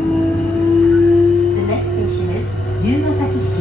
The next station is Ryugasaki.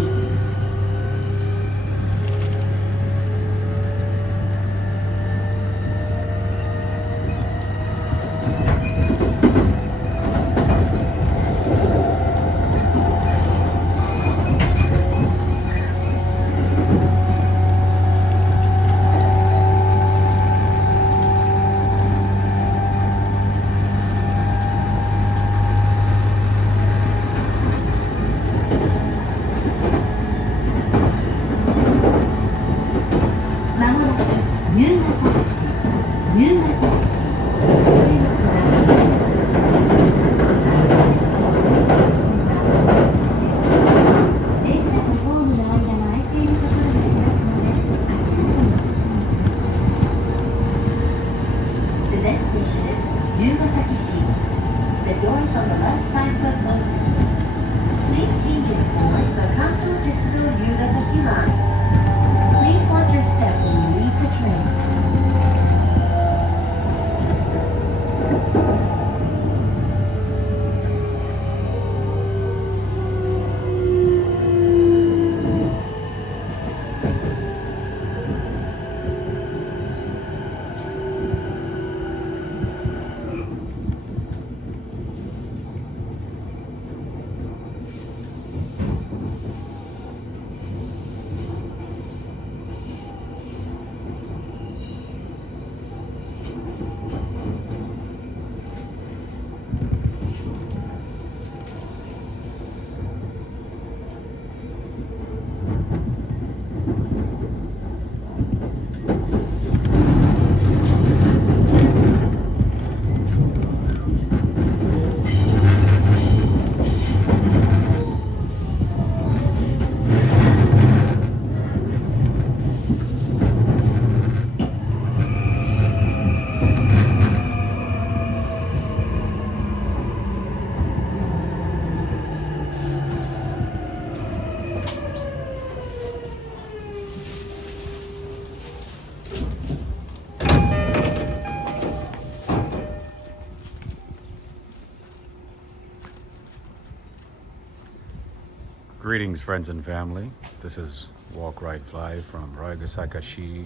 Greetings, friends and family. This is Walk Ride Fly from Ryugasaki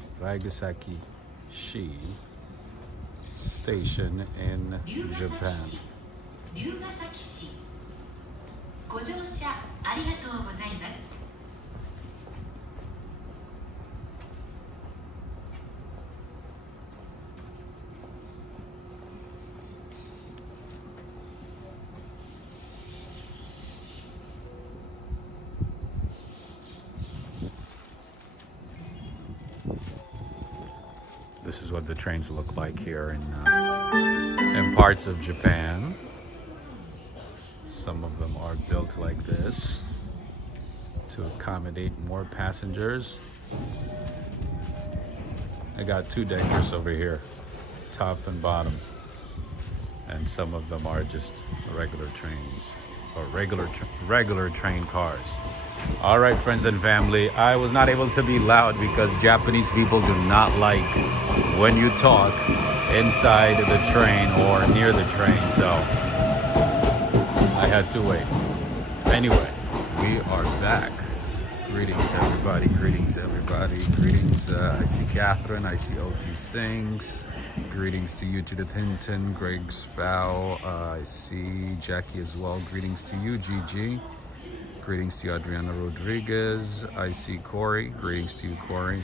Station in Japan. Ryugasaki. ご乗車ありがとうございます。This is what the trains look like here in parts of Japan. Some of them are built like this to accommodate more passengers. I got two deckers over here, top and bottom, and some of them are just regular trains or regular train cars. All right, friends and family, I was not able to be loud because Japanese people do not like when you talk inside the train or near the train, so I had to wait. Anyway, we are back. Greetings, everybody. Greetings, everybody. Greetings. I see Catherine. I see OT Sings. Greetings to you, Judith Hinton, Greg Spow. I see Jackie as well. Greetings to you, GG. Greetings to you, Adriana Rodriguez. I see Corey. Greetings to you, Corey.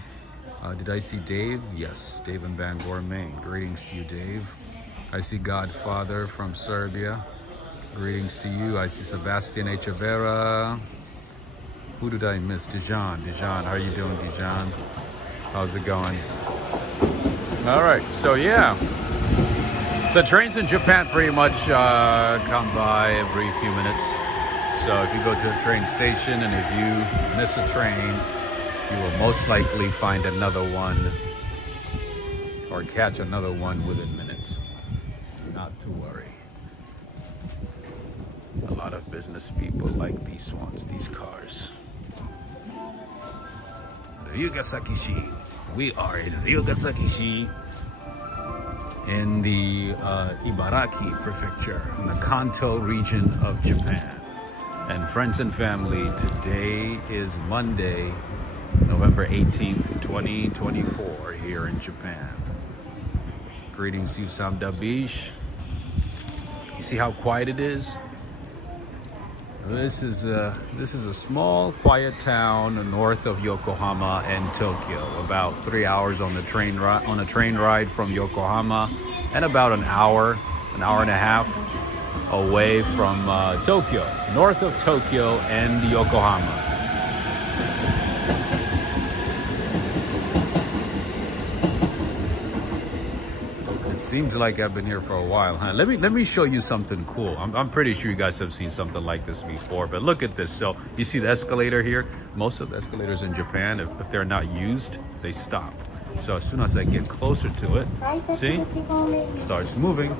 Did I see Dave? Yes, Dave and Bangor, Maine. Greetings to you, Dave. I see Godfather from Serbia. Greetings to you. I see Sebastian Echeverra. Who did I miss? Dijon. Dijon, how are you doing, Dijon? How's it going? All right, so yeah. The trains in Japan pretty much come by every few minutes. So if you go to a train station and if you miss a train, you will most likely find another one or catch another one within minutes. Not to worry. A lot of business people like these ones, these cars. Ryugasaki. We are in Ryugasaki in the Ibaraki prefecture in the Kanto region of Japan. And friends and family, today is Monday, November 18th, 2024 here in Japan. Greetings to you, Samdabish. You see how quiet it is? This is a small, quiet town north of Yokohama and Tokyo. About 3 hours on a train ride from Yokohama, and about an hour and a half away from Tokyo, north of Tokyo and Yokohama. Seems like I've been here for a while, huh? Let me show you something cool. I'm pretty sure you guys have seen something like this before, but look at this. So you see the escalator here? Most of the escalators in Japan, if they're not used, they stop. So as soon as I get closer to it, see? It starts moving.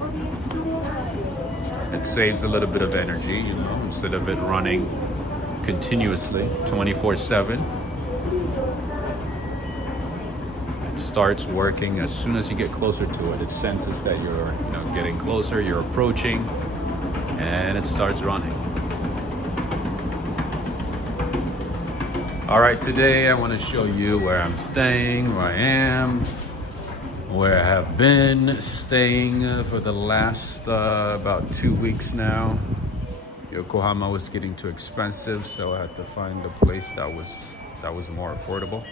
It saves a little bit of energy, you know, instead of it running continuously 24/7. Starts working as soon as you get closer to it. It senses that you're getting closer, you're approaching, and it starts running. All right, today I want to show you where I'm staying, where I am, where I have been staying for the last about 2 weeks now. Yokohama was getting too expensive, so I had to find a place that was more affordable.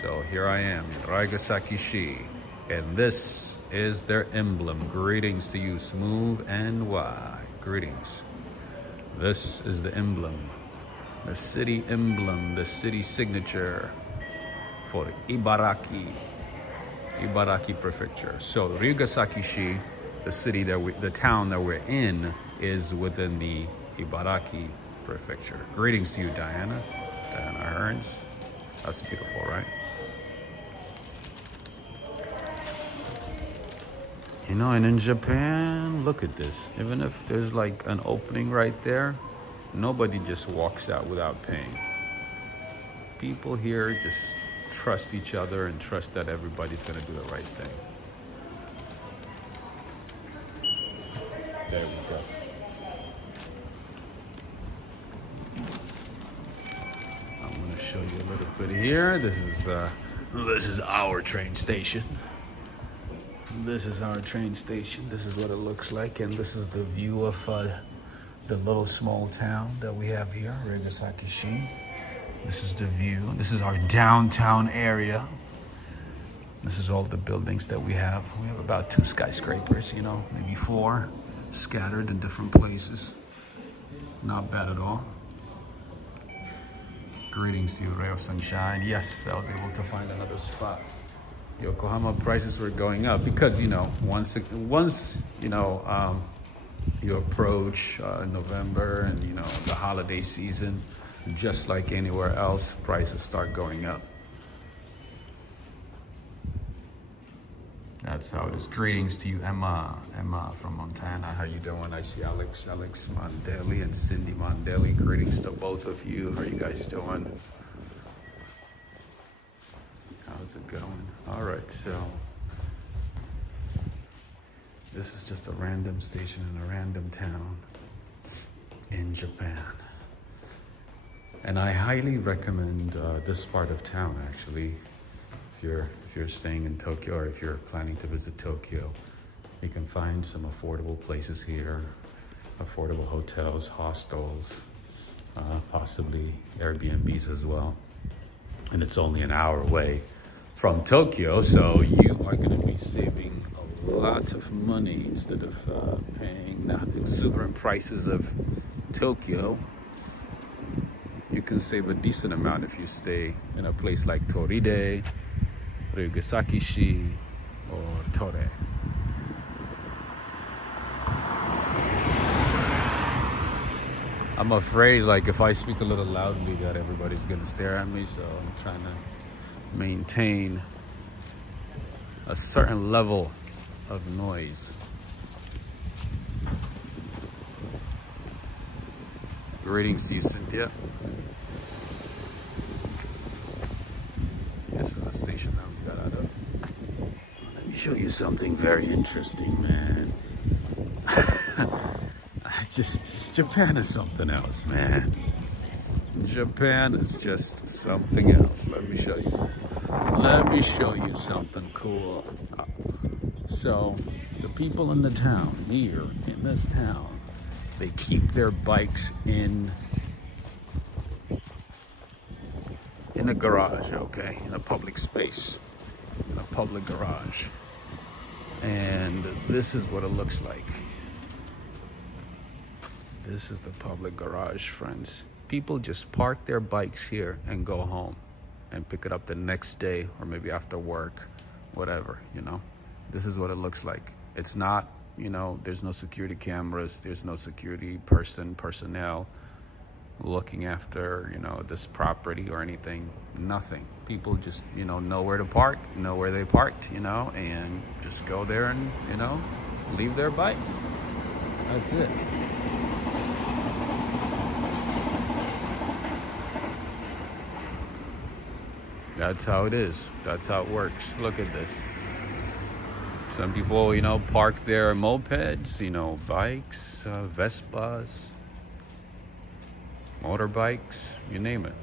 So here I am in Ryugasaki, and this is their emblem. Greetings to you, Smooth and Y. Greetings. This is the emblem, the city emblem, the city signature for Ibaraki prefecture. So Ryugasaki, the town that we're in, is within the Ibaraki prefecture. Greetings to you, Diana Hearns. That's beautiful, right? You know, and in Japan, look at this. Even if there's like an opening right there, nobody just walks out without paying. People here just trust each other and trust that everybody's gonna do the right thing. There we go. I'm gonna show you a little bit here. This is our train station. This is our train station. This is what it looks like, and this is the view of the little small town that we have here, Ryugasaki. This is the view. This is our downtown area. This is all the buildings that we have. We have about 2 skyscrapers, maybe 4, scattered in different places. Not bad at all. Greetings to you, Ray of Sunshine. Yes, I was able to find another spot. Yokohama prices were going up because once you approach November and the holiday season, just like anywhere else, prices start going up. That's how it is. Greetings to you, Emma from Montana. How you doing? I see Alex Mondeli and Cindy Mondeli. Greetings to both of you. How are you guys doing? How's it going? All right, so this is just a random station in a random town in Japan. And I highly recommend this part of town, actually. If you're staying in Tokyo, or if you're planning to visit Tokyo, you can find some affordable places here, affordable hotels, hostels, possibly Airbnbs as well. And it's only an hour away from Tokyo, so you are going to be saving a lot of money instead of paying the exuberant prices of Tokyo. You can save a decent amount if you stay in a place like Toride, Ryugasaki, or Tore. I'm afraid, like, if I speak a little loudly, that everybody's gonna stare at me, so I'm trying to maintain a certain level of noise. Greetings to you, Cynthia. This is the station that we got out of. me show you something very interesting, man. Japan is something else, man. Japan is just something else. Let me show you. Let me show you something cool. So, the people in the town, here in this town, they keep their bikes in a garage, okay? In a public space, in a public garage. And this is what it looks like. This is the public garage, friends. People just park their bikes here and go home and pick it up the next day or maybe after work, whatever, you know? This is what it looks like. It's not, you know, there's no security cameras, there's no security personnel looking after, you know, this property or anything, nothing. People just, you know where to park, know where they parked, you know, and just go there and, you know, leave their bike. That's it. That's how it is. That's how it works. Look at this. Some people, you know, park their mopeds, you know, bikes, Vespas, motorbikes, you name it.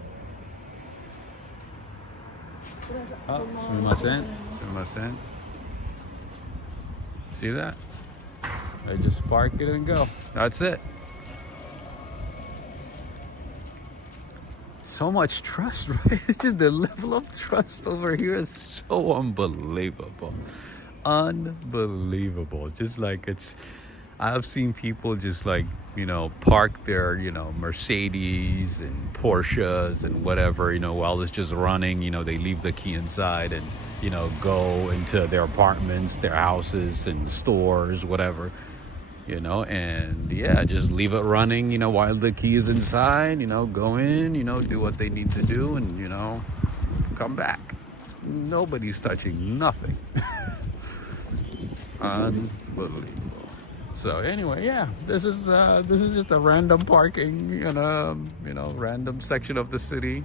Oh, sumimasen. See that? They just park it and go. That's it. So much trust, right? It's just the level of trust over here is so unbelievable. Unbelievable. Just like I've seen people just like, you know, park their, you know, Mercedes and Porsches and whatever, you know, while it's just running, you know, they leave the key inside and, you know, go into their apartments, their houses and stores, whatever, you know, and yeah, just leave it running, you know, while the key is inside, you know, go in, you know, do what they need to do and, you know, come back. Nobody's touching nothing. Unbelievable. So anyway, yeah, this is just a random parking in a, you know, random section of the city,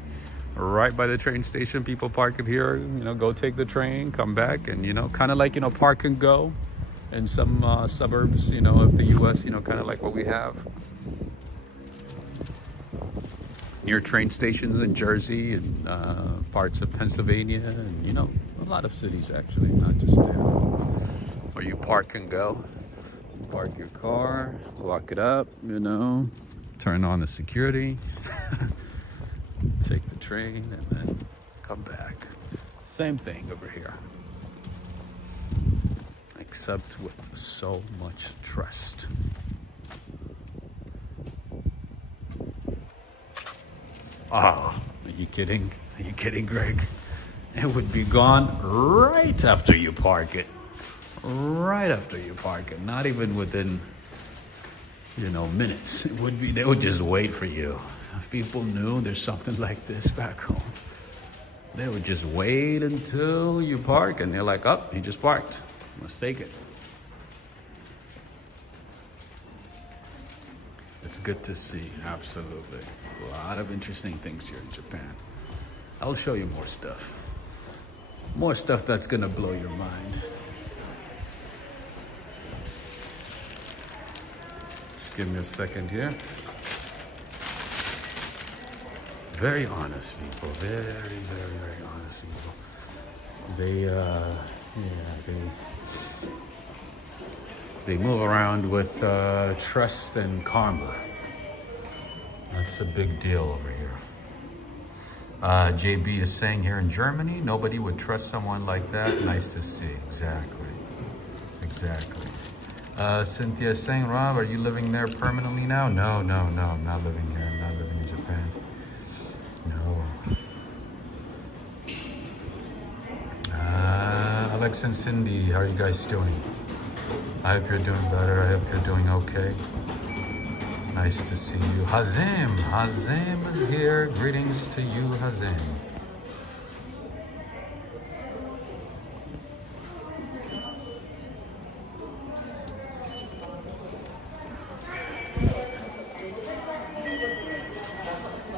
right by the train station. People park it here, you know, go take the train, come back, and, you know, kind of like, you know, park and go in some suburbs, you know, of the U.S., you know, kind of like what we have near train stations in Jersey and parts of Pennsylvania, and, you know, a lot of cities actually, not just there, where you park and go. Park your car, lock it up, you know, turn on the security, take the train, and then come back. Same thing over here, except with so much trust. Oh, are you kidding? Are you kidding, Greg? It would be gone right after you park it. Right after you park it, not even within, you know, minutes. It would be, they would just wait for you. If people knew there's something like this back home, they would just wait until you park and they're like, oh, he just parked, let's take it. It's good to see, absolutely. A lot of interesting things here in Japan. I'll show you more stuff. More stuff that's gonna blow your mind. Give me a second here. Very honest people, very, very, very honest people. They move around with trust and karma. That's a big deal over here. JB is saying here in Germany, nobody would trust someone like that. Nice to see, exactly. Cynthia is saying, Rob, are you living there permanently now? No, I'm not living here. I'm not living in Japan. No. Alex and Cindy, how are you guys doing? I hope you're doing better. I hope you're doing okay. Nice to see you. Hazem is here. Greetings to you, Hazem.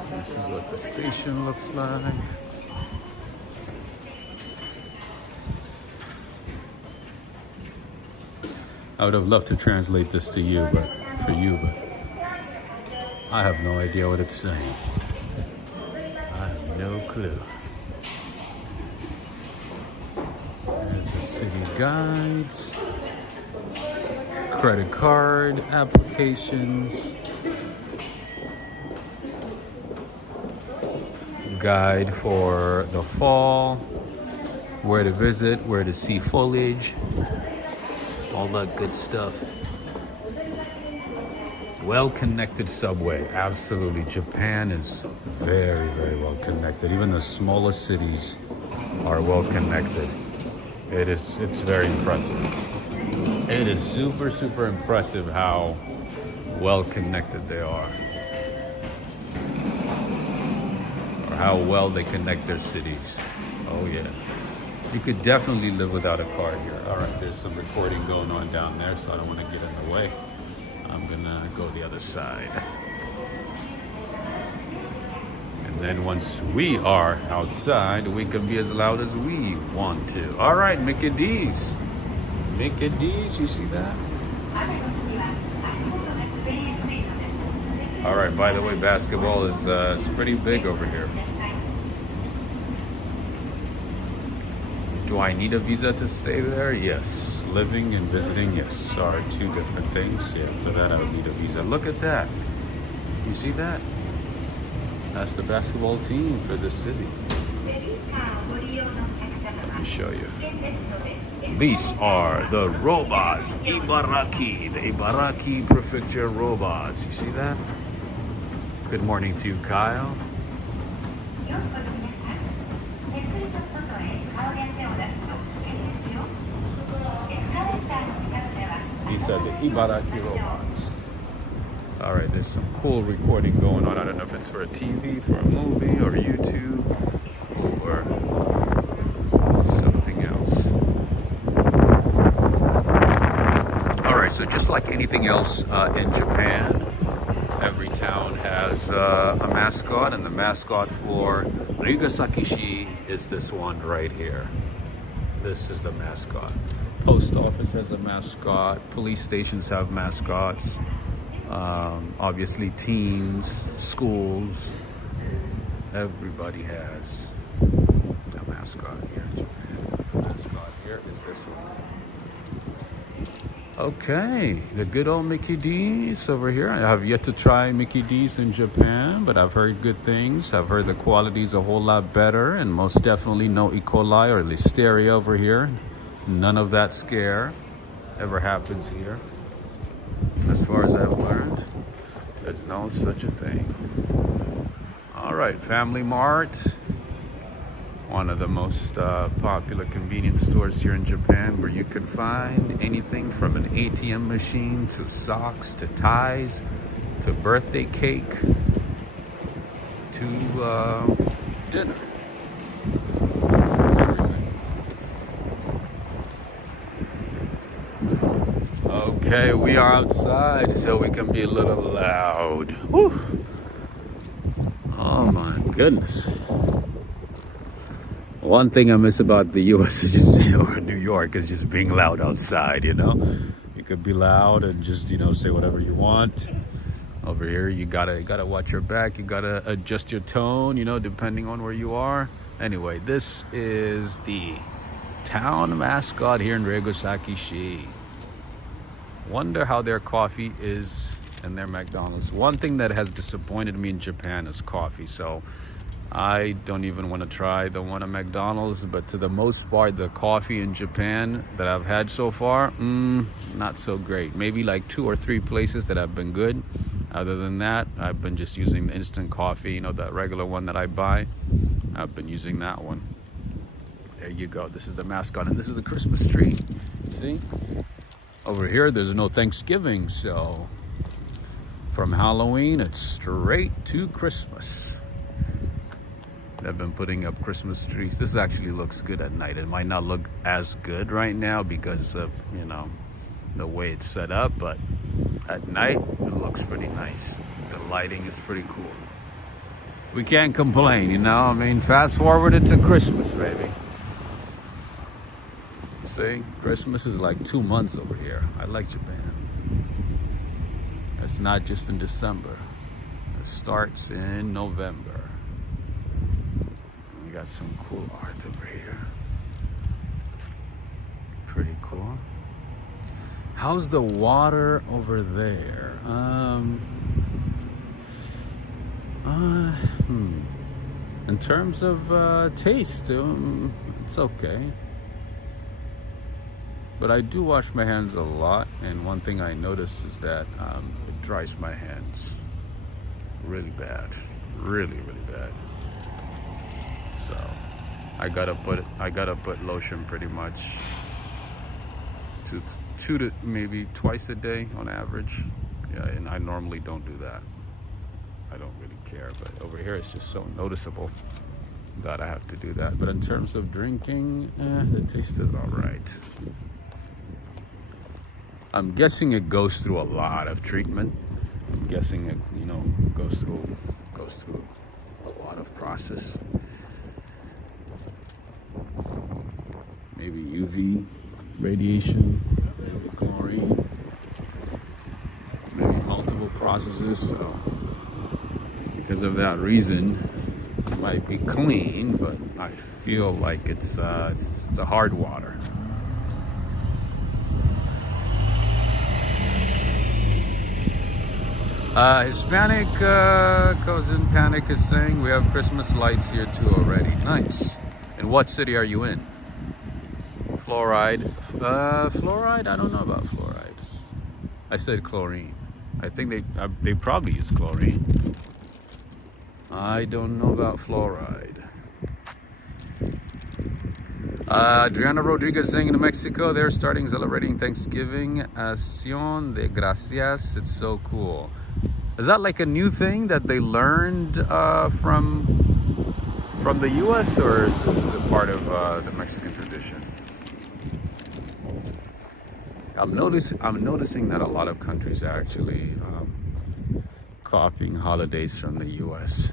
This is what the station looks like. I would have loved to translate this to you, but I have no idea what it's saying. I have no clue. There's the city guides, credit card applications, guide for the fall, where to visit, where to see foliage, all that good stuff. Well-connected subway, absolutely. Japan is very, very well connected. Even the smallest cities are well connected. It's very impressive. It is super, super impressive how well connected they are. Or how well they connect their cities. Oh yeah. You could definitely live without a car here. All right, there's some recording going on down there, so I don't want to get in the way. I'm gonna go the other side. And then once we are outside, we can be as loud as we want to. All right, Mickey D's. Mickey D's, you see that? All right, by the way, basketball is pretty big over here. Do I need a visa to stay there? Yes. Living and visiting, yes, are two different things. Yeah, for that I would need a visa. Look at that. You see that? That's the basketball team for the city. Let me show you. These are the robots. Ibaraki. The Ibaraki Prefecture robots. You see that? Good morning to you, Kyle. These are the Ibaraki robots. All right, there's some cool recording going on. I don't know if it's for a TV, for a movie, or YouTube, or something else. All right, so just like anything else in Japan, every town has a mascot, and the mascot for Ryugasaki is this one right here. This is the mascot. Post office has a mascot. Police stations have mascots. Obviously, teams, schools. Everybody has a mascot here in Japan. The mascot here is this one. Okay, the good old Mickey D's over here. I have yet to try Mickey D's in Japan, but I've heard good things. I've heard the quality is a whole lot better, and most definitely no E. coli or listeria over here. None of that scare ever happens here. As far as I've learned, there's no such a thing. All right, Family Mart. One of the most popular convenience stores here in Japan, where you can find anything from an ATM machine to socks to ties to birthday cake to dinner. Okay, we are outside, so we can be a little loud. Whew. Oh my goodness. One thing I miss about the US is just, or New York, is just being loud outside, you know? You could be loud and just, say whatever you want. Over here, you gotta watch your back. You gotta adjust your tone, depending on where you are. Anyway, this is the town mascot here in Ryugasaki. Wonder how their coffee is and their McDonald's. One thing that has disappointed me in Japan is coffee. So I don't even want to try the one at McDonald's, but to the most part, the coffee in Japan that I've had so far, not so great. Maybe like 2 or 3 places that have been good. Other than that, I've been just using the instant coffee, that regular one that I buy. I've been using that one. There you go. This is the mascot, and this is the Christmas tree. See? Over here, there's no Thanksgiving, so from Halloween, it's straight to Christmas. They've been putting up Christmas trees. This actually looks good at night. It might not look as good right now because of, the way it's set up, but at night, it looks pretty nice. The lighting is pretty cool. We can't complain, fast forward it to Christmas, baby. See, Christmas is like 2 months over here. I like Japan. It's not just in December. It starts in November. We got some cool art over here. Pretty cool. How's the water over there? In terms of taste, it's okay. But I do wash my hands a lot, and one thing I notice is that it dries my hands really bad, really bad. So I gotta put lotion pretty much two to maybe twice a day on average. Yeah, and I normally don't do that. I don't really care, but over here it's just so noticeable that I have to do that. But in terms of drinking, the taste is all right. I'm guessing it goes through a lot of treatment. I'm guessing it, goes through a lot of process. Maybe UV radiation, maybe chlorine, maybe multiple processes. So because of that reason, it might be clean, but I feel like it's a hard water. Hispanic cousin Panic is saying we have Christmas lights here too already. Nice. And what city are you in? Fluoride. Fluoride? I don't know about fluoride. I said chlorine. I think they probably use chlorine. I don't know about fluoride. Adriana Rodriguez saying in Mexico, they're starting celebrating Thanksgiving. Acción de Gracias. It's so cool. Is that like a new thing that they learned from the U.S. or is it part of the Mexican tradition? I'm noticing that a lot of countries are actually copying holidays from the U.S.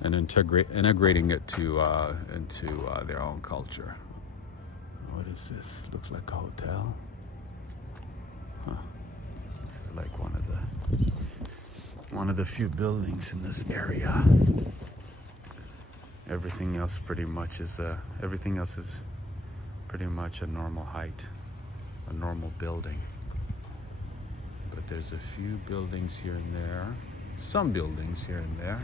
and integrating it into their own culture. What is this? Looks like a hotel. Huh. This is like one of the few buildings in this area. Everything else pretty much is pretty much a normal height, a normal building. But there's a few buildings here and there, some buildings here and there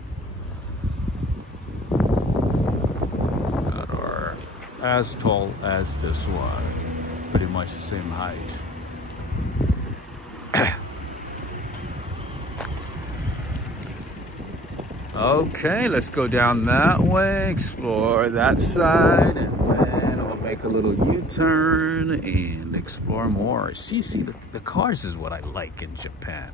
that are as tall as this one, pretty much the same height. Okay, let's go down that way, explore that side, and then we'll make a little U-turn and explore more. See, the cars is what I like in Japan.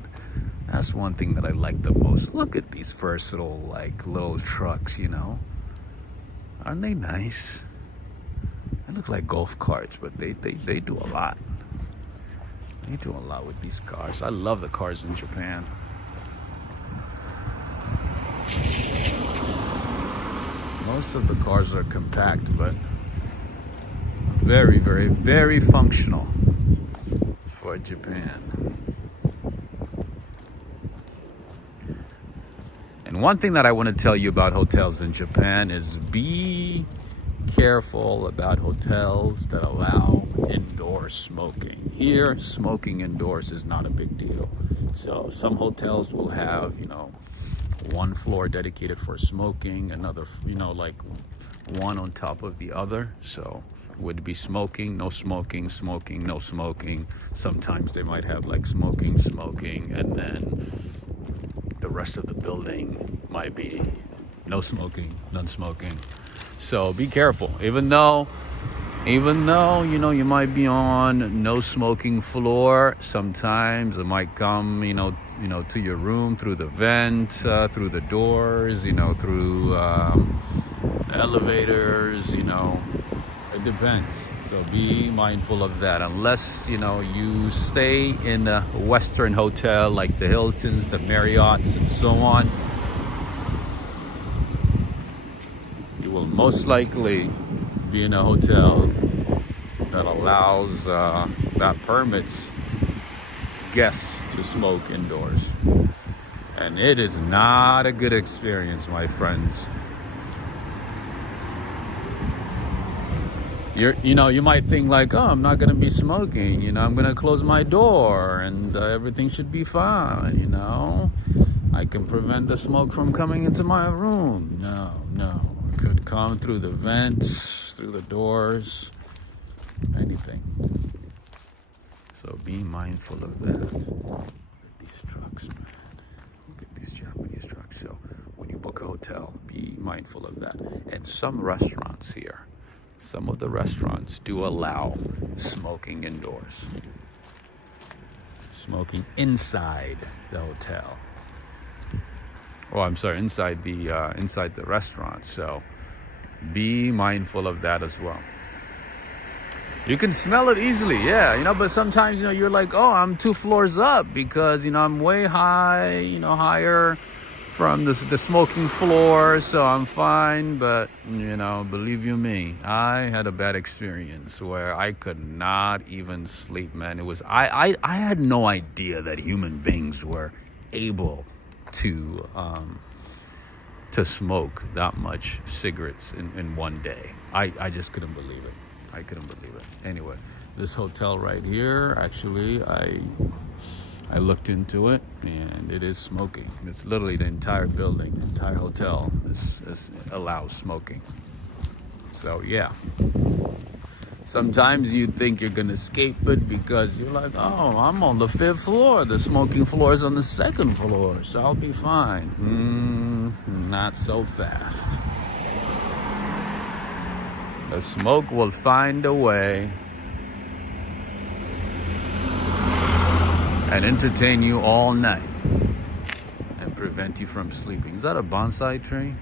That's one thing that I like the most. Look at these versatile, little trucks, Aren't they nice? They look like golf carts, but they do a lot. They do a lot with these cars. I love the cars in Japan. Most of the cars are compact, but very, very, very functional for Japan. And one thing that I want to tell you about hotels in Japan is be careful about hotels that allow indoor smoking. Here, smoking indoors is not a big deal. So some hotels will have, one floor dedicated for smoking, another, one on top of the other. So would be smoking, no smoking, smoking, no smoking. Sometimes they might have smoking, and then the rest of the building might be no smoking, none smoking. So be careful. Even though you might be on no smoking floor, sometimes it might come to your room through the vent, through the doors, through elevators, it depends. So be mindful of that. Unless you stay in a Western hotel like the Hiltons, the Marriotts, and so on, you will most likely be in a hotel that allows, that permits guests to smoke indoors. And it is not a good experience, my friends. You might think like, oh, I'm not going to be smoking. I'm going to close my door and everything should be fine, I can prevent the smoke from coming into my room. No. It could come through the vents, through the doors, anything. So be mindful of that. Look at these trucks, man. Look at these Japanese trucks. So when you book a hotel, be mindful of that. And some restaurants here, some of the restaurants do allow smoking indoors. Smoking inside the hotel. Oh, I'm sorry, inside the restaurant. So be mindful of that as well. You can smell it easily, yeah, but sometimes, you're like, oh, I'm 2 floors up because, I'm way high, higher from the smoking floor, so I'm fine. But, believe you me, I had a bad experience where I could not even sleep, man. It was, I had no idea that human beings were able to smoke that much cigarettes in one day. I just couldn't believe it. I couldn't believe it. Anyway, this hotel right here, actually, I looked into it, and it is smoking. It's literally the entire building, the entire hotel allows smoking. So, yeah. Sometimes you think you're going to escape it because you're like, oh, I'm on the 5th floor. The smoking floor is on the 2nd floor, so I'll be fine. Not so fast. The smoke will find a way and entertain you all night and prevent you from sleeping. Is that a bonsai tree?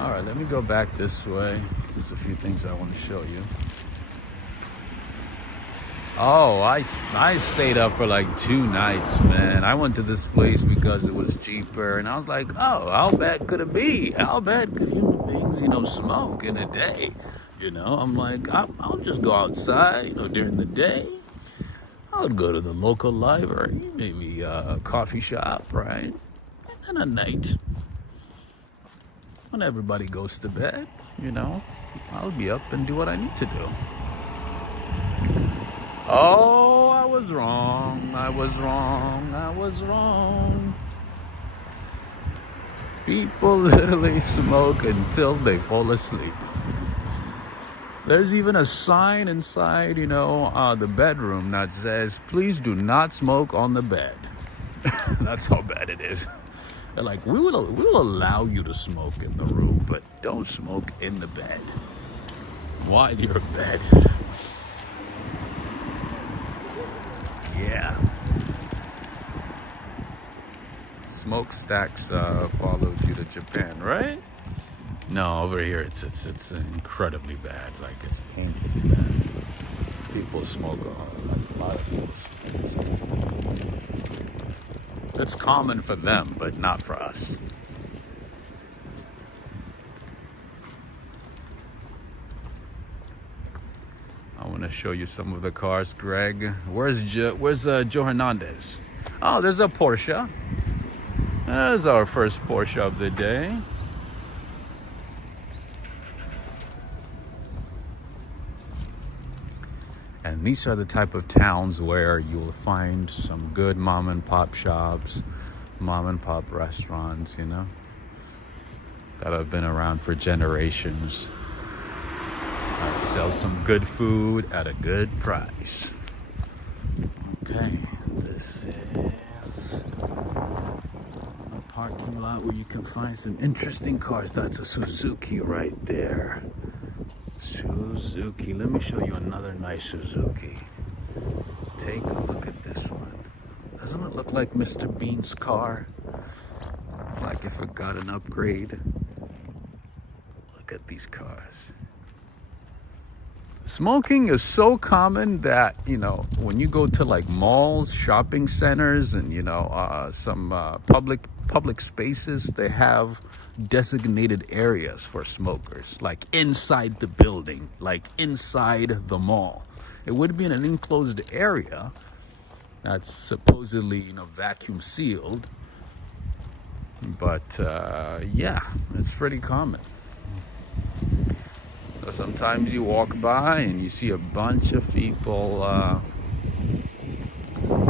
All right, let me go back this way. There's a few things I want to show you. Oh, I stayed up for like 2 nights, man. I went to this place because it was cheaper, and I was like, oh, how bad could it be? How bad could human beings, smoke in a day? I'm like, I'll just go outside, during the day. I'll go to the local library, maybe a coffee shop, right? And then at night, when everybody goes to bed, I'll be up and do what I need to do. Oh, I was wrong. People literally smoke until they fall asleep. There's even a sign inside, the bedroom that says, please do not smoke on the bed. That's how bad it is. They're like, we will allow you to smoke in the room, but don't smoke in the bed while you're in bed. Yeah. Smokestacks follows you to Japan, right? No, over here it's incredibly bad. Like, it's painfully bad. People smoke a lot of people smoke. It's common for them, but not for us. I want to show you some of the cars, Greg. Where's Joe Hernandez? Oh, there's a Porsche. There's our first Porsche of the day. And these are the type of towns where you'll find some good mom and pop shops, mom and pop restaurants, that have been around for generations. Sell some good food at a good price. Okay, this is a parking lot where you can find some interesting cars. That's a Suzuki right there. Suzuki. Let me show you another nice Suzuki. Take a look at this one. Doesn't it look like Mr. Bean's car? Like if it got an upgrade. Look at these cars. Smoking is so common that, you know, when you go to like malls, shopping centers, and, you know, some public spaces, they have designated areas for smokers, like inside the building, like inside the mall. It would be in an enclosed area that's supposedly, you know, vacuum sealed. But yeah, it's pretty common. So sometimes you walk by and you see a bunch of people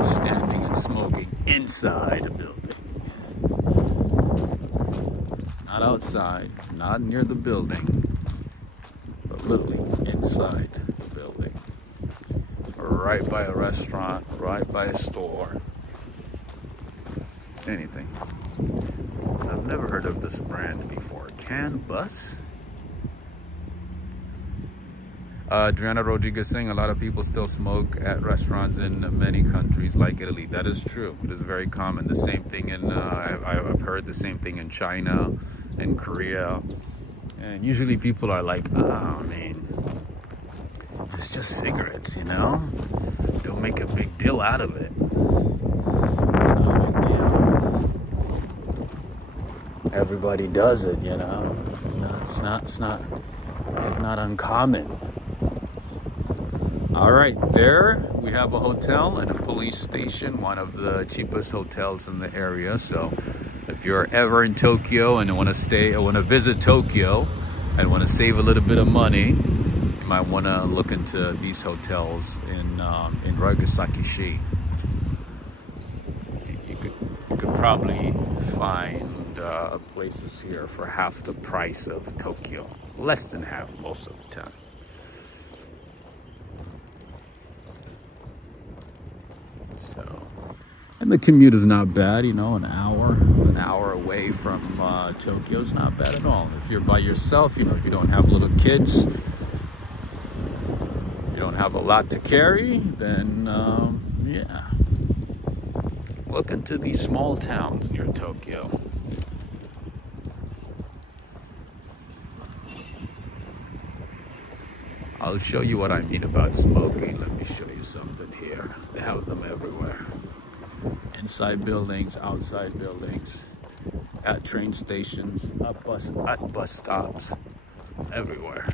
standing and smoking inside a building. Not outside, not near the building, but literally inside the building. Right by a restaurant, right by a store, anything. I've never heard of this brand before. Can Bus? Adriana Rodriguez saying a lot of people still smoke at restaurants in many countries like Italy. That is true. It is very common. The same thing in, I've heard the same thing in China, in Korea. And usually people are like, oh, I mean, it's just cigarettes, you know? Don't make a big deal out of it. It's not a big deal. Everybody does it, you know? It's not uncommon. All right, there we have a hotel and a police station, one of the cheapest hotels in the area. So if you're ever in Tokyo and want to visit Tokyo and want to save a little bit of money, you might want to look into these hotels in Ryugasaki. You could probably find places here for half the price of Tokyo, less than half most of the time. So, and the commute is not bad, you know, an hour away from Tokyo is not bad at all. If you're by yourself, you know, if you don't have little kids, if you don't have a lot to carry, then yeah, look into these small towns near Tokyo. I'll show you what I mean about smoking. Let me show you something here. They have them everywhere. Inside buildings, outside buildings, at train stations, at bus stops, everywhere.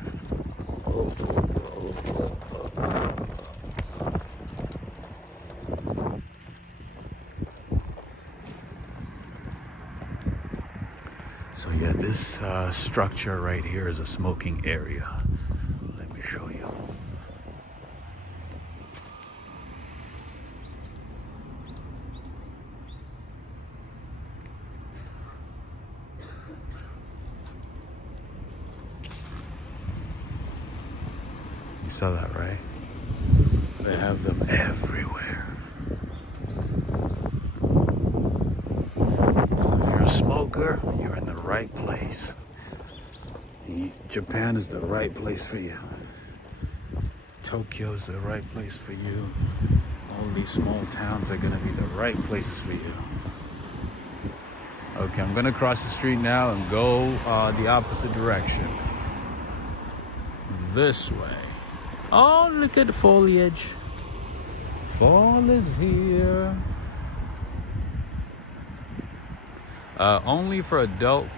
So yeah, this structure right here is a smoking area. Let me show you. You saw that, right? They have them everywhere. So if you're a smoker, you're in the right place. Japan is the right place for you. Tokyo is the right place for you. All these small towns are gonna be the right places for you. Okay, I'm gonna cross the street now and go the opposite direction. This way. Oh, look at the foliage. Fall is here. Only for adult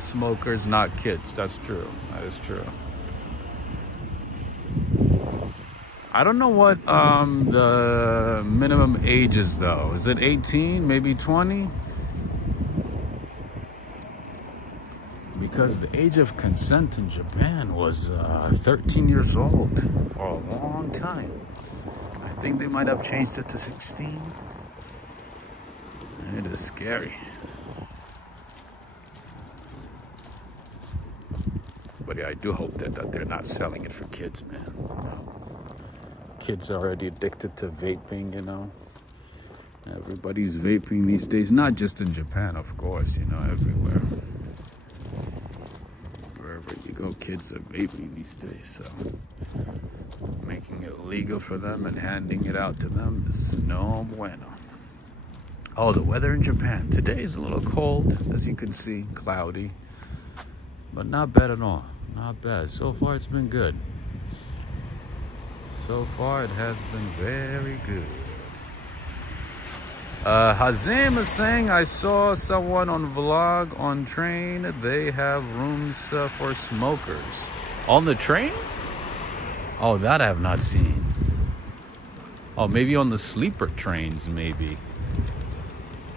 smokers, not kids. That's true. That is true. I don't know what the minimum age is, though. Is it 18? Maybe 20? Because the age of consent in Japan was 13 years old for a long time. I think they might have changed it to 16. It is scary. But yeah, I do hope that they're not selling it for kids, man. Kids are already addicted to vaping, you know. Everybody's vaping these days, not just in Japan, of course, you know, everywhere. Wherever you go, kids are vaping these days, so making it legal for them and handing it out to them is no bueno. Oh, the weather in Japan. Today is a little cold, as you can see, cloudy, but not bad at all. Not bad. So far, it's been good. So far, it has been very good. Hazim is saying, I saw someone on vlog on train. They have rooms for smokers. On the train? Oh, that I have not seen. Oh, maybe on the sleeper trains, maybe.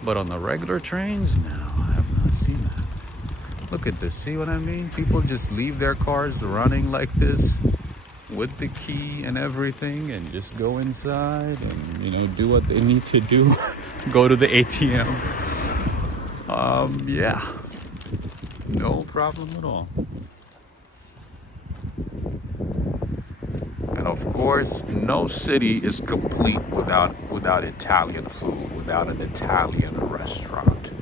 But on the regular trains, no, I have not seen that. Look at this, see what I mean? People just leave their cars running like this with the key and everything and just go inside and, you know, do what they need to do. Go to the ATM. Yeah, no problem at all. And of course, no city is complete without Italian food, without an Italian restaurant.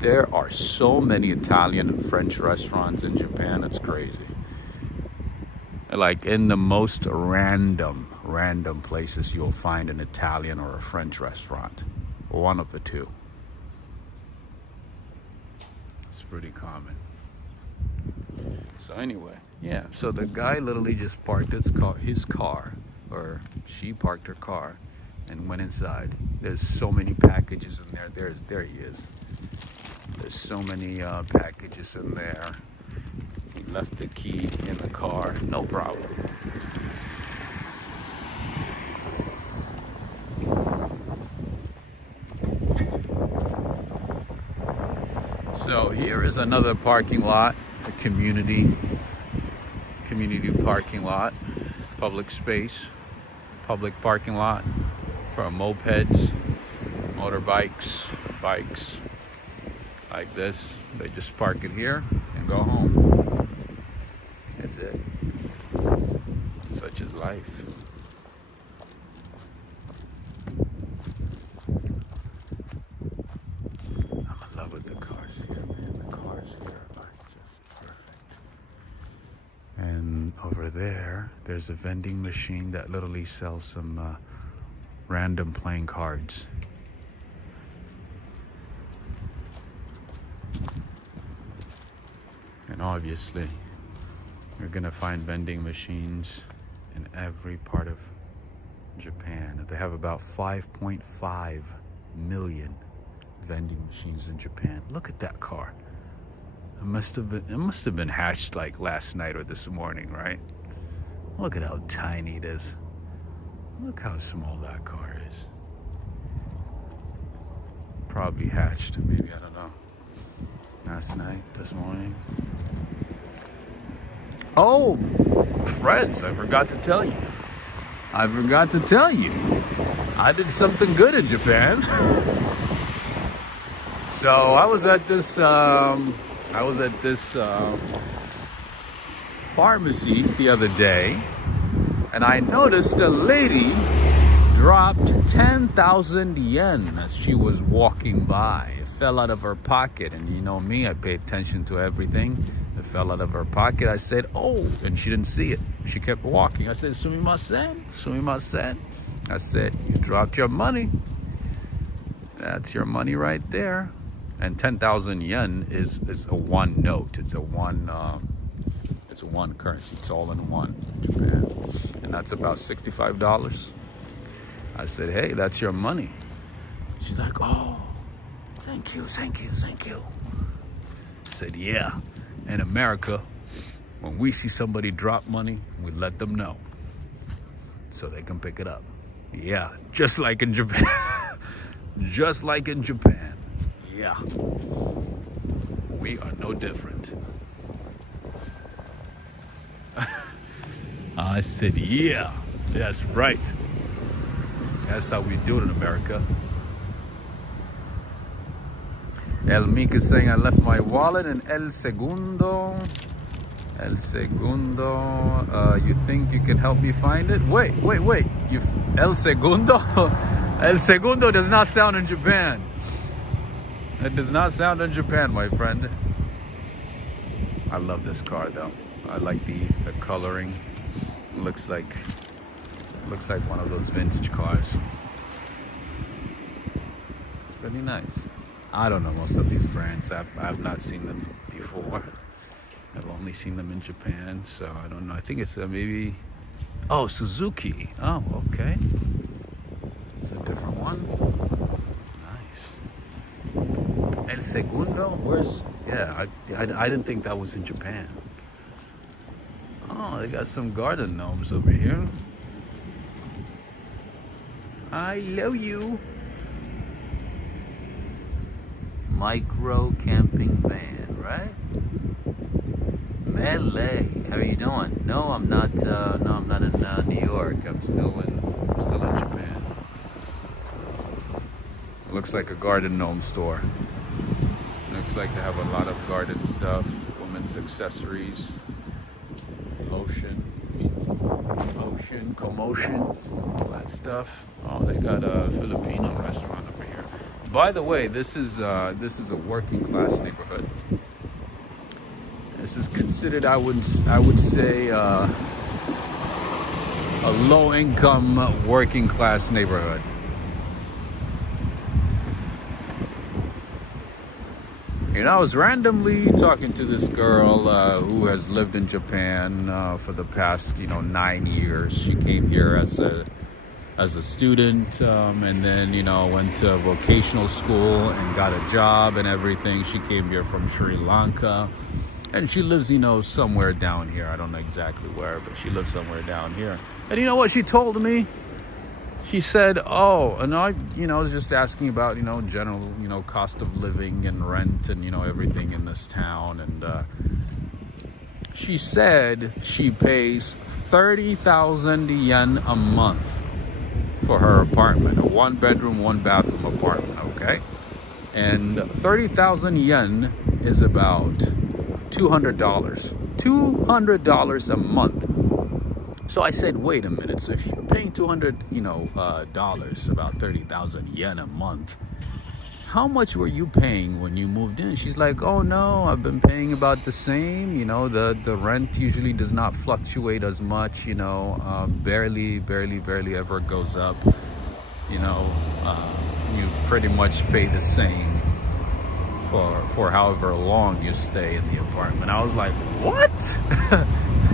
There are so many Italian and French restaurants in Japan, it's crazy. Like in the most random places, you'll find an Italian or a French restaurant. One of the two. It's pretty common. So anyway, yeah, so the guy literally just parked his car, or she parked her car and went inside. There's so many packages in there. There he is. There's so many packages in there. He left the key in the car, no problem. So here is another parking lot, a community parking lot, public space, public parking lot for mopeds, motorbikes, bikes, like this. They just park it here and go home. That's it. Such is life. I'm in love with the cars here, man. The cars here are just perfect. And over there's a vending machine that literally sells some random playing cards. And obviously, you're gonna find vending machines in every part of Japan. They have about 5.5 million vending machines in Japan. Look at that car. It must have been hatched like last night or this morning, right? Look at how tiny it is. Look how small that car is. Probably hatched, maybe, I don't know. Last night, this morning. Oh, friends, I forgot to tell you. I did something good in Japan. So I was at this pharmacy the other day, and I noticed a lady dropped 10,000 yen as she was walking by. It fell out of her pocket, and you know me, I pay attention to everything. It fell out of her pocket. I said, oh, and she didn't see it. She kept walking. I said, sumimasen. I said, you dropped your money. That's your money right there. And 10,000 yen is a one note. It's a one currency. It's all in one in Japan. And that's about $65. I said, hey, that's your money. She's like, oh, thank you. I said, yeah. In America, when we see somebody drop money, we let them know so they can pick it up. Yeah, just like in Japan. Just like in Japan. Yeah. We are no different. I said, yeah, that's right. That's how we do it in America. El Meek is saying, I left my wallet in El Segundo. You think you can help me find it? Wait. El Segundo? El Segundo does not sound in Japan. It does not sound in Japan, my friend. I love this car though. I like the coloring. It looks like one of those vintage cars. It's really nice. I don't know most of these brands. I've not seen them before. I've only seen them in Japan, so I don't know. I think it's maybe Oh, Suzuki. Oh, okay. It's a different one. Nice. El Segundo? Where's... Yeah, I didn't think that was in Japan. Oh, they got some garden gnomes over here. I love you. Micro camping van, right? Melee. How are you doing? No, I'm not. No, I'm not in New York. I'm still in Japan. Looks like a garden gnome store. Looks like they have a lot of garden stuff, women's accessories, lotion, commotion, all that stuff. Oh, they got a Filipino restaurant over here. By the way, this is a working class neighborhood. This is considered, I would say, a low income working class neighborhood. You know, I was randomly talking to this girl who has lived in Japan for the past, 9 years. She came here as a student, and then, went to vocational school and got a job and everything. She came here from Sri Lanka, and she lives, somewhere down here. I don't know exactly where, but she lives somewhere down here. And you know what she told me? She said, oh, and I was just asking about, general, cost of living and rent and, everything in this town. And she said she pays 30,000 yen a month for her apartment, a 1-bedroom, 1-bathroom apartment, okay? And 30,000 yen is about $200. $200 a month. So I said, wait a minute. So if you're paying $200, dollars, about 30,000 yen a month, how much were you paying when you moved in? She's like, oh no, I've been paying about the same. The rent usually does not fluctuate as much. Barely ever goes up. You pretty much pay the same for however long you stay in the apartment. I was like, what?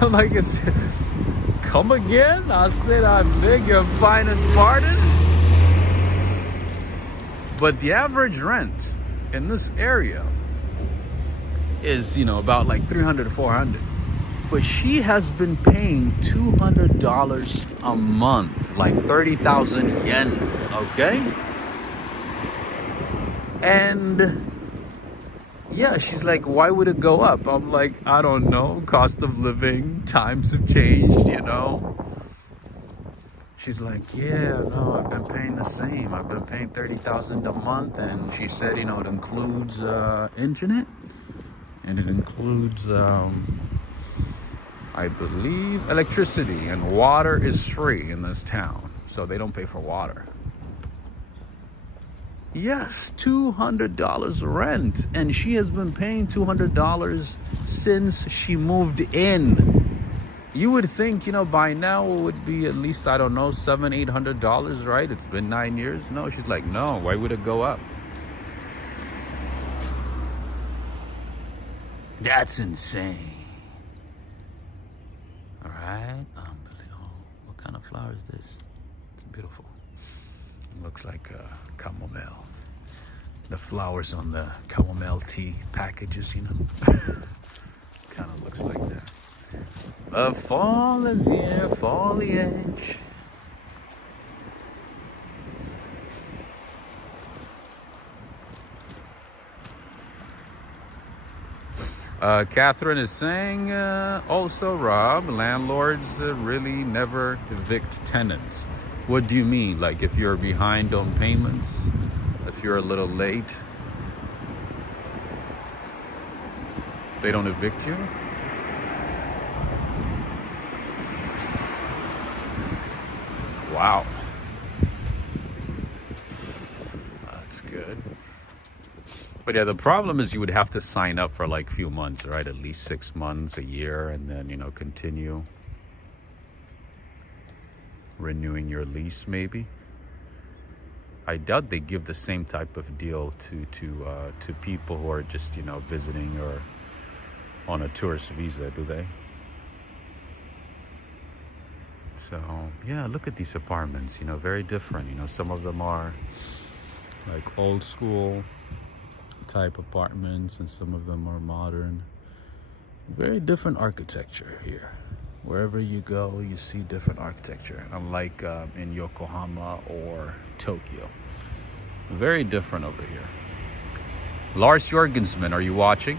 I'm like, it's... Come again? I said, I beg your finest pardon. But the average rent in this area is, about like 300 to 400. But she has been paying $200 a month, like 30,000 yen, okay? And yeah, she's like, why would it go up? I'm like, I don't know. Cost of living, times have changed, She's like, yeah, no, I've been paying the same. I've been paying 30,000 a month. And she said, it includes internet. And it includes, I believe, electricity. And water is free in this town. So they don't pay for water. Yes, $200 rent, and she has been paying $200 since she moved in. You would think, by now it would be at least, I don't know, $700-800, right? It's been 9 years. No, she's like, no, why would it go up? That's insane. All right, unbelievable. What kind of flower is this? It's beautiful. Looks like chamomile. The flowers on the chamomile tea packages, kind of looks like that. Fall is here, foliage. Catherine is saying, also, Rob, landlords really never evict tenants. What do you mean? Like if you're behind on payments? If you're a little late? They don't evict you? Wow. That's good. But yeah, the problem is you would have to sign up for like a few months, right? At least 6 months, a year, and then, continue renewing your lease, maybe. I doubt they give the same type of deal to people who are just, visiting or on a tourist visa, do they? So yeah, look at these apartments, you know, very different. You know, some of them are like old school type apartments and some of them are modern. Very different architecture here. Wherever you go, you see different architecture, unlike in Yokohama or Tokyo. Very different over here. Lars Jorgensman, are you watching?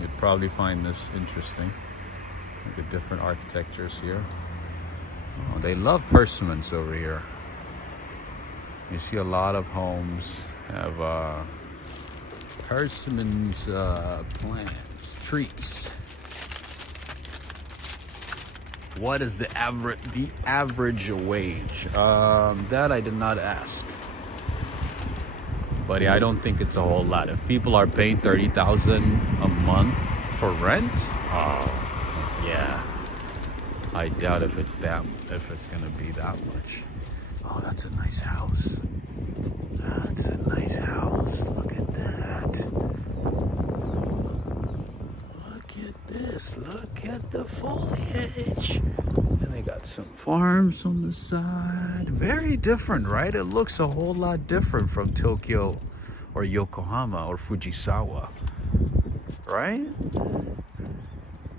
You'd probably find this interesting. Look at different architectures here. Oh, they love persimmons over here. You see a lot of homes have persimmons plants, trees. What is the average wage? That I did not ask. But yeah, I don't think it's a whole lot. If people are paying $30,000 a month for rent, oh yeah, I doubt if it's gonna be that much. Oh, that's a nice house. That's a nice house. Look at that. Look at this. Look at the foliage. And they got some farms on the side. Very different, right? It looks a whole lot different from Tokyo or Yokohama or Fujisawa, right?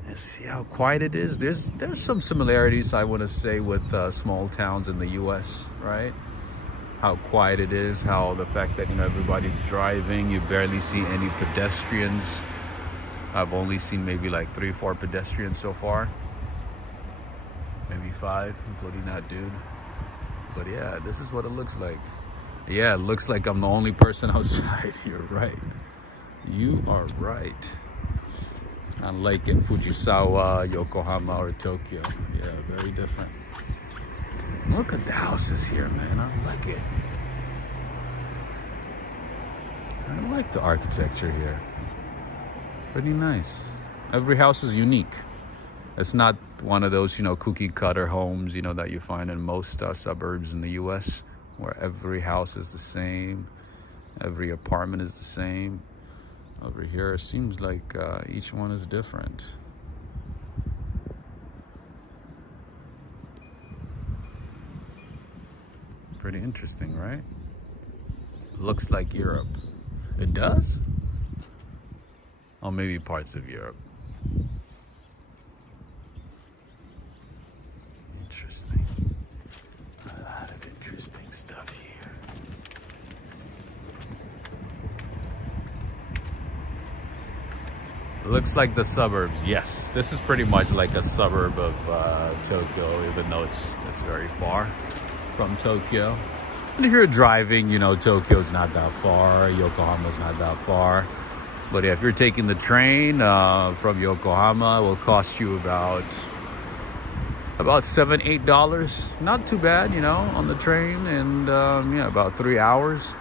And see how quiet it is. There's some similarities, I want to say, with small towns in the U.S., right? How quiet it is, how the fact that, you know, everybody's driving, you barely see any pedestrians. I've only seen maybe like 3 or 4 pedestrians so far. Maybe 5, including that dude. But yeah, this is what it looks like. Yeah, it looks like I'm the only person outside. You're right. You are right. Unlike in Fujisawa, Yokohama, or Tokyo. Yeah, very different. Look at the houses here, man. I like it. I like the architecture here. Pretty nice. Every house is unique. It's not one of those, you know, cookie cutter homes, you know, that you find in most suburbs in the U.S., where every house is the same, every apartment is the same. Over here, it seems like each one is different. Pretty interesting, right? Looks like Europe. It does? Or maybe parts of Europe. Interesting. A lot of interesting stuff here. Looks like the suburbs. Yes, this is pretty much like a suburb of Tokyo, even though it's very far from Tokyo. And if you're driving, you know, Tokyo's not that far, Yokohama's not that far. But yeah, if you're taking the train from Yokohama, it will cost you about $7-8. Not too bad, you know, on the train, and yeah, about 3 hours.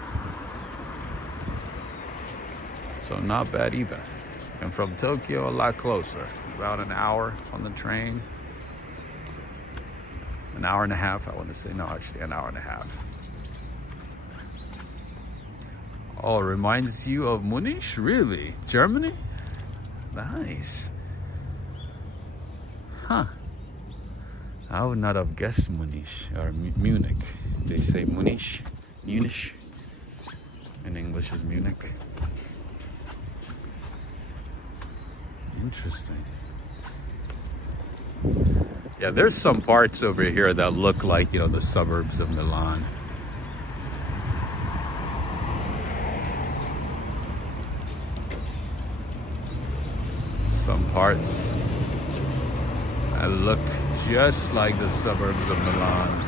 So not bad either. And from Tokyo, a lot closer. About an hour on the train. An hour and a half, I want to say. No, actually, an hour and a half. Oh, reminds you of Munich? Really? Germany? Nice. Huh. I would not have guessed Munich or Munich. They say Munich. Munich. In English is Munich. Interesting. Yeah, there's some parts over here that look like, you know, the suburbs of Milan. Some parts that look just like the suburbs of Milan.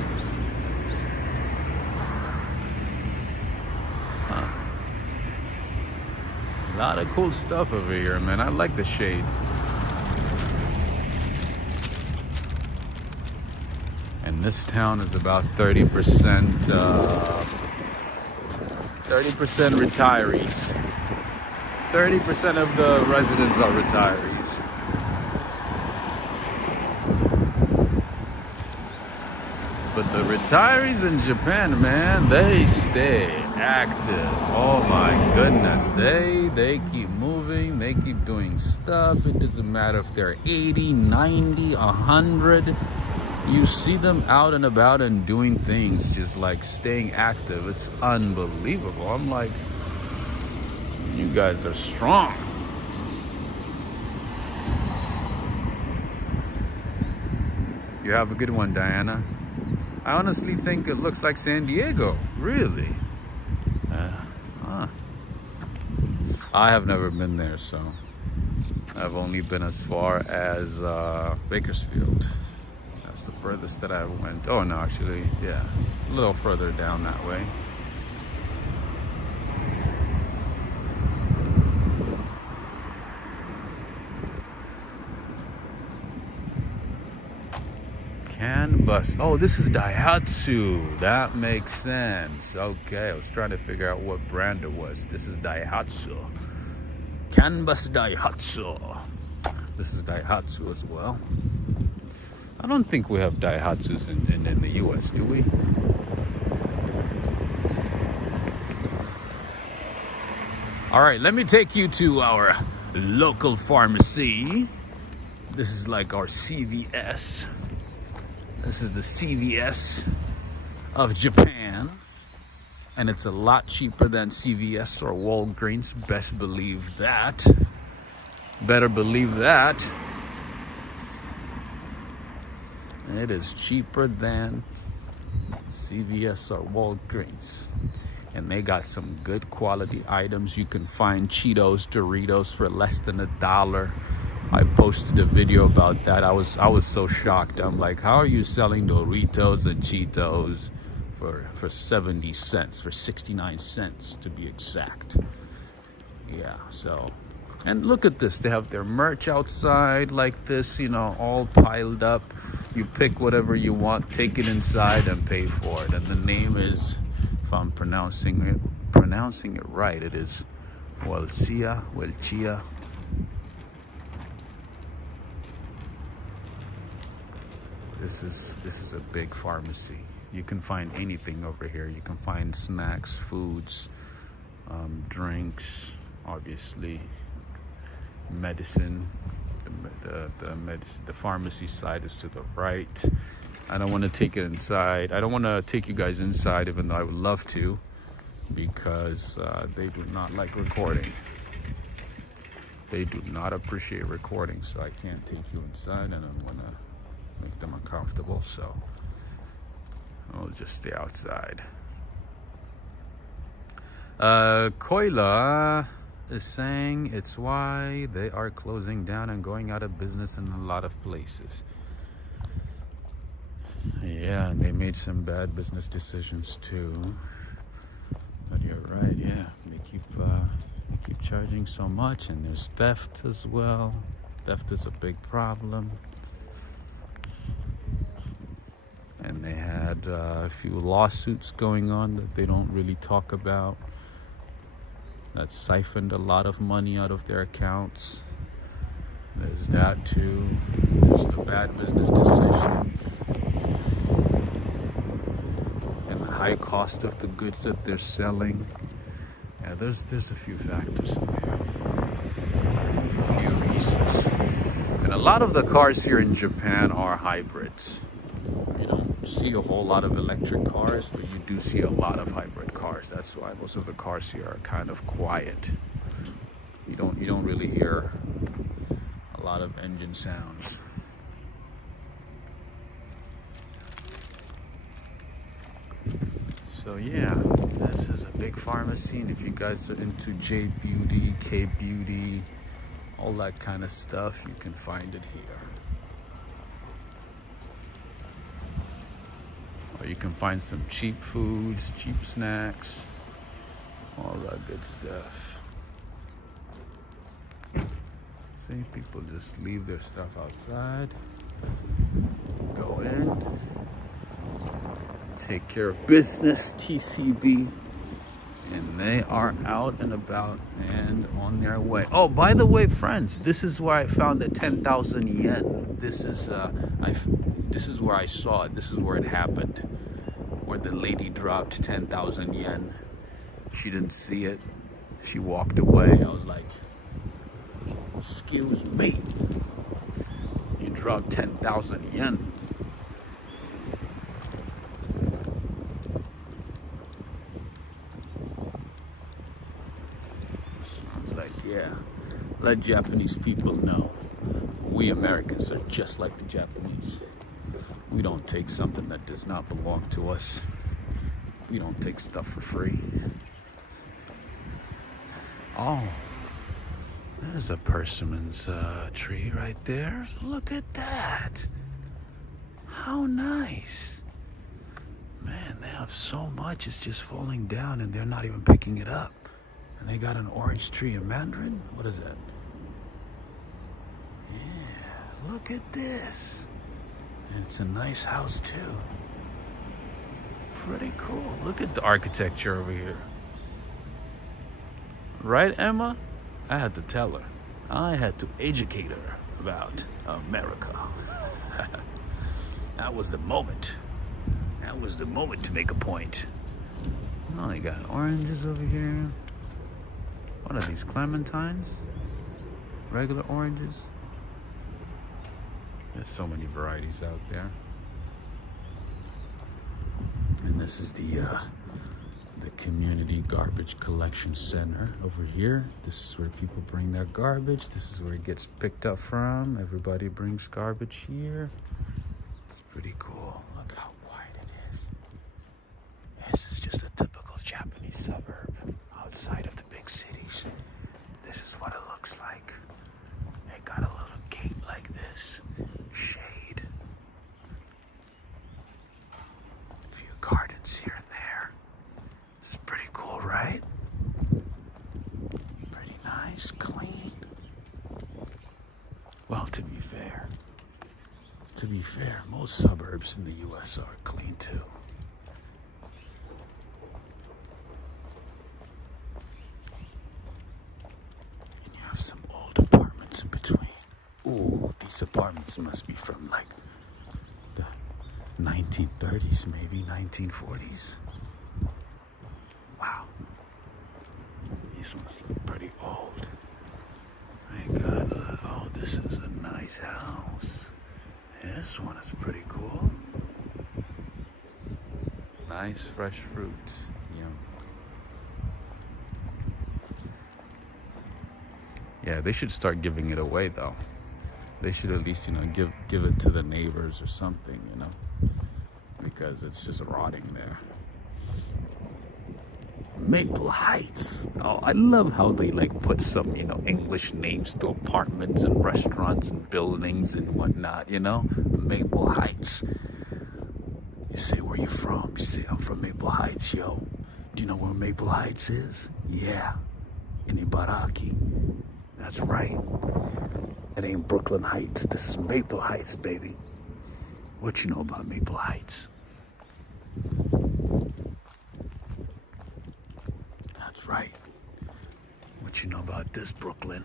A lot of cool stuff over here, man. I like the shade. And this town is about 30% retirees. 30% of the residents are retirees. But the retirees in Japan, man, they stay active. Oh my goodness. They keep moving, they keep doing stuff. It doesn't matter if they're 80, 90, 100. You see them out and about and doing things, just like staying active. It's unbelievable. I'm like, you guys are strong. You have a good one, Diana. I honestly think it looks like San Diego. Really? I have never been there, so I've only been as far as Bakersfield. That's the furthest that I went. Oh no, actually, yeah, a little further down that way. CAN bus. Oh, this is Daihatsu. That makes sense. Okay, I was trying to figure out what brand it was. This is Daihatsu. CAN bus Daihatsu. This is Daihatsu as well. I don't think we have Daihatsus in the US, do we? All right, let me take you to our local pharmacy. This is like our CVS. This is the CVS of Japan, and it's a lot cheaper than CVS or Walgreens. Best believe that. Better believe that. It is cheaper than CVS or Walgreens, and they got some good quality items. You can find Cheetos, Doritos for less than $1. I posted a video about that. I was so shocked. I'm like, how are you selling Doritos and Cheetos for 70 cents, for 69 cents to be exact? Yeah, so, and look at this. They have their merch outside like this, you know, all piled up. You pick whatever you want, take it inside and pay for it. And the name is, if I'm pronouncing it right, it is Wholesale. This is a big pharmacy. You can find anything over here. You can find snacks, foods, drinks, obviously, medicine. The pharmacy side is to the right. I don't want to take it inside. I don't want to take you guys inside, even though I would love to, because they do not like recording. They do not appreciate recording, so I can't take you inside, and I don't want to make them uncomfortable, so I'll just stay outside. Koila is saying it's why they are closing down and going out of business in a lot of places. Yeah, and they made some bad business decisions too. But you're right, yeah. They keep charging so much, and there's theft as well. Theft is a big problem. And they had a few lawsuits going on that they don't really talk about, that siphoned a lot of money out of their accounts. There's that too. There's the bad business decisions and the high cost of the goods that they're selling. Yeah, there's a few factors in there, a few reasons. And a lot of the cars here in Japan are hybrids. You don't see a whole lot of electric cars, but you do see a lot of hybrid cars. That's why most of the cars here are kind of quiet. You don't really hear a lot of engine sounds. So yeah, this is a big pharmacy, and if you guys are into J Beauty, K Beauty, all that kind of stuff, you can find it here. Or you can find some cheap foods, cheap snacks, all that good stuff. See, people just leave their stuff outside, go in, take care of business, TCB, and they are out and about and on their way. Oh, by the way, friends, this is where I found the 10,000 yen. This is, This is where I saw it. This is where it happened. Where the lady dropped 10,000 yen. She didn't see it. She walked away. I was like, excuse me. You dropped 10,000 yen. I was like, yeah, let Japanese people know. We Americans are just like the Japanese. We don't take something that does not belong to us. We don't take stuff for free. Oh, there's a persimmon's tree right there. Look at that. How nice. Man, they have so much, it's just falling down and they're not even picking it up. And they got an orange tree in Mandarin? What is that? Yeah, look at this. And it's a nice house too. Pretty cool. Look at the architecture over here. Right, Emma? I had to tell her. I had to educate her about America. That was the moment. That was the moment to make a point. Oh, they got oranges over here. What are these, clementines? Regular oranges? There's so many varieties out there. And this is the community garbage collection center over here. This is where people bring their garbage. This is where it gets picked up from. Everybody brings garbage here. It's pretty cool. Look how quiet it is. This is just a typical Japanese suburb outside of the big cities. This is what it looks like. They got a little gate like this. Shade. A few gardens here and there. It's pretty cool, right? Pretty nice, clean. Well, to be fair, most suburbs in the US are clean too. And you have some old apartments in between. Ooh, these apartments must be from like the 1930s, maybe 1940s. Wow. These ones look pretty old. My God, oh, this is a nice house. This one is pretty cool. Nice fresh fruit. Yum. Yeah, they should start giving it away though. They should at least, give it to the neighbors or something, because it's just rotting there. Maple Heights. Oh, I love how they put some, English names to apartments and restaurants and buildings and whatnot, Maple Heights. You say, where you from? You say, I'm from Maple Heights, yo. Do you know where Maple Heights is? Yeah, in Ibaraki. That's right. It ain't Brooklyn Heights. This is Maple Heights, baby. What you know about Maple Heights? That's right. What you know about this, Brooklyn?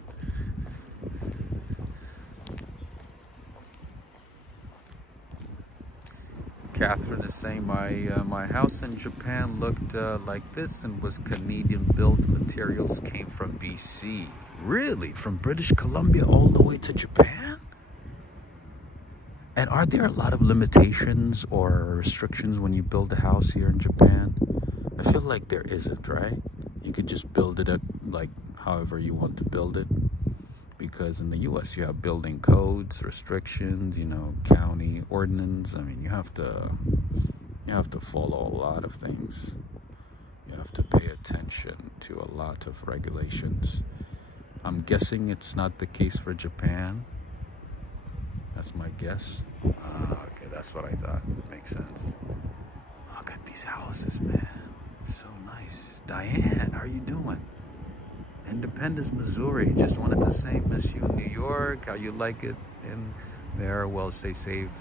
Catherine is saying my house in Japan looked like this and was Canadian built. Materials came from BC. Really? From British Columbia all the way to Japan? And are there a lot of limitations or restrictions when you build a house here in Japan? I feel like there isn't, right? You could just build it at however you want to build it. Because in the US you have building codes, restrictions, county ordinance. I mean, you have to follow a lot of things. You have to pay attention to a lot of regulations. I'm guessing it's not the case for Japan. That's my guess. Okay, that's what I thought. Makes sense. Look at these houses, man. So nice. Diane, how are you doing? Independence, Missouri. Just wanted to say, miss you in New York. How you like it in there? Well, stay safe,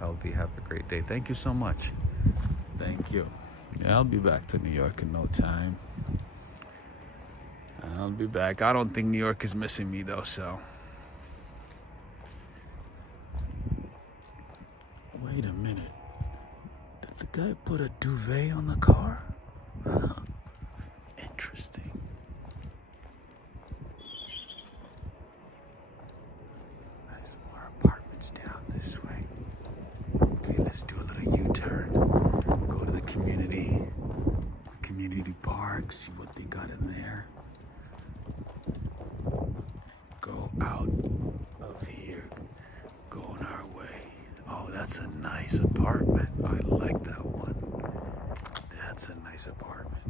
healthy, have a great day. Thank you so much. Thank you. Yeah, I'll be back to New York in no time. I'll be back. I don't think New York is missing me though, so. guy put a duvet on the car? Huh. Interesting. There's more apartments down this way. Okay, let's do a little U-turn. Go to the community park, see what they got in there. Go out of here, going our way. Oh, that's a nice apartment. I like that one. That's a nice apartment.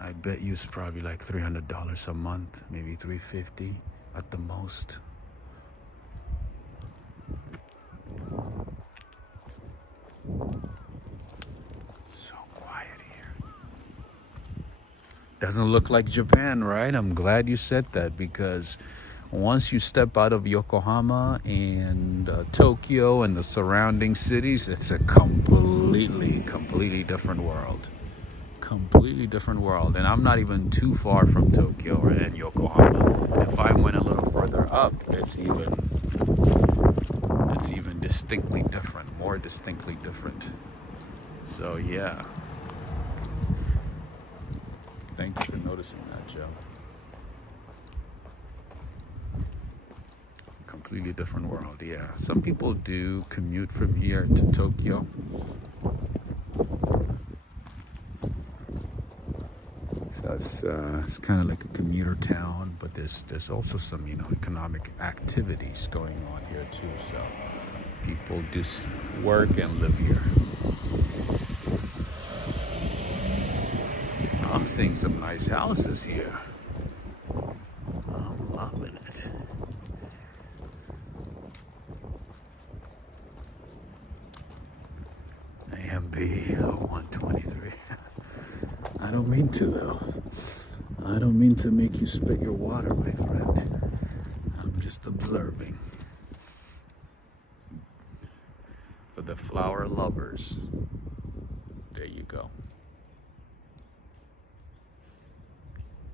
I bet you it's probably like $300 a month, maybe $350 at the most. So quiet here. Doesn't look like Japan, right? I'm glad you said that, because once you step out of Yokohama and Tokyo and the surrounding cities, it's a completely different world. Completely different world. And I'm not even too far from Tokyo and Yokohama. If I went a little further up, it's even distinctly different, more distinctly different. So yeah. Thank you for noticing that, Joe. Completely different world, yeah. Some people do commute from here to Tokyo. So it's kind of like a commuter town, but there's also some, you know, economic activities going on here too. So people do work and live here. I'm seeing some nice houses here. I'm loving it. AMB 123. I don't mean to though. I don't mean to make you spit your water, my friend. I'm just observing. For the flower lovers, there you go.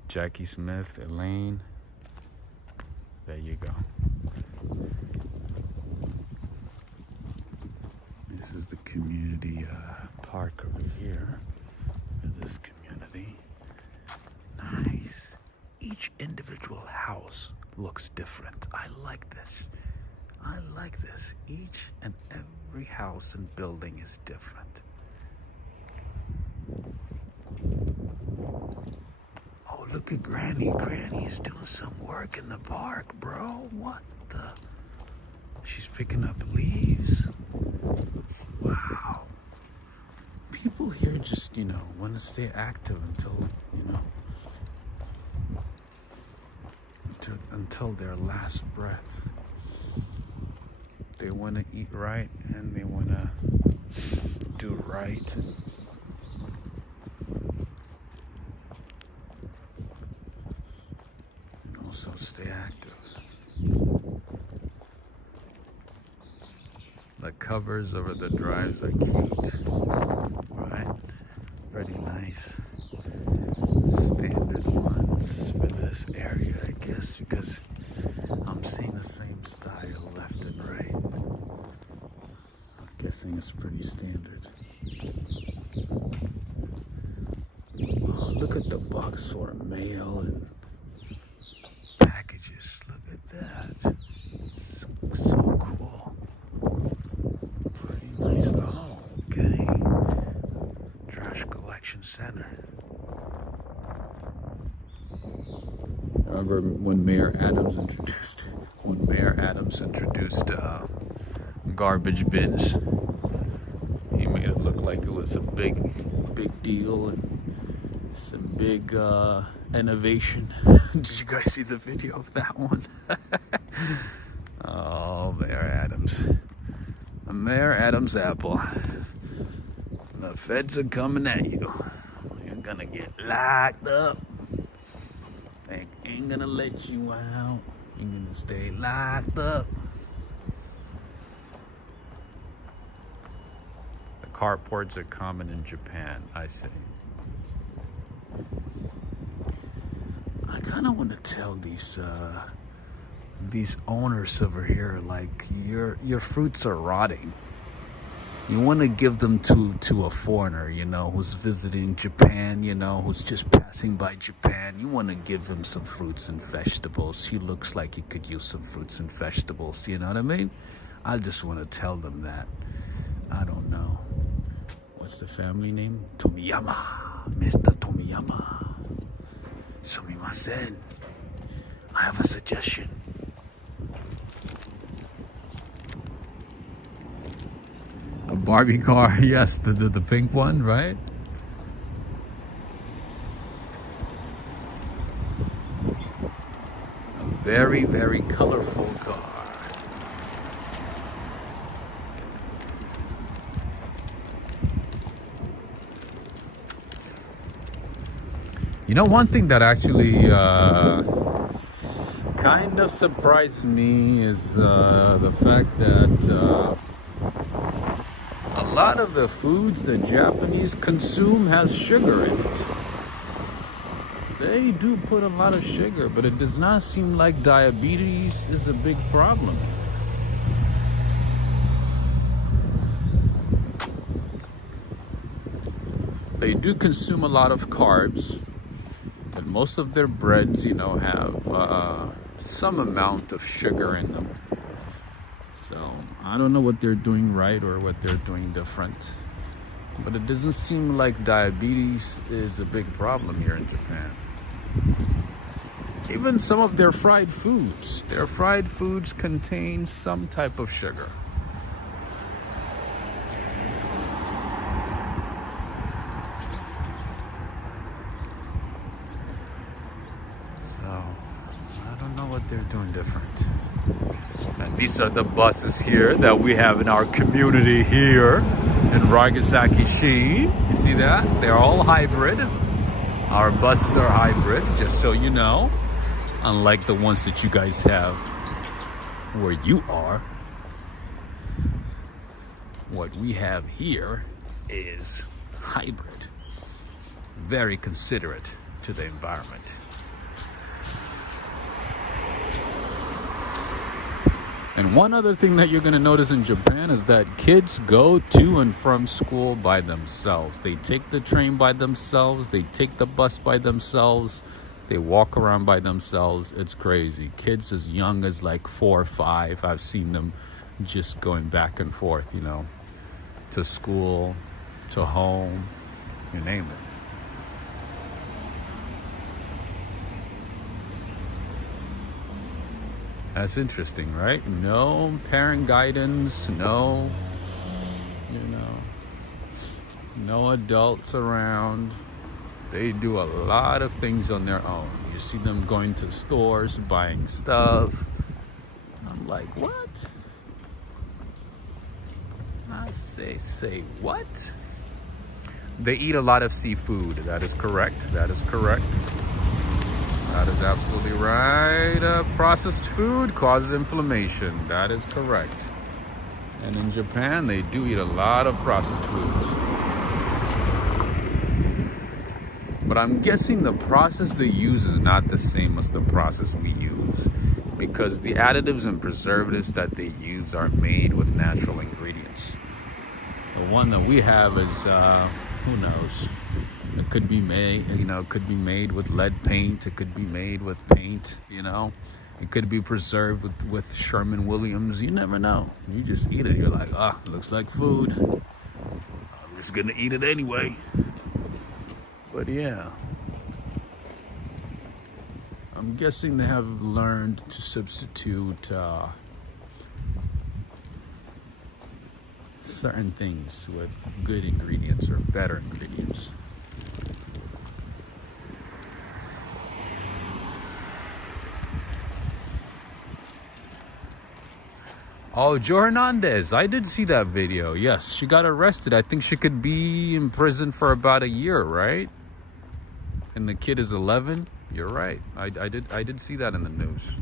Jackie Smith, Elaine, there you go. This is the community park over here. This community. Nice. Each individual house looks different. I like this. I like this. Each and every house and building is different. Oh, look at Granny. Granny is doing some work in the park, bro. What the? She's picking up leaves. Wow. People here just, you know, want to stay active until, you know, until their last breath. They want to eat right and they want to do right. And also stay active. The covers over the drives are cute, right? Pretty nice. Standard ones for this area, I guess, because I'm seeing the same style left and right. I'm guessing it's pretty standard. Oh, look at the box for mail and packages. Look at that. So cool. Nice. Oh, okay. Trash collection center. I remember when Mayor Adams introduced garbage bins. He made it look like it was a big deal and some big innovation. Did you guys see the video of that one? Oh, Mayor Adams. Mayor Adams apple. The feds are coming at you. You're gonna get locked up. They ain't gonna let you out. You're gonna stay locked up. The carports are common in Japan, I see. I kind of want to tell these owners over here, like, your fruits are rotting. You want to give them to a foreigner, you know, who's visiting Japan, you know, who's just passing by Japan. You want to give him some fruits and vegetables. He looks like he could use some fruits and vegetables, you know what I mean? I just want to tell them that. I don't know. What's the family name? Tomiyama. Mr. Tomiyama. Sumimasen. I have a suggestion. A Barbie car, yes, the pink one, right? A very, very colorful car. You know, one thing that actually kind of surprised me is the fact that a lot of the foods the Japanese consume has sugar in it. They do put a lot of sugar, but it does not seem like diabetes is a big problem. They do consume a lot of carbs, but most of their breads, you know, have some amount of sugar in them. So I don't know what they're doing right or what they're doing different, but it doesn't seem like diabetes is a big problem here in Japan. Even some of their fried foods contain some type of sugar. So I don't know what they're doing different. And these are the buses here that we have in our community here in Ryugasaki. You see that? They're all hybrid. Our buses are hybrid, just so you know. Unlike the ones that you guys have where you are. What we have here is hybrid. Very considerate to the environment. And one other thing that you're going to notice in Japan is that kids go to and from school by themselves. They take the train by themselves. They take the bus by themselves. They walk around by themselves. It's crazy. Kids as young as like 4 or 5. I've seen them just going back and forth, you know, to school, to home, you name it. That's interesting, right? No parent guidance, no, you know, no adults around. They do a lot of things on their own. You see them going to stores, buying stuff. I'm like, what? I say what? They eat a lot of seafood. That is correct. That is correct. That is absolutely right. Processed food causes inflammation. That is correct. And in Japan, they do eat a lot of processed foods. But I'm guessing the process they use is not the same as the process we use, because the additives and preservatives that they use are made with natural ingredients. The one that we have is, who knows? It could be made, you know, it could be made with lead paint. It could be made with paint, you know. It could be preserved with Sherman-Williams. You never know. You just eat it. You're like, it looks like food. I'm just gonna eat it anyway. But yeah, I'm guessing they have learned to substitute certain things with good ingredients or better ingredients. Oh, Jo Hernandez, I did see that video. Yes, she got arrested. I think she could be in prison for about a year, right? And the kid is 11. You're right. I did see that in the news.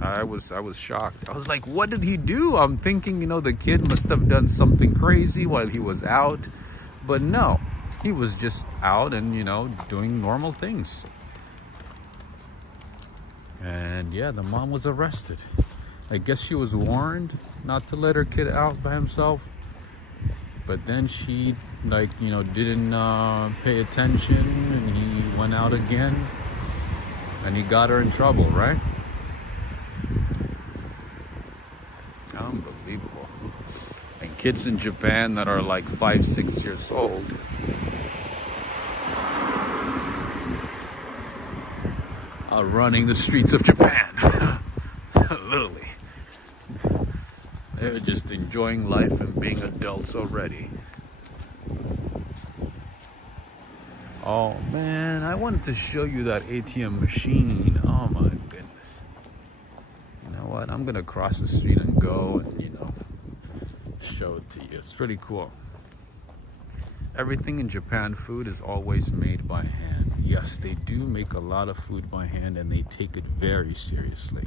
I was shocked. I was like, what did he do? I'm thinking, you know, the kid must have done something crazy while he was out. But no, he was just out and, you know, doing normal things. And yeah, the mom was arrested. I guess she was warned not to let her kid out by himself. But then she, like, you know, didn't pay attention, and he went out again, and he got her in trouble, right? Unbelievable. And kids in Japan that are like 5, 6 years old are running the streets of Japan. Literally. They're just enjoying life and being adults already. Oh man, I wanted to show you that ATM machine. Oh my goodness. You know what? I'm gonna cross the street and go and, you know, show it to you. It's pretty cool. Everything in Japan, food is always made by hand. Yes, they do make a lot of food by hand, and they take it very seriously.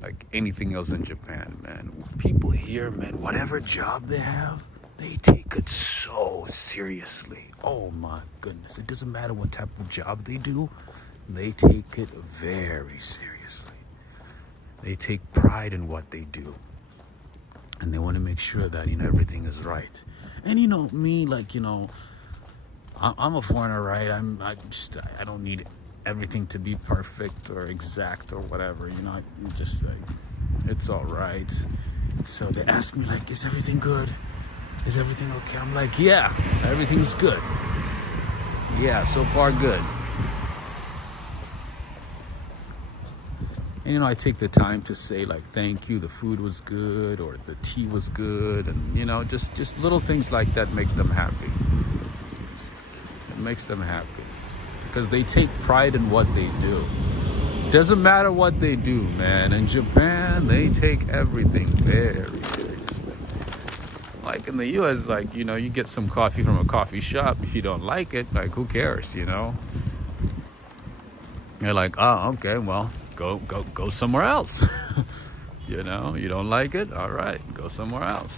Like anything else in Japan, man. People here, man, whatever job they have, they take it so seriously. Oh my goodness. It doesn't matter what type of job they do, they take it very seriously. They take pride in what they do. And they want to make sure that, you know, everything is right. And, you know, me, like, you know, I'm a foreigner, right? I don't need everything to be perfect or exact or whatever, you know. I'm just like, it's all right. So they ask me, like, is everything good? Is everything okay? I'm like, yeah, everything's good. Yeah, so far good. And, you know, I take the time to say, like, thank you, the food was good, or the tea was good, and, you know, just little things like that make them happy. It makes them happy. Because they take pride in what they do. Doesn't matter what they do, man. In Japan, they take everything very seriously. Like in the US, like, you know, you get some coffee from a coffee shop. If you don't like it, like, who cares, you know? You're like, oh, okay, well, go somewhere else. You know, you don't like it? All right, go somewhere else.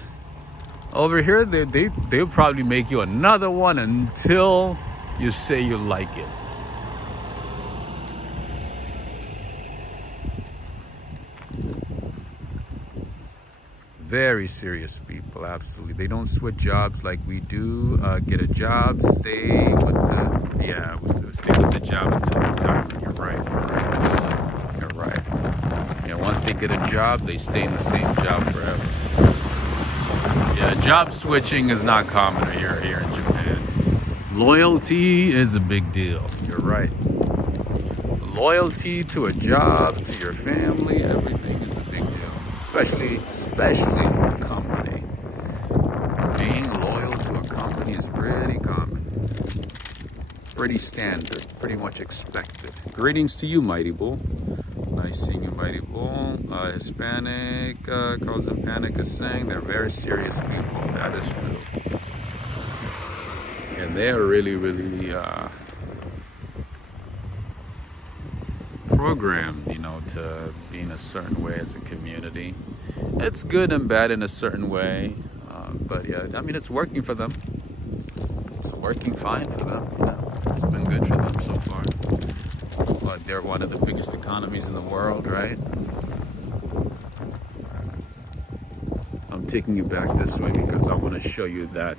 Over here, they'll probably make you another one until you say you like it. Very serious people, absolutely. They don't switch jobs like we do. Get a job, stay with the job until retirement. You're right. Yeah, once they get a job, they stay in the same job forever. Yeah, job switching is not common here in Japan. Loyalty is a big deal. You're right. Loyalty to a job, to your family, everything is a big deal. Especially in a company. Being loyal to a company is pretty common. Pretty standard. Pretty much expected. Greetings to you, Mighty Bull. Nice seeing you, Mighty Bull. Hispanic, Carlos and Panic is saying they're very serious people. That is true. And they are really, really programmed, you know, to be in a certain way as a community. It's good and bad in a certain way, but yeah, I mean, it's working for them. It's working fine for them, you know. It's been good for them so far. But they're one of the biggest economies in the world, right? I'm taking you back this way because I want to show you that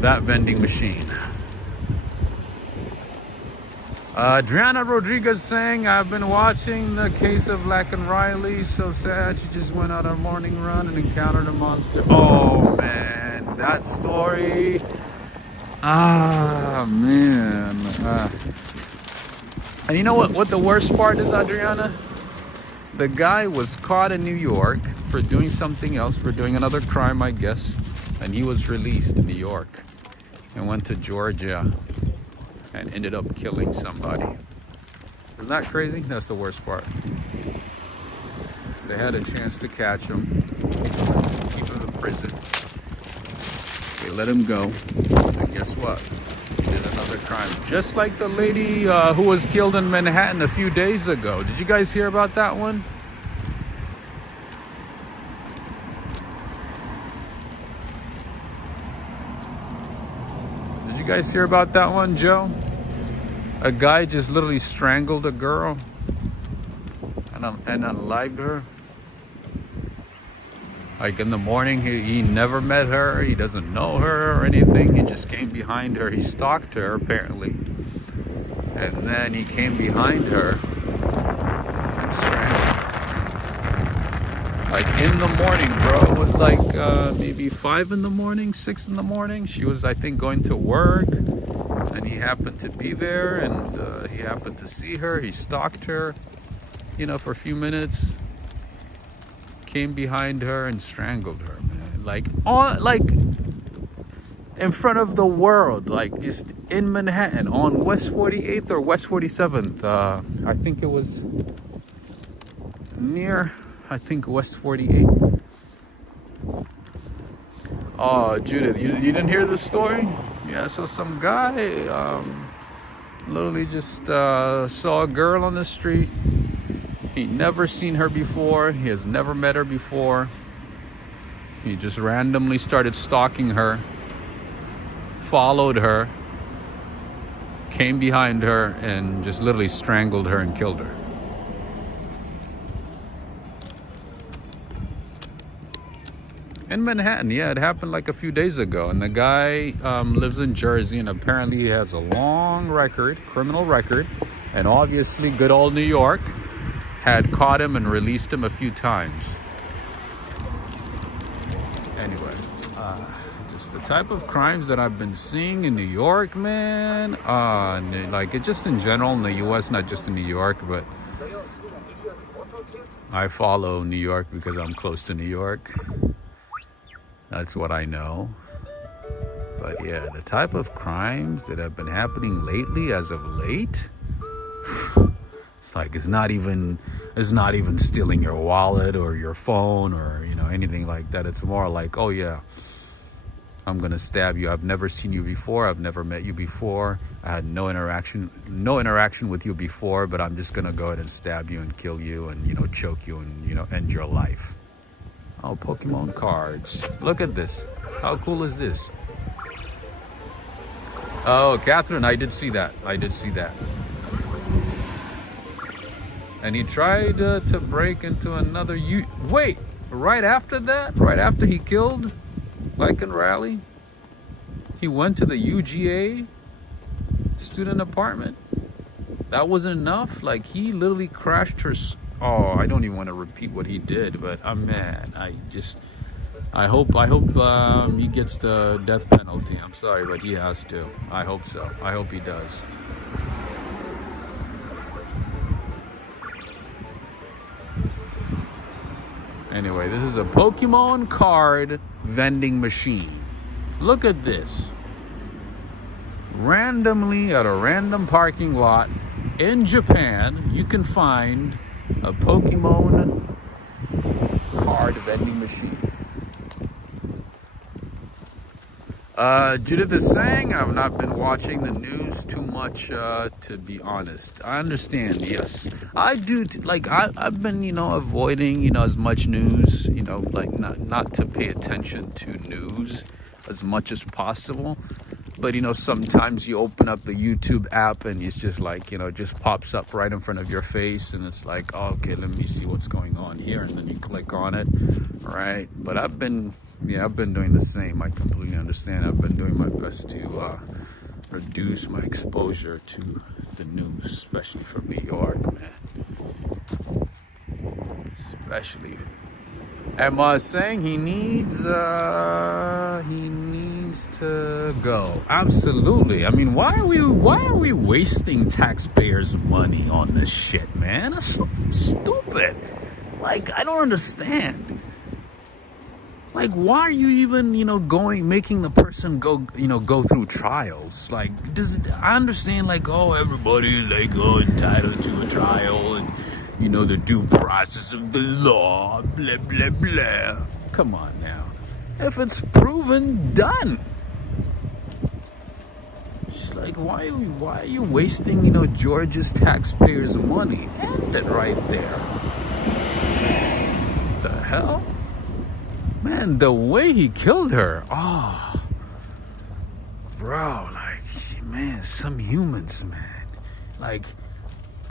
that vending machine. Adriana Rodriguez saying, I've been watching the case of Lack and Riley. So sad. She just went on a morning run and encountered a monster. Oh, man. That story. Ah, man. And you know what the worst part is, Adriana? The guy was caught in New York for doing something else, for doing another crime, I guess. And he was released in New York and went to Georgia and ended up killing somebody. Isn't that crazy? That's the worst part. They had a chance to catch him, keep him in prison. They let him go, and guess what? He did another crime. Just like the lady who was killed in Manhattan a few days ago. Did you guys hear about that one? Did you guys hear about that one, Joe? A guy just literally strangled a girl and unlived her. Like in the morning, he never met her. He doesn't know her or anything. He just came behind her. He stalked her, apparently. And then he came behind her and strangled her. Like in the morning, bro. It was like maybe 5 in the morning, 6 in the morning. She was, I think, going to work. And he happened to be there. And he happened to see her. He stalked her, for a few minutes. Came behind her and strangled her, man. Like in front of the world, like just in Manhattan on West 48th or West 47th. I think it was near, West 48th. Oh, Judith, you didn't hear this story? Yeah, so some guy literally just saw a girl on the street. He'd never seen her before. He has never met her before. He just randomly started stalking her, followed her, came behind her, and just literally strangled her and killed her. In Manhattan, yeah, it happened like a few days ago. And the guy lives in Jersey, and apparently he has a long record, criminal record, and obviously good old New York had caught him and released him a few times. Anyway, just the type of crimes that I've been seeing in New York, man. Like it just in general in the U.S., not just in New York, but I follow New York because I'm close to New York. That's what I know. But yeah, the type of crimes that have been happening lately, as of late. It's like it's not even stealing your wallet or your phone or anything like that. It's more like, oh yeah, I'm gonna stab you. I've never seen you before. I've never met you before. I had no interaction with you before, but I'm just gonna go ahead and stab you and kill you and choke you and end your life. Oh, Pokemon cards. Look at this. How cool is this? Oh, Catherine, I did see that. And he tried to break into another wait, right after that, right after he killed Lycan Rally, he went to the UGA student apartment. That wasn't enough. Like he literally crashed her. Oh, I don't even want to repeat what he did, but man, I hope he gets the death penalty. I'm sorry, but he has to. I hope so. I hope he does. Anyway, this is a Pokemon card vending machine. Look at this. Randomly at a random parking lot in Japan, you can find a Pokemon card vending machine. Judith is saying, I've not been watching the news too much, to be honest. I understand, yes. I do, I've been, avoiding, as much news, not to pay attention to news as much as possible. But, sometimes you open up the YouTube app and it's just like, just pops up right in front of your face. And it's like, oh, okay, let me see what's going on here. And then you click on it, right? But I've been doing the same. I completely understand. I've been doing my best to reduce my exposure to the news, especially from New York, man. Especially. Emma is saying he needs to go. Absolutely. I mean, why are we wasting taxpayers' money on this shit, man? That's so stupid. Like, I don't understand. Like, why are you even, making the person go through trials? Like, I understand, like, oh, everybody, like, entitled to a trial and, the due process of the law, blah, blah, blah. Come on now. If it's proven, done. Just like, why are you wasting, Georgia's taxpayers' money? End it right there. The hell? Man, the way he killed her. Oh. Bro, like, man, some humans, man. Like,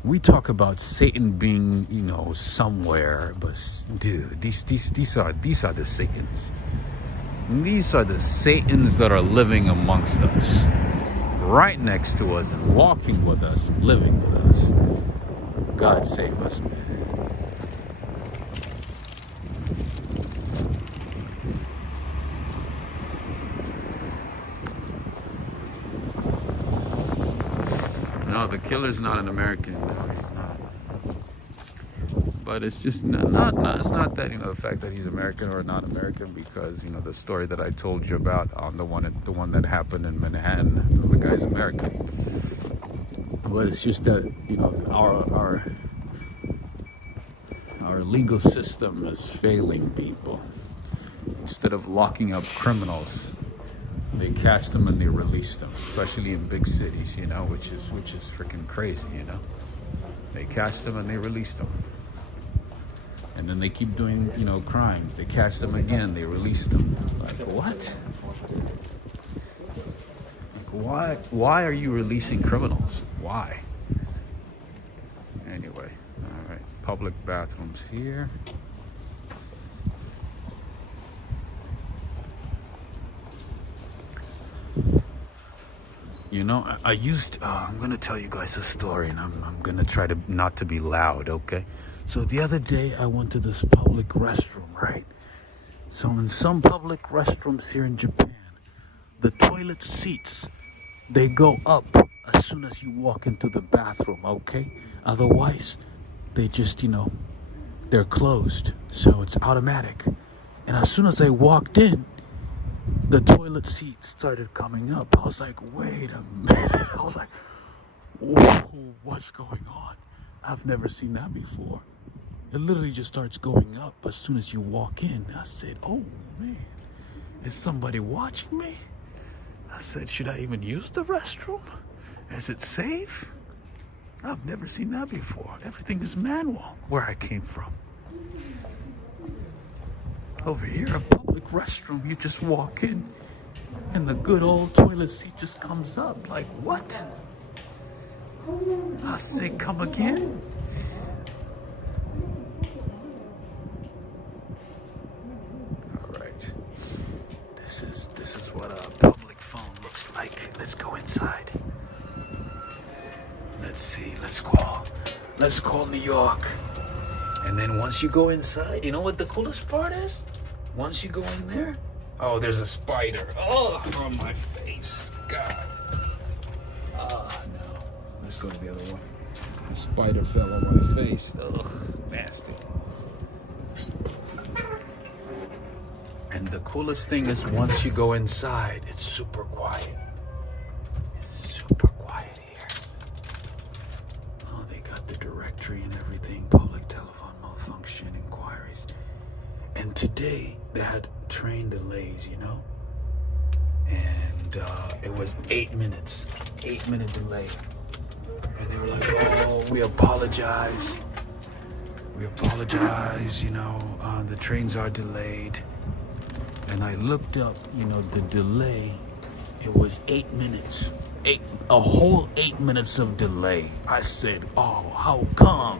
We talk about Satan being, you know, somewhere, but dude, these are the Satans. These are the Satans that are living amongst us, right next to us and walking with us, living with us. God save us, man. No, the killer's not an American. No, he's not. But it's just not it's not that, you know, the fact that he's American or not American, because, you know, the story that I told you about on the one that happened in Manhattan, the guy's American. But it's just that, you know, our legal system is failing people. Instead of locking up criminals, they catch them and they release them, especially in big cities, you know, which is freaking crazy, you know. They catch them and they release them. And then they keep doing, you know, crimes. They catch them again, they release them. Like, what? Like, why are you releasing criminals? Why? Anyway, all right. Public bathrooms here. You know, I used, I'm going to tell you guys a story, and I'm going to try to not to be loud, okay? So the other day, I went to this public restroom, right? So in some public restrooms here in Japan, the toilet seats, they go up as soon as you walk into the bathroom, okay? Otherwise, they just, you know, they're closed. So it's automatic. And as soon as I walked in, the toilet seat started coming up. I was like, wait a minute. I was like, whoa, what's going on? I've never seen that before. It literally just starts going up as soon as you walk in. I said, oh man, is somebody watching me? I said, should I even use the restroom? Is it safe? I've never seen that before. Everything is manual where I came from. Over here, a public restroom, you just walk in and the good old toilet seat just comes up. Like, what? I say, come again? All right. This is what a public phone looks like. Let's go inside. Let's see. Let's call New York. And then once you go inside, you know what the coolest part is? Once you go in there, oh, there's a spider. Oh, on my face. God. Oh, no. Let's go to the other one. The spider fell on my face. Ugh, nasty. And the coolest thing is once you go inside, it's super quiet. It's super quiet here. Oh, they got the directory and everything. Public telephone malfunction inquiries. And today, they had train delays, you know? And it was 8 minutes. 8-minute delay. And they were like, oh, we apologize. We apologize, you know, the trains are delayed. And I looked up, you know, the delay. It was 8 minutes. A whole 8 minutes of delay. I said, oh, how come?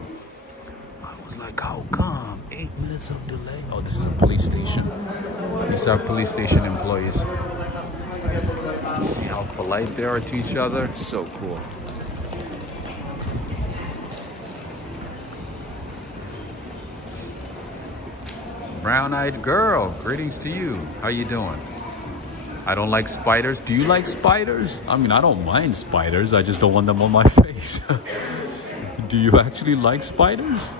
I was like, how come? 8 minutes of delay? Oh, this is a police station. These are police station employees. See how polite they are to each other? So cool. Brown-eyed girl, greetings to you. How you doing? I don't like spiders. Do you like spiders? I mean, I don't mind spiders. I just don't want them on my face. Do you actually like spiders?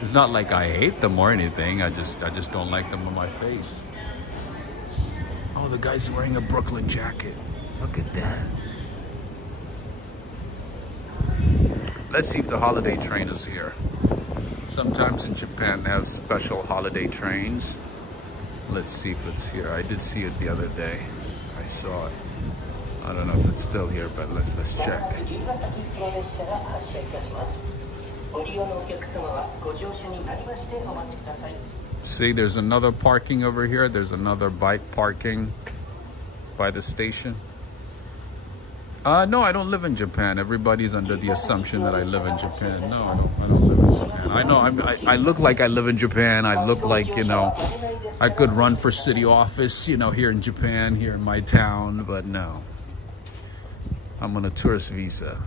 It's not like I hate them or anything. I just don't like them on my face. Oh, the guy's wearing a Brooklyn jacket. Look at that. Let's see if the holiday train is here. Sometimes in Japan they have special holiday trains. Let's see if it's here. I did see it the other day. I saw it. I don't know if it's still here, but let's check. See, there's another parking over here. There's another bike parking by the station. No, I don't live in Japan. Everybody's under the assumption that I live in Japan. No, I don't live in Japan. I know I look like I live in Japan. I look like, you know, I could run for city office, you know, here in Japan, here in my town, but no. I'm on a tourist visa.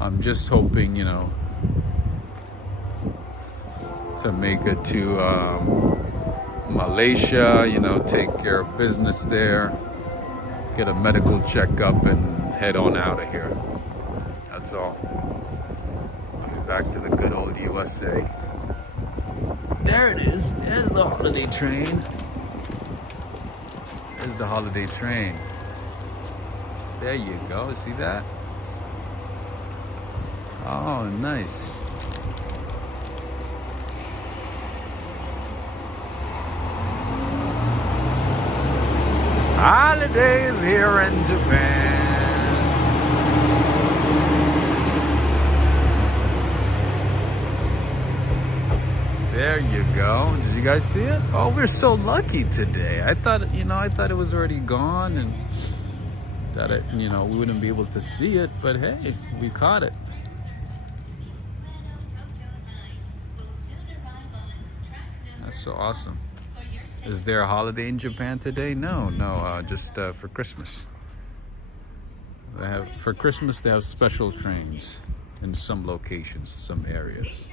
I'm just hoping, you know, to make it to Malaysia, you know, take care of business there, get a medical checkup, and head on out of here. That's all. I'll be back to the good old USA. There it is. There's the holiday train. There's the holiday train. There you go. See that? Oh, nice. Holidays here in Japan. There you go. Did you guys see it? Oh, we're so lucky today. I thought, you know, it was already gone and that it, you know, we wouldn't be able to see it, but hey, we caught it. That's so awesome. Is there a holiday in Japan today? No, just for Christmas. For Christmas, they have special trains in some locations, some areas.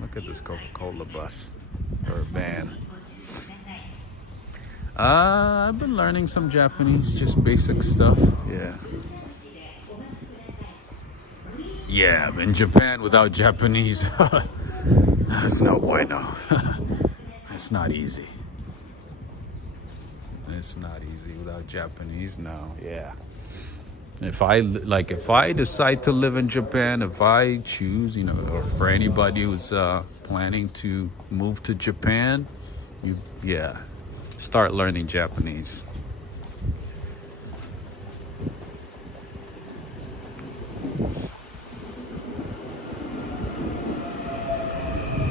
Look at this Coca-Cola bus or van. I've been learning some Japanese, just basic stuff. Yeah, in Japan without Japanese, that's no bueno. It's not easy. It's not easy without Japanese, no. Yeah. If I decide to live in Japan, if I choose, you know, or for anybody who's planning to move to Japan, start learning Japanese.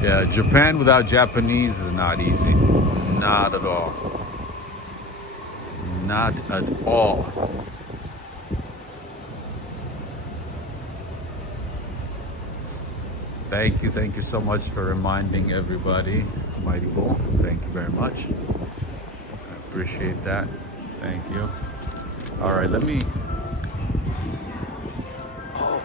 Yeah, Japan without Japanese is not easy. Not at all. Not at all. Thank you so much for reminding everybody. Mighty Bull, thank you very much. I appreciate that. Thank you. All right, let me... Oh.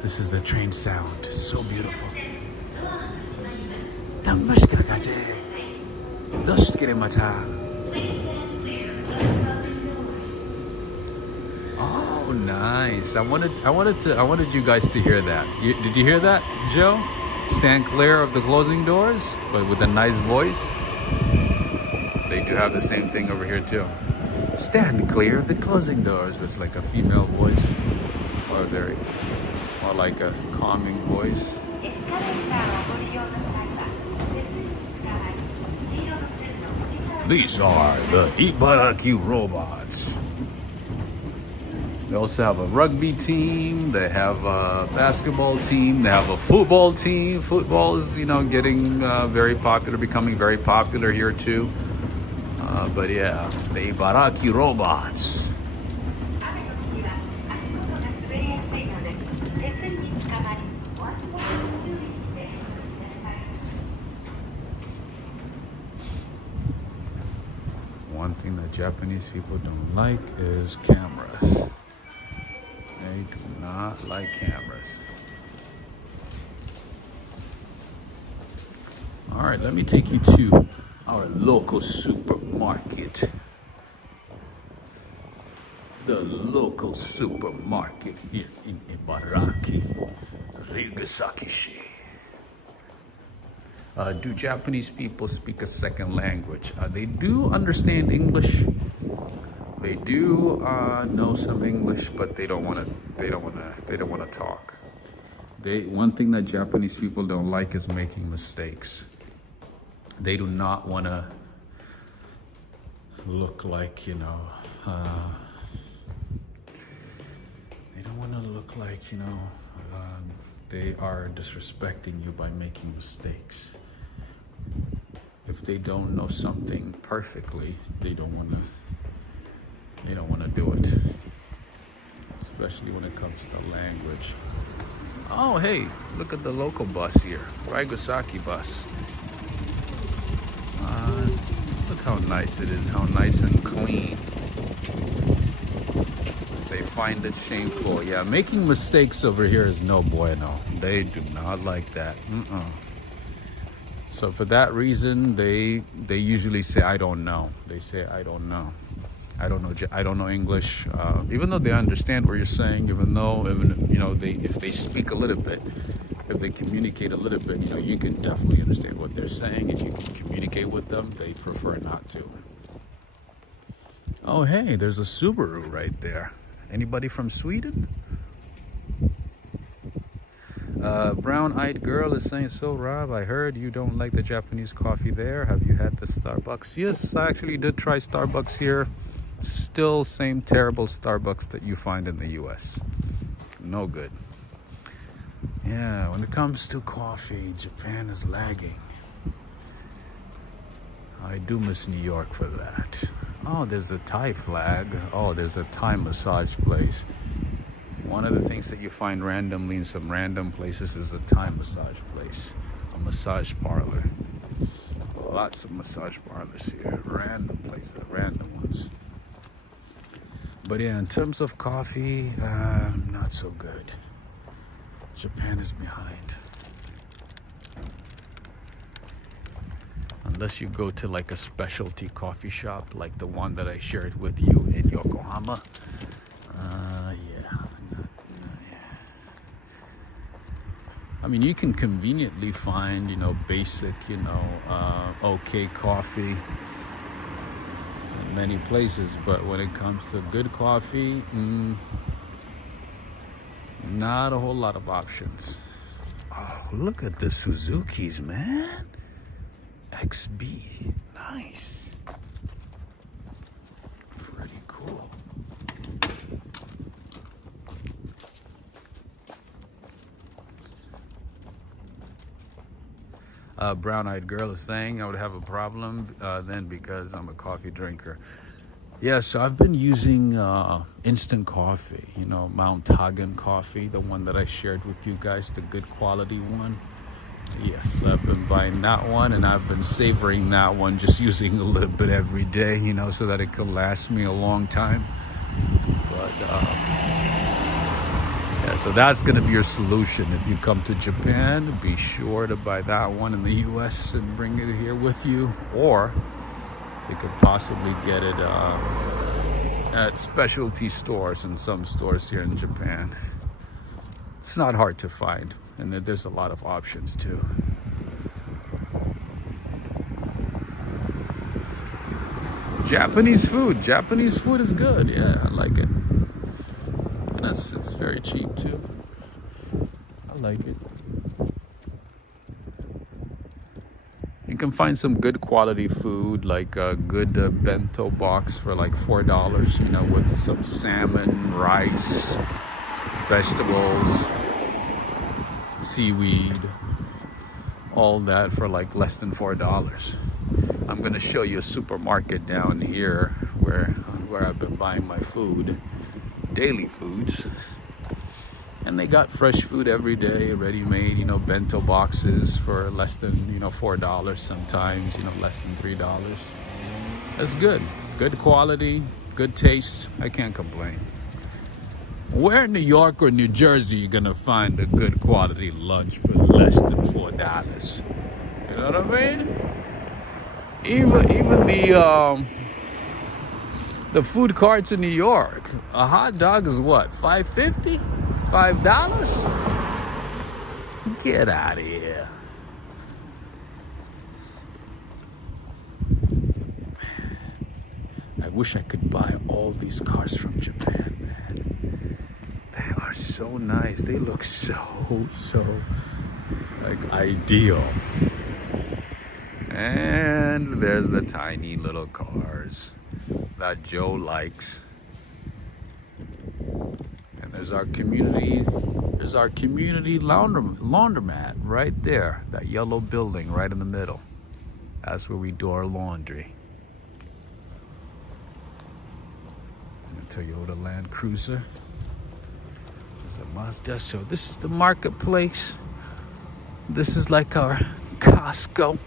This is the train sound. So beautiful. Oh, nice. I wanted you guys to hear that. Did you hear that, Joe? Stand clear of the closing doors, but with a nice voice. They do have the same thing over here too. Stand clear of the closing doors. It's like a female voice, or very, more like a calming voice. These are the Ibaraki robots. They also have a rugby team, they have a basketball team, they have a football team. Football is, you know, getting very popular, becoming very popular here too. But yeah, the Ibaraki robots. One thing that Japanese people don't like is cameras. They do not like cameras. All right, let me take you to our local supermarket. The local supermarket here in Ibaraki, Ryugasaki. Do Japanese people speak a second language? They do understand English. They do know some English, but they don't want to talk. One thing that Japanese people don't like is making mistakes. They do not want to look like, you know, they don't want to look like, you know, they are disrespecting you by making mistakes. if they don't know something perfectly, they don't want to do it, especially when it comes to language. Oh, hey, look at the local bus here, Ryugasaki bus. Look how nice it is, how nice and clean. They find it shameful. Yeah, making mistakes over here is no bueno. They do not like that. So for that reason, they usually say, I don't know. They say, I don't know. I don't know English. Even though they understand what you're saying, if they speak a little bit, if they communicate a little bit, you can definitely understand what they're saying and you can communicate with them. They prefer not to. Oh, hey, there's a Subaru right there. Anybody from Sweden? Brown-eyed girl is saying, so Rob, I heard you don't like the Japanese coffee there. Have you had the Starbucks? Yes, I actually did try Starbucks here. Still same terrible Starbucks that you find in the US. No good. Yeah, when it comes to coffee, Japan is lagging. I do miss New York for that. Oh, there's a Thai flag. Oh, there's a Thai massage place. One of the things that you find randomly in some random places is a Thai massage place, a massage parlor. Lots of massage parlors here, random places, random ones. But yeah, in terms of coffee, not so good. Japan is behind. Unless you go to like a specialty coffee shop, like the one that I shared with you in Yokohama. I mean, you can conveniently find, basic, okay coffee in many places, but when it comes to good coffee, not a whole lot of options. Oh, look at the Suzukis, man. XB, nice. Pretty cool. Brown-eyed girl is saying I would have a problem then because I'm a coffee drinker. Yeah, so I've been using instant coffee, Mount Hagen coffee, the one that I shared with you guys, the good quality one. Yes, I've been buying that one and I've been savoring that one, just using a little bit every day, so that it could last me a long time. But yeah, so that's going to be your solution. If you come to Japan, be sure to buy that one in the US and bring it here with you. Or you could possibly get it at specialty stores and some stores here in Japan. It's not hard to find, and there's a lot of options too. Japanese food is good. Yeah, I like it. And it's very cheap too. I like it. You can find some good quality food, like a good bento box for like $4, with some salmon, rice, vegetables, seaweed, all that for like less than $4. I'm gonna show you a supermarket down here where I've been buying my food, daily foods, and they got fresh food every day, ready-made, bento boxes for less than $4 sometimes, less than $3. That's good quality, good taste. I can't complain. Where in New York or New Jersey you gonna find a good quality lunch for less than $4? You know what I mean? Even the food carts in New York, a hot dog is what, $5.50? $5? Get out of here. I wish I could buy all these cars from Japan, man. They are so nice. They look so like ideal. And there's the tiny little cars that Joe likes. And there's our community laundromat right there, that yellow building right in the middle. That's where we do our laundry. A Toyota Land Cruiser. There's a Mazda. So this is the marketplace. This is like our Costco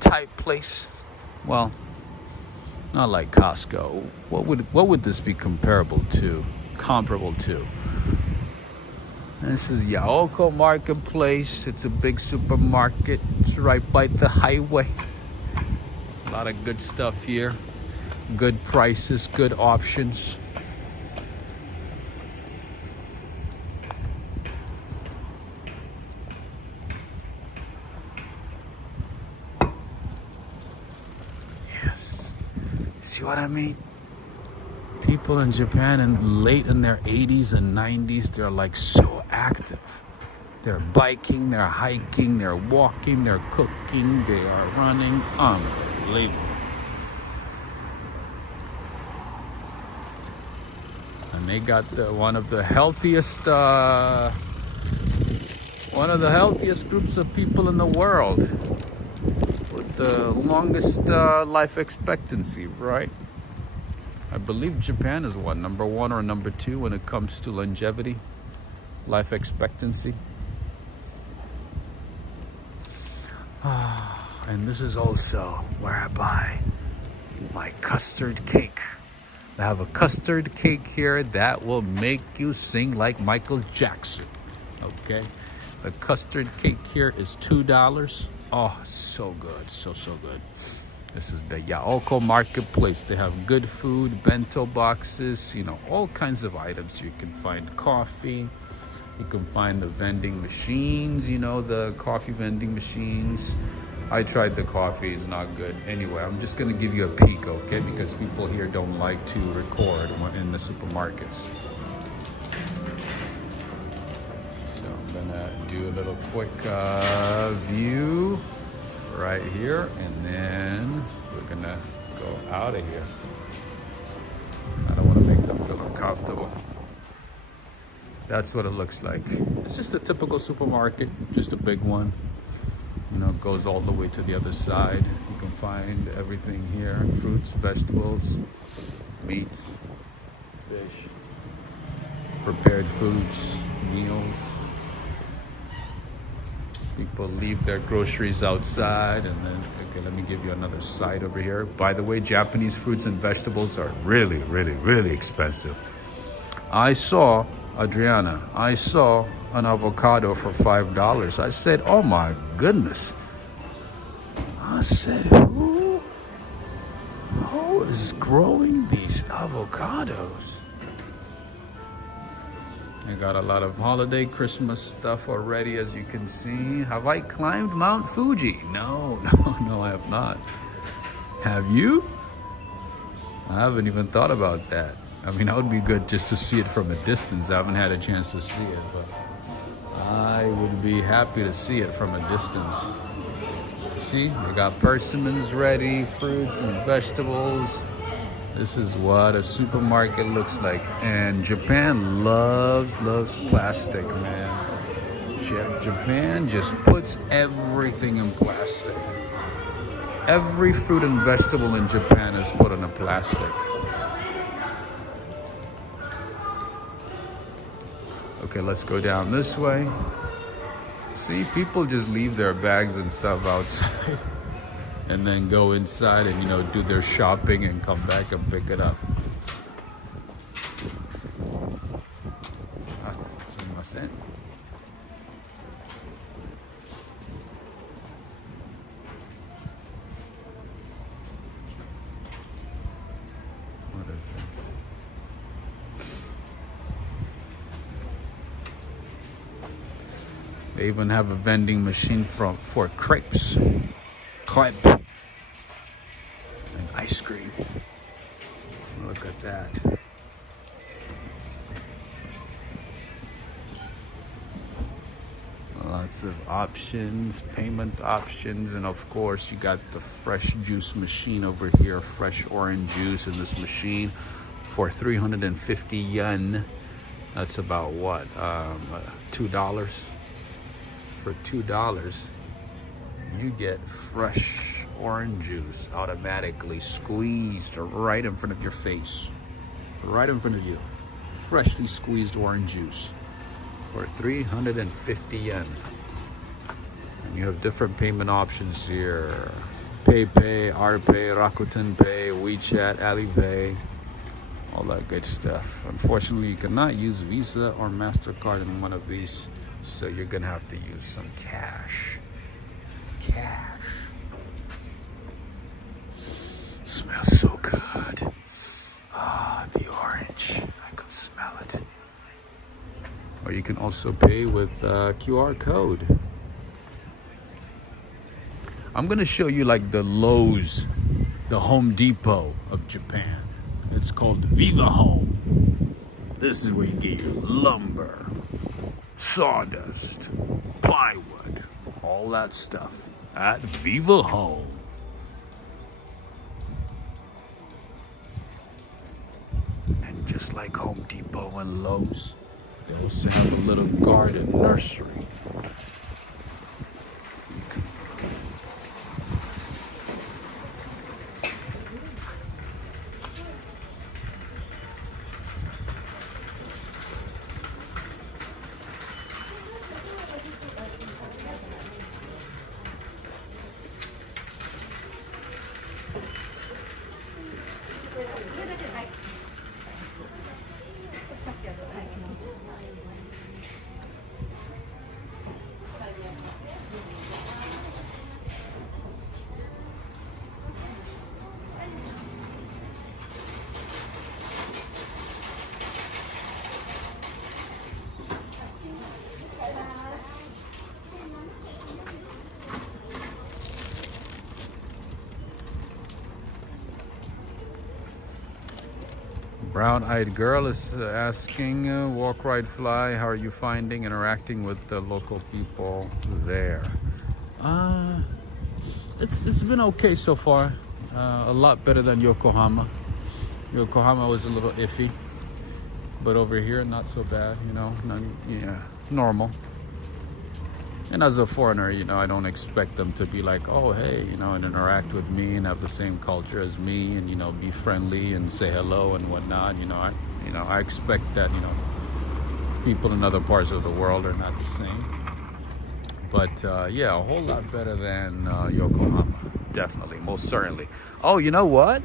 type place. Well, not like Costco. What would this be comparable to? This is Yaoko Marketplace. It's a big supermarket. It's right by the highway. A lot of good stuff here. Good prices, good options. Yes. See what I mean? People in Japan and late in their 80s and 90s, they're like so active. They're biking, they're hiking, they're walking, they're cooking, they are running. Unbelievable. And they got one of the healthiest groups of people in the world with the longest life expectancy, right? I believe Japan is what, number 1 or number 2 when it comes to longevity, life expectancy. And this is also where I buy my custard cake. I have a custard cake here that will make you sing like Michael Jackson. Okay, the custard cake here is $2. Oh, so good, so good. This is the Yaoko Marketplace. They have good food, bento boxes, you know, all kinds of items. You can find coffee. You can find the vending machines, you know, the coffee vending machines. I tried the coffee, it's not good. Anyway, I'm just gonna give you a peek, okay? Because people here don't like to record in the supermarkets. So I'm gonna do a little quick view right here, and then we're gonna go out of here. I don't want to make them feel uncomfortable. That's what it looks like. It's just a typical supermarket, just a big one. You know, it goes all the way to the other side. You can find everything here: fruits, vegetables, meats, fish, prepared foods, meals. People leave their groceries outside, and then, okay, let me give you another side over here. By the way, Japanese fruits and vegetables are really, really, really expensive. Adriana, I saw an avocado for $5. I said, oh my goodness. I said, who is growing these avocados? I got a lot of holiday Christmas stuff already, as you can see. Have I climbed Mount Fuji? No, I have not. Have you? I haven't even thought about that. I mean, that would be good just to see it from a distance. I haven't had a chance to see it, but I would be happy to see it from a distance. See, they got persimmons ready, fruits and vegetables. This is what a supermarket looks like. And Japan loves plastic, man. Japan just puts everything in plastic. Every fruit and vegetable in Japan is put in a plastic. Okay, let's go down this way. See, people just leave their bags and stuff outside and then go inside and, you know, do their shopping and come back and pick it up. Sumimasen. What is this? They even have a vending machine for crepes. Crepe. And ice cream. Look at that. Lots of options, payment options, and of course you got the fresh juice machine over here. Fresh orange juice in this machine for 350 yen. That's about what? $2. For $2, you get fresh orange juice automatically squeezed right in front of your face. Right in front of you. Freshly squeezed orange juice for 350 yen. And you have different payment options here. PayPay, RPay, Rakuten Pay, WeChat, Alipay, all that good stuff. Unfortunately, you cannot use Visa or MasterCard in one of these, so you're gonna have to use some cash. Cash. Smells so good. Ah, the orange. I can smell it. Or you can also pay with QR code. I'm gonna show you like the Lowe's, the Home Depot of Japan. It's called Viva Home. This is where you get your lumber, sawdust, plywood, all that stuff at Viva Home. And just like Home Depot and Lowe's, they also have a little garden nursery. Brown-eyed girl is asking, walk, ride, fly, how are you finding interacting with the local people there? It's been okay so far. A lot better than Yokohama. Yokohama was a little iffy, but over here not so bad, you know, normal. And as a foreigner, you know, I don't expect them to be like, oh, hey, you know, and interact with me and have the same culture as me and, you know, be friendly and say hello and whatnot. I expect that, you know, people in other parts of the world are not the same. But, yeah, a whole lot better than Yokohama. Definitely, most certainly. Oh, you know what?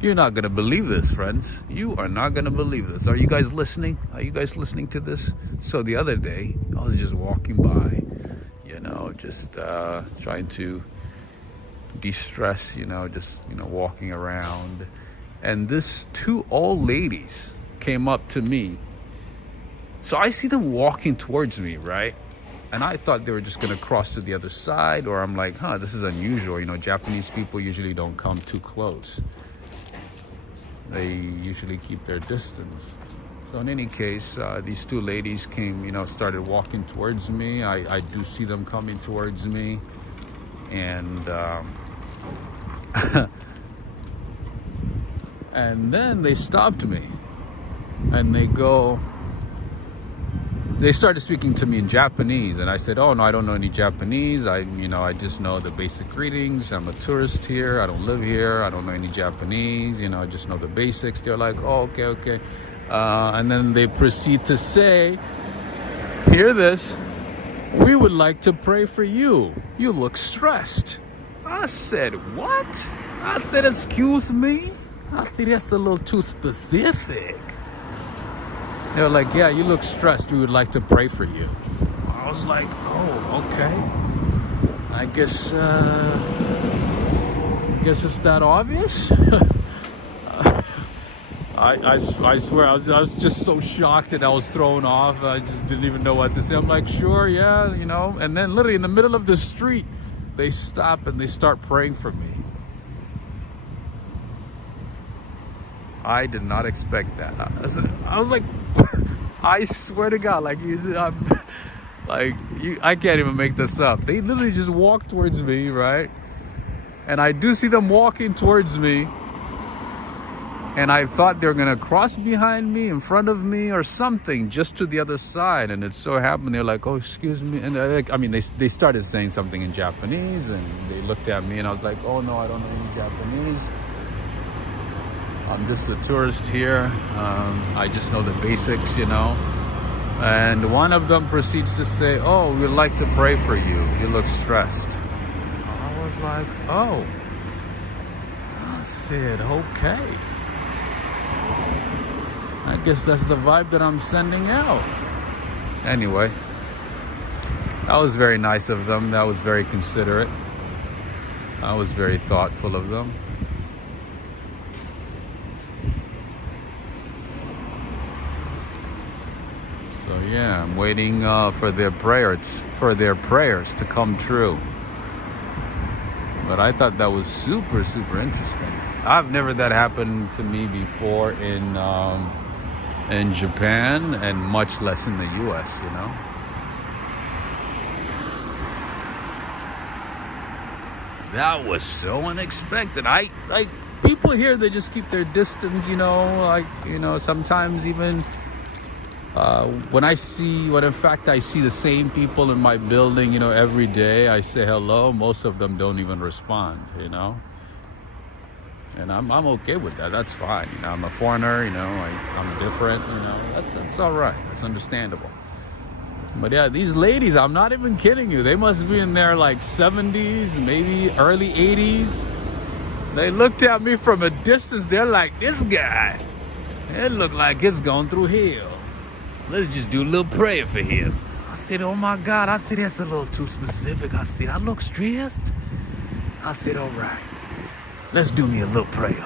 You're not going to believe this, friends. You are not going to believe this. Are you guys listening? Are you guys listening to this? So the other day, I was just walking by, you know, just trying to de-stress, you know, just, you know, walking around. And this two old ladies came up to me. So I see them walking towards me, right? And I thought they were just going to cross to the other side. Or I'm like, this is unusual. You know, Japanese people usually don't come too close. They usually keep their distance. So in any case, these two ladies came, you know, started walking towards me. I do see them coming towards me. And and then they stopped me. And they started speaking to me in Japanese. And I said, oh, no, I don't know any Japanese. I just know the basic greetings. I'm a tourist here. I don't live here. I don't know any Japanese. You know, I just know the basics. They're like, oh, okay. And then they proceed to say, hear this, we would like to pray for you. You look stressed. I said, what? I said, excuse me? I said, that's a little too specific. They were like, yeah, you look stressed. We would like to pray for you. I was like, oh, okay. I guess it's that obvious. I swear, I was just so shocked and I was thrown off. I just didn't even know what to say. I'm like, sure, yeah, you know. And then literally in the middle of the street, they stop and they start praying for me. I did not expect that. I was like, I swear to God, I can't even make this up. They literally just walk towards me, right? And I do see them walking towards me. And I thought they were gonna cross behind me, in front of me, or something, just to the other side. And it so happened they're like, "Oh, excuse me." And I mean, they started saying something in Japanese, and they looked at me, and I was like, "Oh no, I don't know any Japanese. I'm just a tourist here. I just know the basics, you know." And one of them proceeds to say, "Oh, we'd like to pray for you. You look stressed." I was like, "Oh." I said, "Okay. I guess that's the vibe that I'm sending out." Anyway, that was very nice of them. That was very considerate. I was very thoughtful of them. So yeah, I'm waiting for their prayers to come true. But I thought that was super interesting. I've never that happened to me before in Japan, and much less in the US, you know. That was so unexpected. People here, they just keep their distance, you know, like, you know, sometimes even when in fact I see the same people in my building, you know, every day, I say hello, most of them don't even respond, you know. And I'm okay with that. That's fine. You know, I'm a foreigner, you know, I'm different, you know. That's all right. That's understandable. But yeah, these ladies, I'm not even kidding you. They must be in their like 70s, maybe early 80s. They looked at me from a distance. They're like, "This guy, it looked like he's going through hell. Let's just do a little prayer for him." I said, "Oh my God." I said, "That's a little too specific." I said, "I look stressed." I said, "All right. Let's do me a little prayer."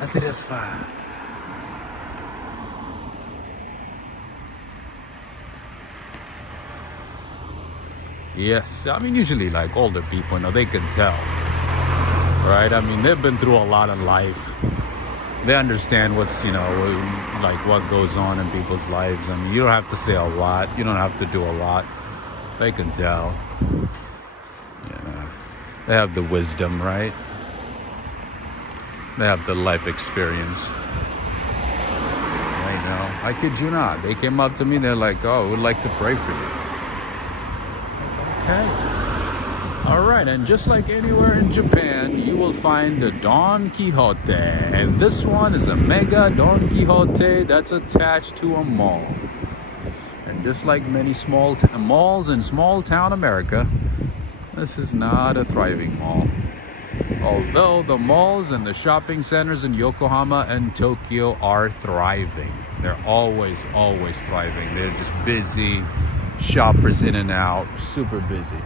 I said, "That's fine." Yes, I mean, usually like older people, you know, they can tell, right? I mean, they've been through a lot in life. They understand what's, you know, like what goes on in people's lives. I mean, you don't have to say a lot. You don't have to do a lot. They can tell. You know, they have the wisdom, right? They have the life experience. I know. I kid you not. They came up to me. They're like, "Oh, we'd like to pray for you." Okay. All right. And just like anywhere in Japan, you will find the Don Quixote. And this one is a mega Don Quixote that's attached to a mall. And just like many small malls in small town America, this is not a thriving mall. Although the malls and the shopping centers in Yokohama and Tokyo are thriving. They're always thriving. They're just busy, shoppers in and out, super busy.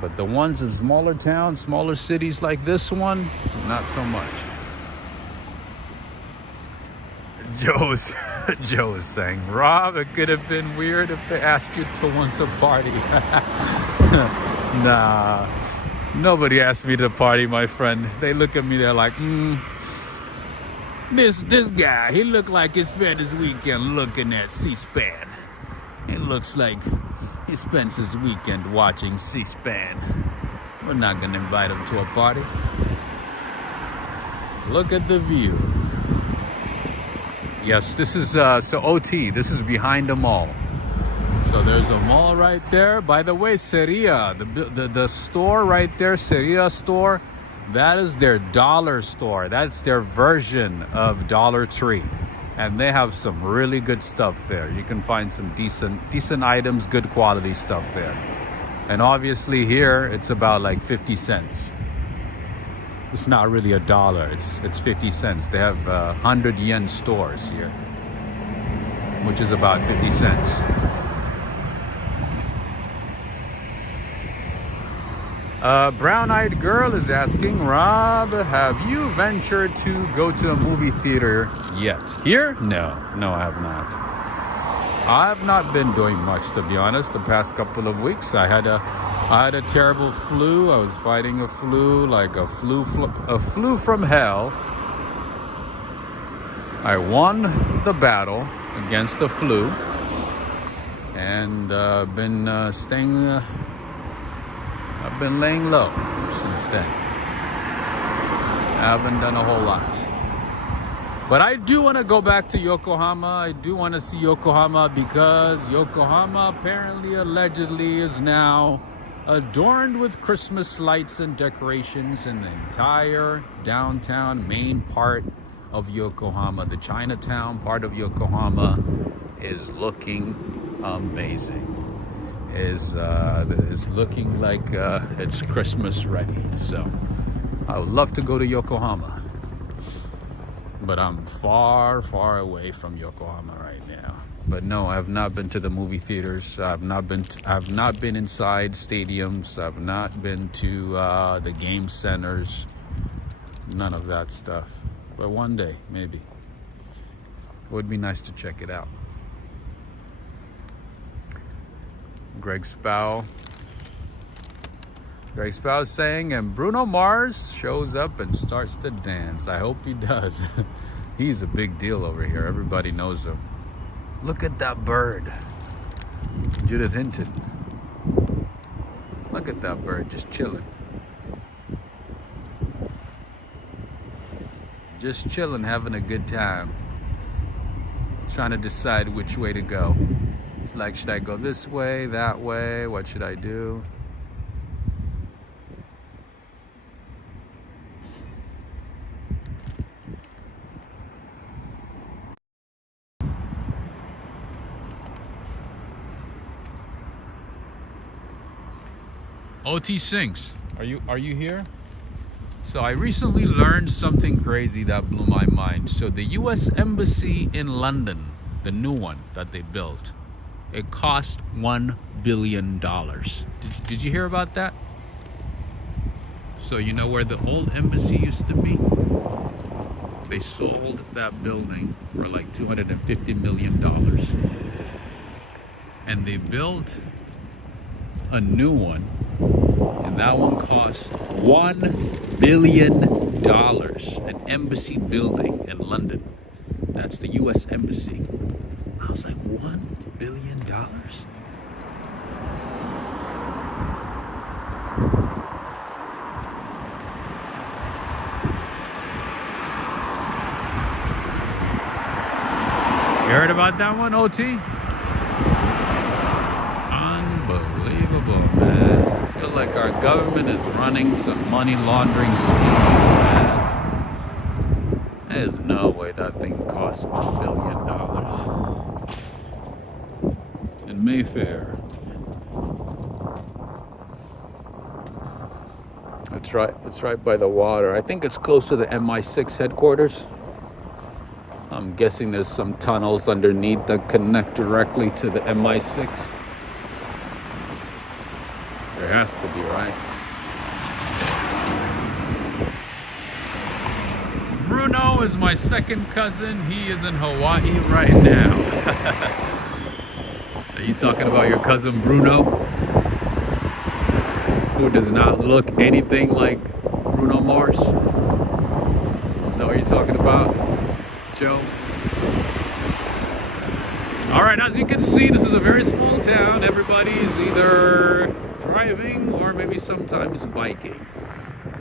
But the ones in smaller towns, smaller cities like this one, not so much. Joe is saying, "Rob, it could have been weird if they asked you to want to party." Nah. Nobody asked me to party, my friend. They look at me, they're like, this guy, he looked like he spent his weekend looking at C-SPAN. It looks like he spends his weekend watching C-SPAN. We're not gonna invite him to a party. Look at the view. Yes, this is, so OT, this is behind the mall. So there's a mall right there. By the way, Seria, the store right there, Seria store, that is their dollar store. That's their version of Dollar Tree. And they have some really good stuff there. You can find some decent items, good quality stuff there. And obviously here, it's about like 50 cents. It's not really a dollar, it's 50 cents. They have 100 yen stores here, which is about 50 cents. Brown-eyed girl is asking, "Rob, have you ventured to go to a movie theater yet?" Here? No, I have not. I have not been doing much, to be honest. The past couple of weeks, I had a terrible flu. I was fighting a flu, like a flu from hell. I won the battle against the flu, and been staying. I've been laying low since then. I haven't done a whole lot. But I do want to go back to Yokohama. I do want to see Yokohama because Yokohama apparently, allegedly, is now adorned with Christmas lights and decorations in the entire downtown main part of Yokohama. The Chinatown part of Yokohama is looking amazing. Is looking like it's Christmas ready. So I would love to go to Yokohama, but I'm far, far away from Yokohama right now. But no, I have not been to the movie theaters. I've not been inside stadiums. I've not been to the game centers. None of that stuff. But one day, maybe. It would be nice to check it out. Greg Spau is saying, and Bruno Mars shows up and starts to dance. I hope he does. He's a big deal over here. Everybody knows him. Look at that bird. Judith Hinton. Look at that bird just chilling. Just chilling, having a good time. Trying to decide which way to go. It's like, should I go this way, that way? What should I do? OT Sinks, are you here? So I recently learned something crazy that blew my mind. So the US Embassy in London, the new one that they built, it cost $1 billion. Did you hear about that? So you know where the old embassy used to be? They sold that building for like $250 million. And they built a new one. And that one cost $1 billion. An embassy building in London. That's the US Embassy. I was like, $1 billion? You heard about that one, OT? Unbelievable, man. I feel like our government is running some money laundering scheme, man. There's no way that thing costs $1 billion. In Mayfair. That's right. It's right by the water. I think it's close to the MI6 headquarters. I'm guessing there's some tunnels underneath that connect directly to the MI6. There has to be, right? Bruno is my second cousin. He is in Hawaii right now. Are you talking about your cousin Bruno? Who does not look anything like Bruno Mars? Is that what you're talking about, Joe? Alright, as you can see, this is a very small town. Everybody is either driving or maybe sometimes biking.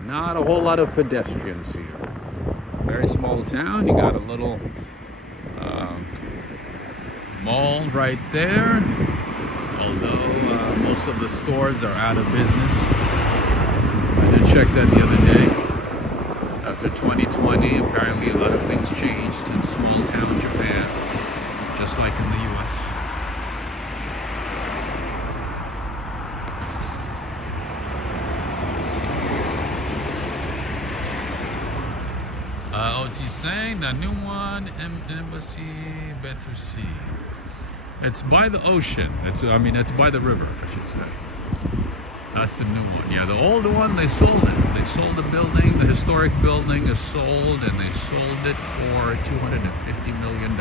Not a whole lot of pedestrians here. Very small town. You got a little mall right there. Although most of the stores are out of business. I did check that the other day. After 2020, apparently a lot of things changed in small town Japan, just like in the US. OT saying the new one, Embassy Bethusi. It's by the ocean. It's by the river, I should say. That's the new one. Yeah, the old one, they sold it. They sold the building. The historic building is sold, and they sold it for $250 million.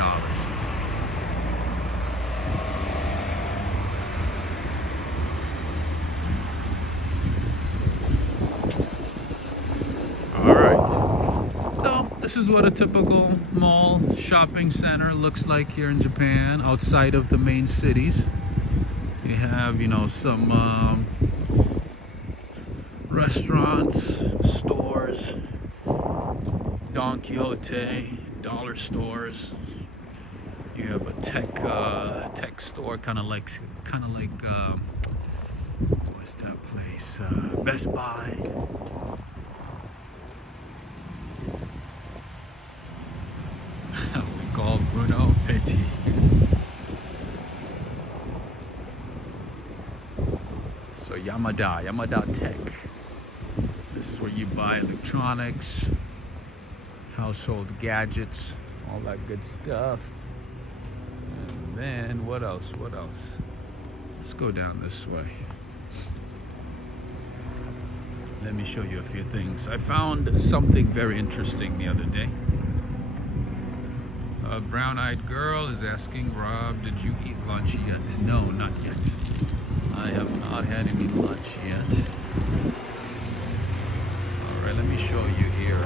All right. So this is what a typical mall shopping center looks like here in Japan, outside of the main cities. You have, some restaurants, stores, Don Quixote, dollar stores. You have a tech store, kind of like what's that place? Best Buy. We call Bruno Petit. So Yamada Tech. This is where you buy electronics, household gadgets, all that good stuff. And then what else? Let's go down this way. Let me show you a few things. I found something very interesting the other day. A brown-eyed girl is asking Rob, did you eat lunch yet? No, not yet. I have not had any lunch yet. Alright, let me show you here.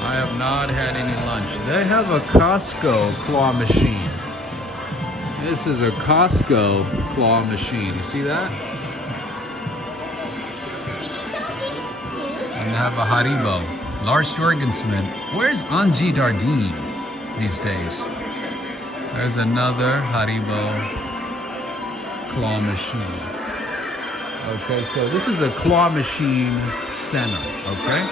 I have not had any lunch. They have a Costco claw machine. This is a Costco claw machine. You see that? And they have a Haribo. Lars Jorgensen. Where's Angie Dardine these days? There's another Haribo claw machine. Okay, so this is a claw machine center, okay?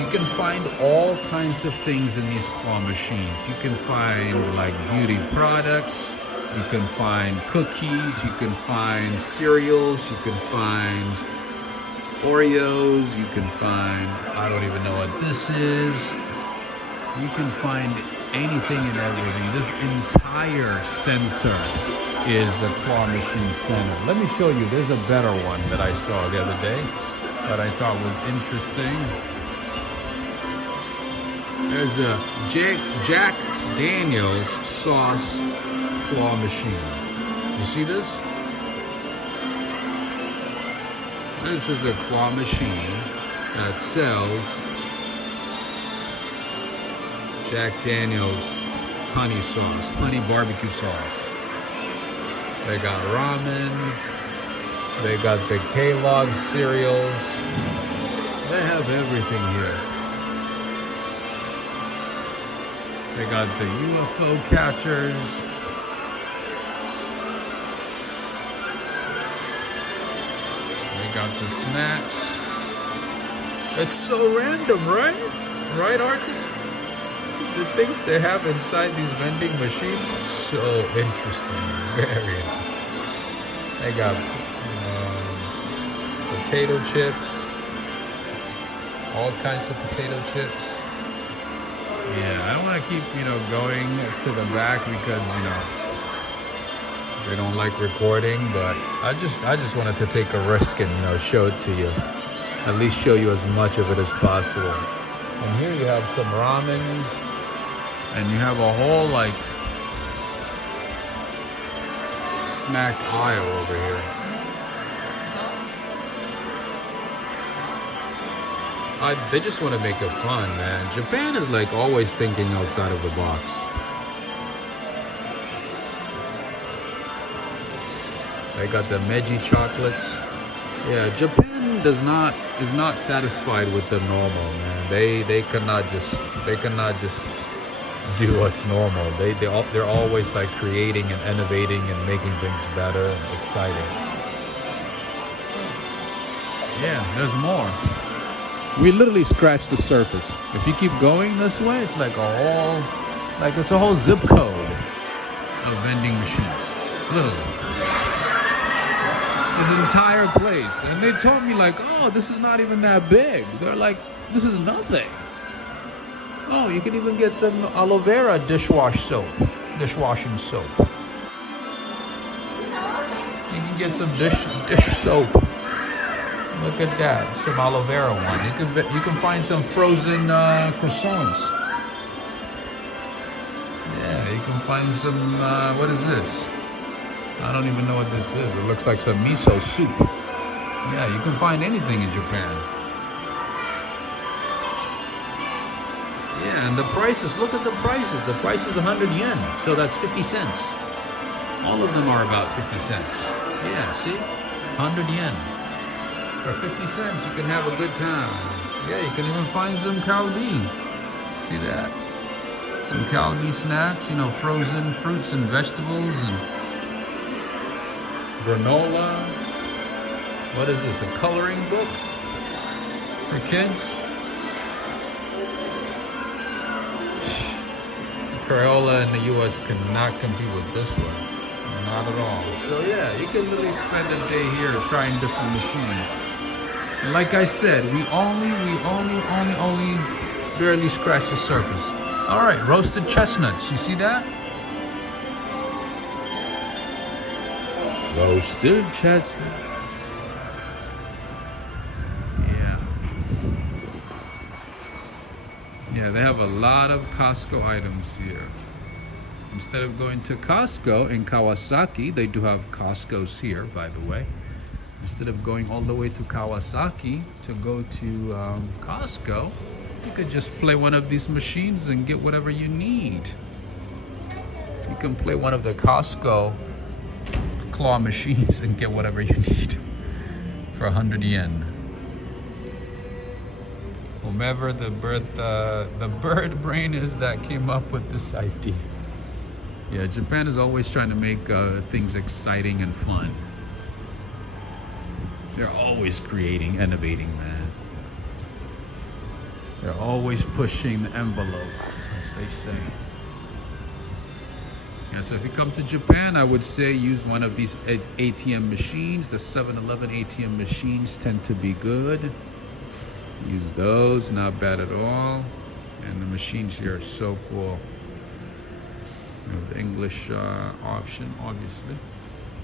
You can find all kinds of things in these claw machines. You can find like beauty products, you can find cookies, you can find cereals, you can find Oreos, you can find, I don't even know what this is. You can find anything and everything. This entire center is a claw machine center. Let me show you, there's a better one that I saw the other day that I thought was interesting. There's a Jack Daniels sauce claw machine. You see this? This is a claw machine that sells Jack Daniels honey sauce, honey barbecue sauce. They got ramen. They got the Kellogg's cereals. They have everything here. They got the UFO catchers. They got the snacks. It's so random, right? Right, artists? The things they have inside these vending machines, so interesting, very interesting. They got potato chips, all kinds of potato chips. Yeah, I don't want to keep, going to the back because, they don't like recording, but I just wanted to take a risk and, show it to you. At least show you as much of it as possible. And here you have some ramen, and you have a whole, snack aisle over here. They just want to make it fun, man. Japan is always thinking outside of the box. They got the Meiji chocolates. Yeah, Japan is not satisfied with the normal, man. They cannot just do what's normal. They're always creating and innovating and making things better and exciting. Yeah, there's more. We literally scratched the surface. If you keep going this way, it's it's a whole zip code of vending machines. Literally. This entire place. And they told me oh, this is not even that big. They're this is nothing. Oh, you can even get some aloe vera dishwashing soap. You can get some dish soap. Look at that, some aloe vera one. You can find some frozen croissants. Yeah, you can find some. What is this? I don't even know what this is. It looks like some miso soup. Yeah, you can find anything in Japan. Yeah, and the prices. Look at the prices. The price is 100 yen, so that's 50 cents. All of them are about 50 cents. Yeah, see, 100 yen. For 50 cents, you can have a good time. Yeah, you can even find some Calbee. See that? Some Calbee snacks, you know, frozen fruits and vegetables and granola. What is this, a coloring book for kids? Crayola in the US cannot compete with this one. Not at all. So yeah, you can literally spend a day here trying different machines. And like I said, we only barely scratched the surface. All right, roasted chestnuts. You see that? Roasted chestnut. Yeah, they have a lot of Costco items here. Instead of going to Costco in Kawasaki, they do have Costco's here, by the way. Instead of going all the way to Kawasaki to go to Costco, you could just play one of these machines and get whatever you need. You can play one of the Costco claw machines and get whatever you need for 100 yen. Whomever the bird brain is that came up with this idea. Yeah, Japan is always trying to make things exciting and fun. They're always creating, innovating, man. They're always pushing the envelope, as they say. Yeah, so if you come to Japan, I would say use one of these ATM machines. The 7-Eleven ATM machines tend to be good. Use those, not bad at all. And the machines here are so cool. You have the English option, obviously.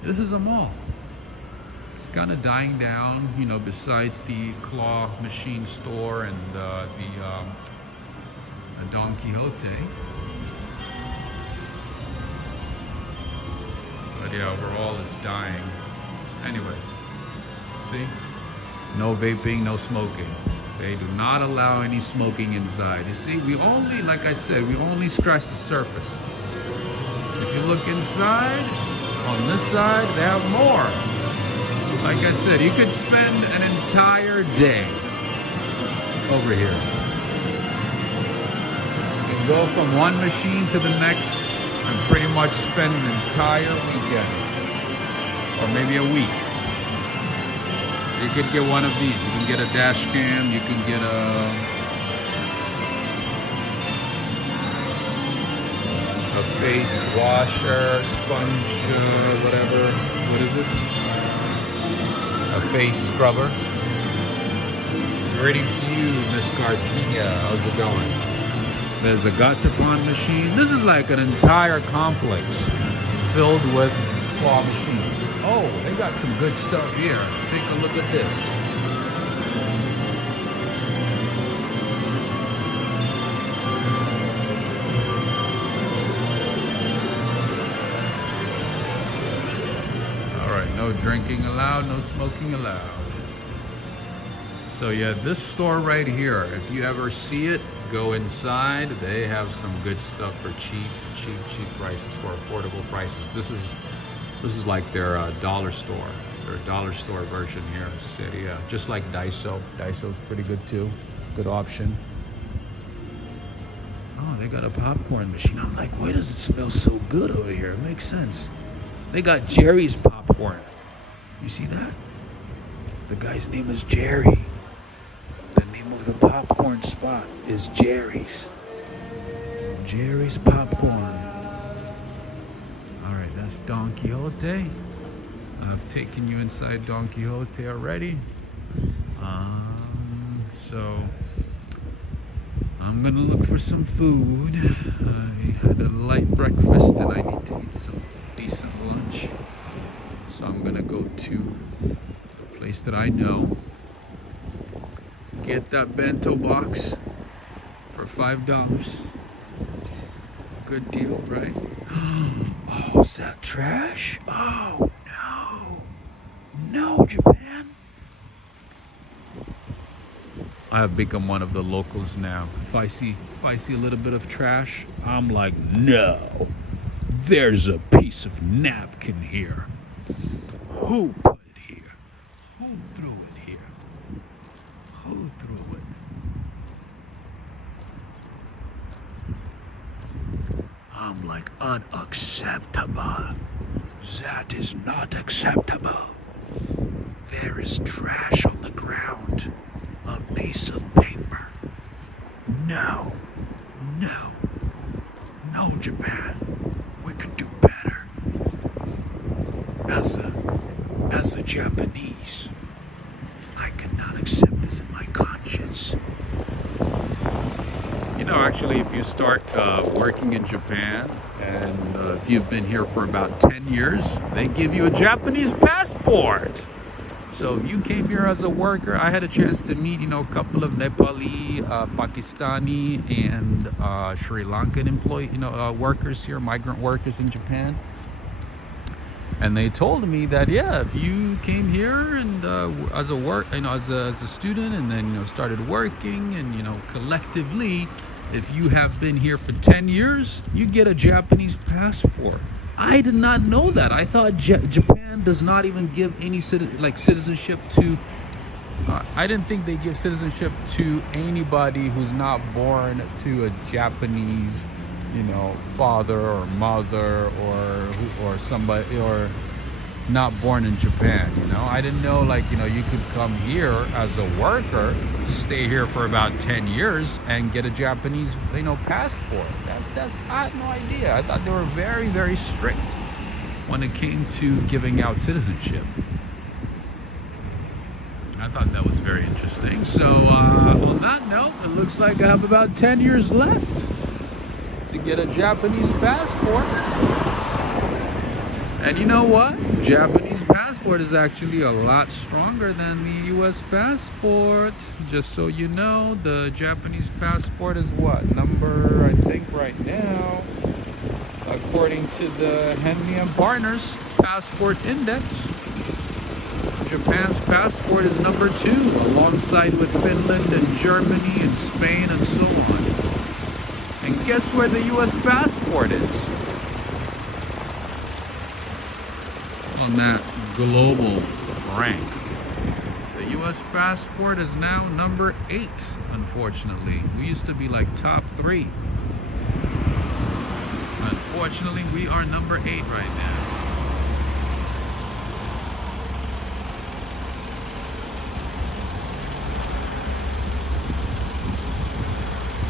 This is a mall. It's kind of dying down, you know, besides the claw machine store and the Don Quixote. But yeah, overall it's dying. Anyway, see? No vaping, no smoking. They do not allow any smoking inside. You see, we only, like I said, we only scratched the surface. If you look inside, on this side, they have more. Like I said, you could spend an entire day over here. You can go from one machine to the next and pretty much spend an entire weekend. Or maybe a week. You could get one of these. You can get a dash cam, you can get a face washer, sponge, whatever. What is this? A face scrubber. Greetings to you, Miss Cartinia. How's it going? There's a gachapon machine. This is like an entire complex filled with claw machines. Oh, they got some good stuff here. Take a look at this. All right, no drinking allowed, no smoking allowed. So yeah, this store right here, if you ever see it, go inside. They have some good stuff for cheap prices, for affordable prices. This is like their dollar store. Their dollar store version here. So yeah, just like Daiso. Daiso's pretty good too. Good option. Oh, they got a popcorn machine. I'm like, why does it smell so good over here? It makes sense. They got Jerry's popcorn. You see that? The guy's name is Jerry. The name of the popcorn spot is Jerry's. Jerry's popcorn. Alright, that's Don Quixote. I've taken you inside Don Quixote already. So I'm gonna look for some food. I had a light breakfast and I need to eat some decent lunch. So I'm gonna go to a place that I know. Get that bento box for $5. Good deal, right? Oh, is that trash? Oh, no. No, Japan. I have become one of the locals now. If I see a little bit of trash, I'm like, no. There's a piece of napkin here. Who put it here? Who threw it here? Who threw it? I'm like, unacceptable. That is not acceptable. There is trash on the ground. A piece of paper. No. No. No, Japan. We can do better. As a Japanese, I cannot accept this in my conscience. You know, actually, if you start working in Japan, and if you've been here for about 10 years, they give you a Japanese passport. So if you came here as a worker, I had a chance to meet, you know, a couple of Nepali, Pakistani, and Sri Lankan workers here, migrant workers in Japan. And they told me that, yeah, if you came here and as a student, and then, you know, started working, and, you know, collectively, if you have been here for 10 years, you get a Japanese passport. I did not know that. I thought Japan does not even give any citizenship to. I didn't think they give citizenship to anybody who's not born to a Japanese, you know, father or mother, or somebody, or not born in Japan. You know, I didn't know, like, you know, you could come here as a worker, stay here for about 10 years, and get a Japanese, you know, passport. I had no idea. I thought they were very, very strict when it came to giving out citizenship. I thought that was very interesting. So on that note, it looks like I have about 10 years left to get a Japanese passport. And you know what? Japanese passport is actually a lot stronger than the US passport. Just so you know, the Japanese passport is what? Number, I think right now, according to the Henley and Partners Passport Index, Japan's passport is number 2, alongside with Finland and Germany and Spain and so on. And guess where the US passport is? On that global rank. The US passport is now number 8, unfortunately. We used to be like top 3. Unfortunately, we are number 8 right now.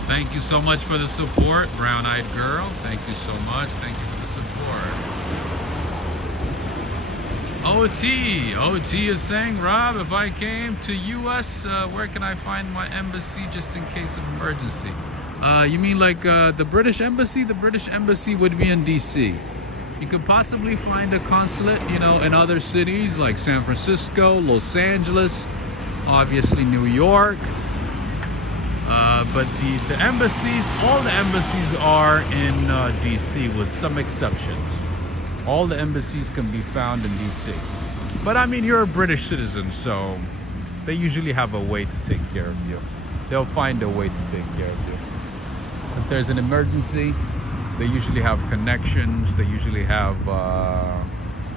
Thank you so much for the support, Brown-Eyed Girl. Thank you so much. Thank you for the support. OT is saying, Rob, if I came to US, where can I find my embassy just in case of emergency? You mean like the British embassy? The British embassy would be in DC. You could possibly find a consulate, you know, in other cities like San Francisco, Los Angeles, obviously New York. But the embassies, all the embassies are in DC with some exceptions. All the embassies can be found in DC. But I mean, you're a British citizen, so they usually have a way to take care of you. They'll find a way to take care of you. If there's an emergency, they usually have connections. They usually have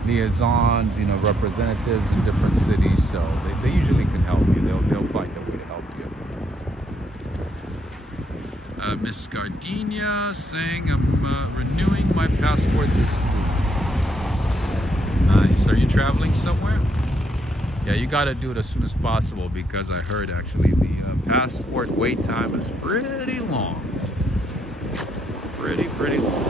liaisons, you know, representatives in different cities. So they usually can help you. They'll find a way to help you. Miss Gardenia saying, I'm renewing my passport this week. Nice. Are you traveling somewhere? Yeah, you got to do it as soon as possible, because I heard actually the passport wait time is pretty long. Pretty long.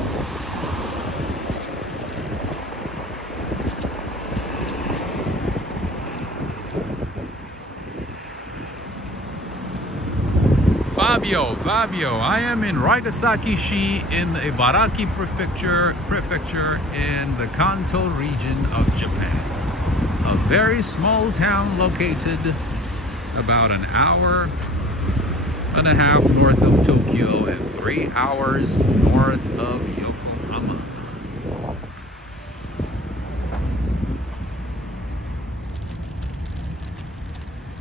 Fabio, I am in Ryugasaki-shi in the Ibaraki prefecture in the Kanto region of Japan. A very small town located about an hour and a half north of Tokyo and 3 hours north of Yokohama.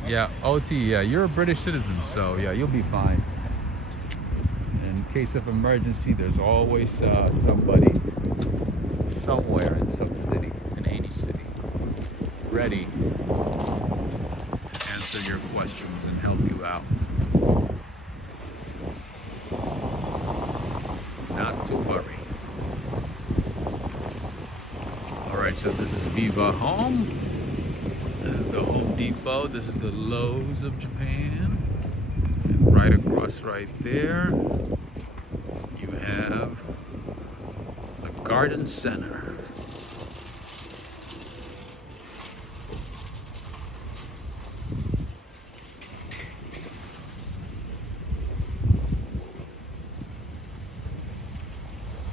Yeah, OT, yeah, you're a British citizen, so yeah, you'll be fine. In case of emergency, there's always somebody somewhere in some city, in any city, ready to answer your questions and help you out. Not to worry. right, so this is Viva Home. This is the Home Depot. This is the Lowe's of Japan. And right across right there, you have the Garden Center.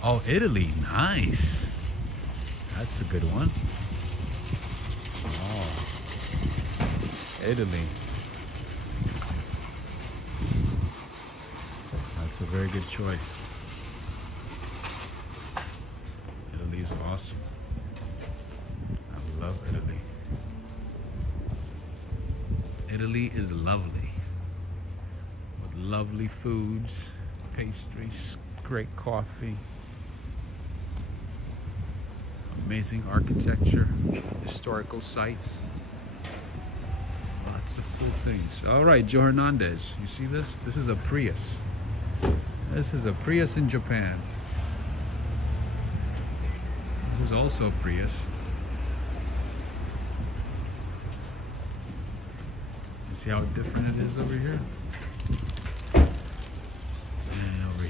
Oh, Italy, nice. That's a good one. Oh, Italy. That's a very good choice. Italy's awesome. I love Italy. Italy is lovely. With lovely foods, pastries, great coffee. Amazing architecture, historical sites, lots of cool things. All right, Joe Hernandez, you see this? This is a Prius. This is a Prius in Japan. This is also a Prius. You see how different it is over here?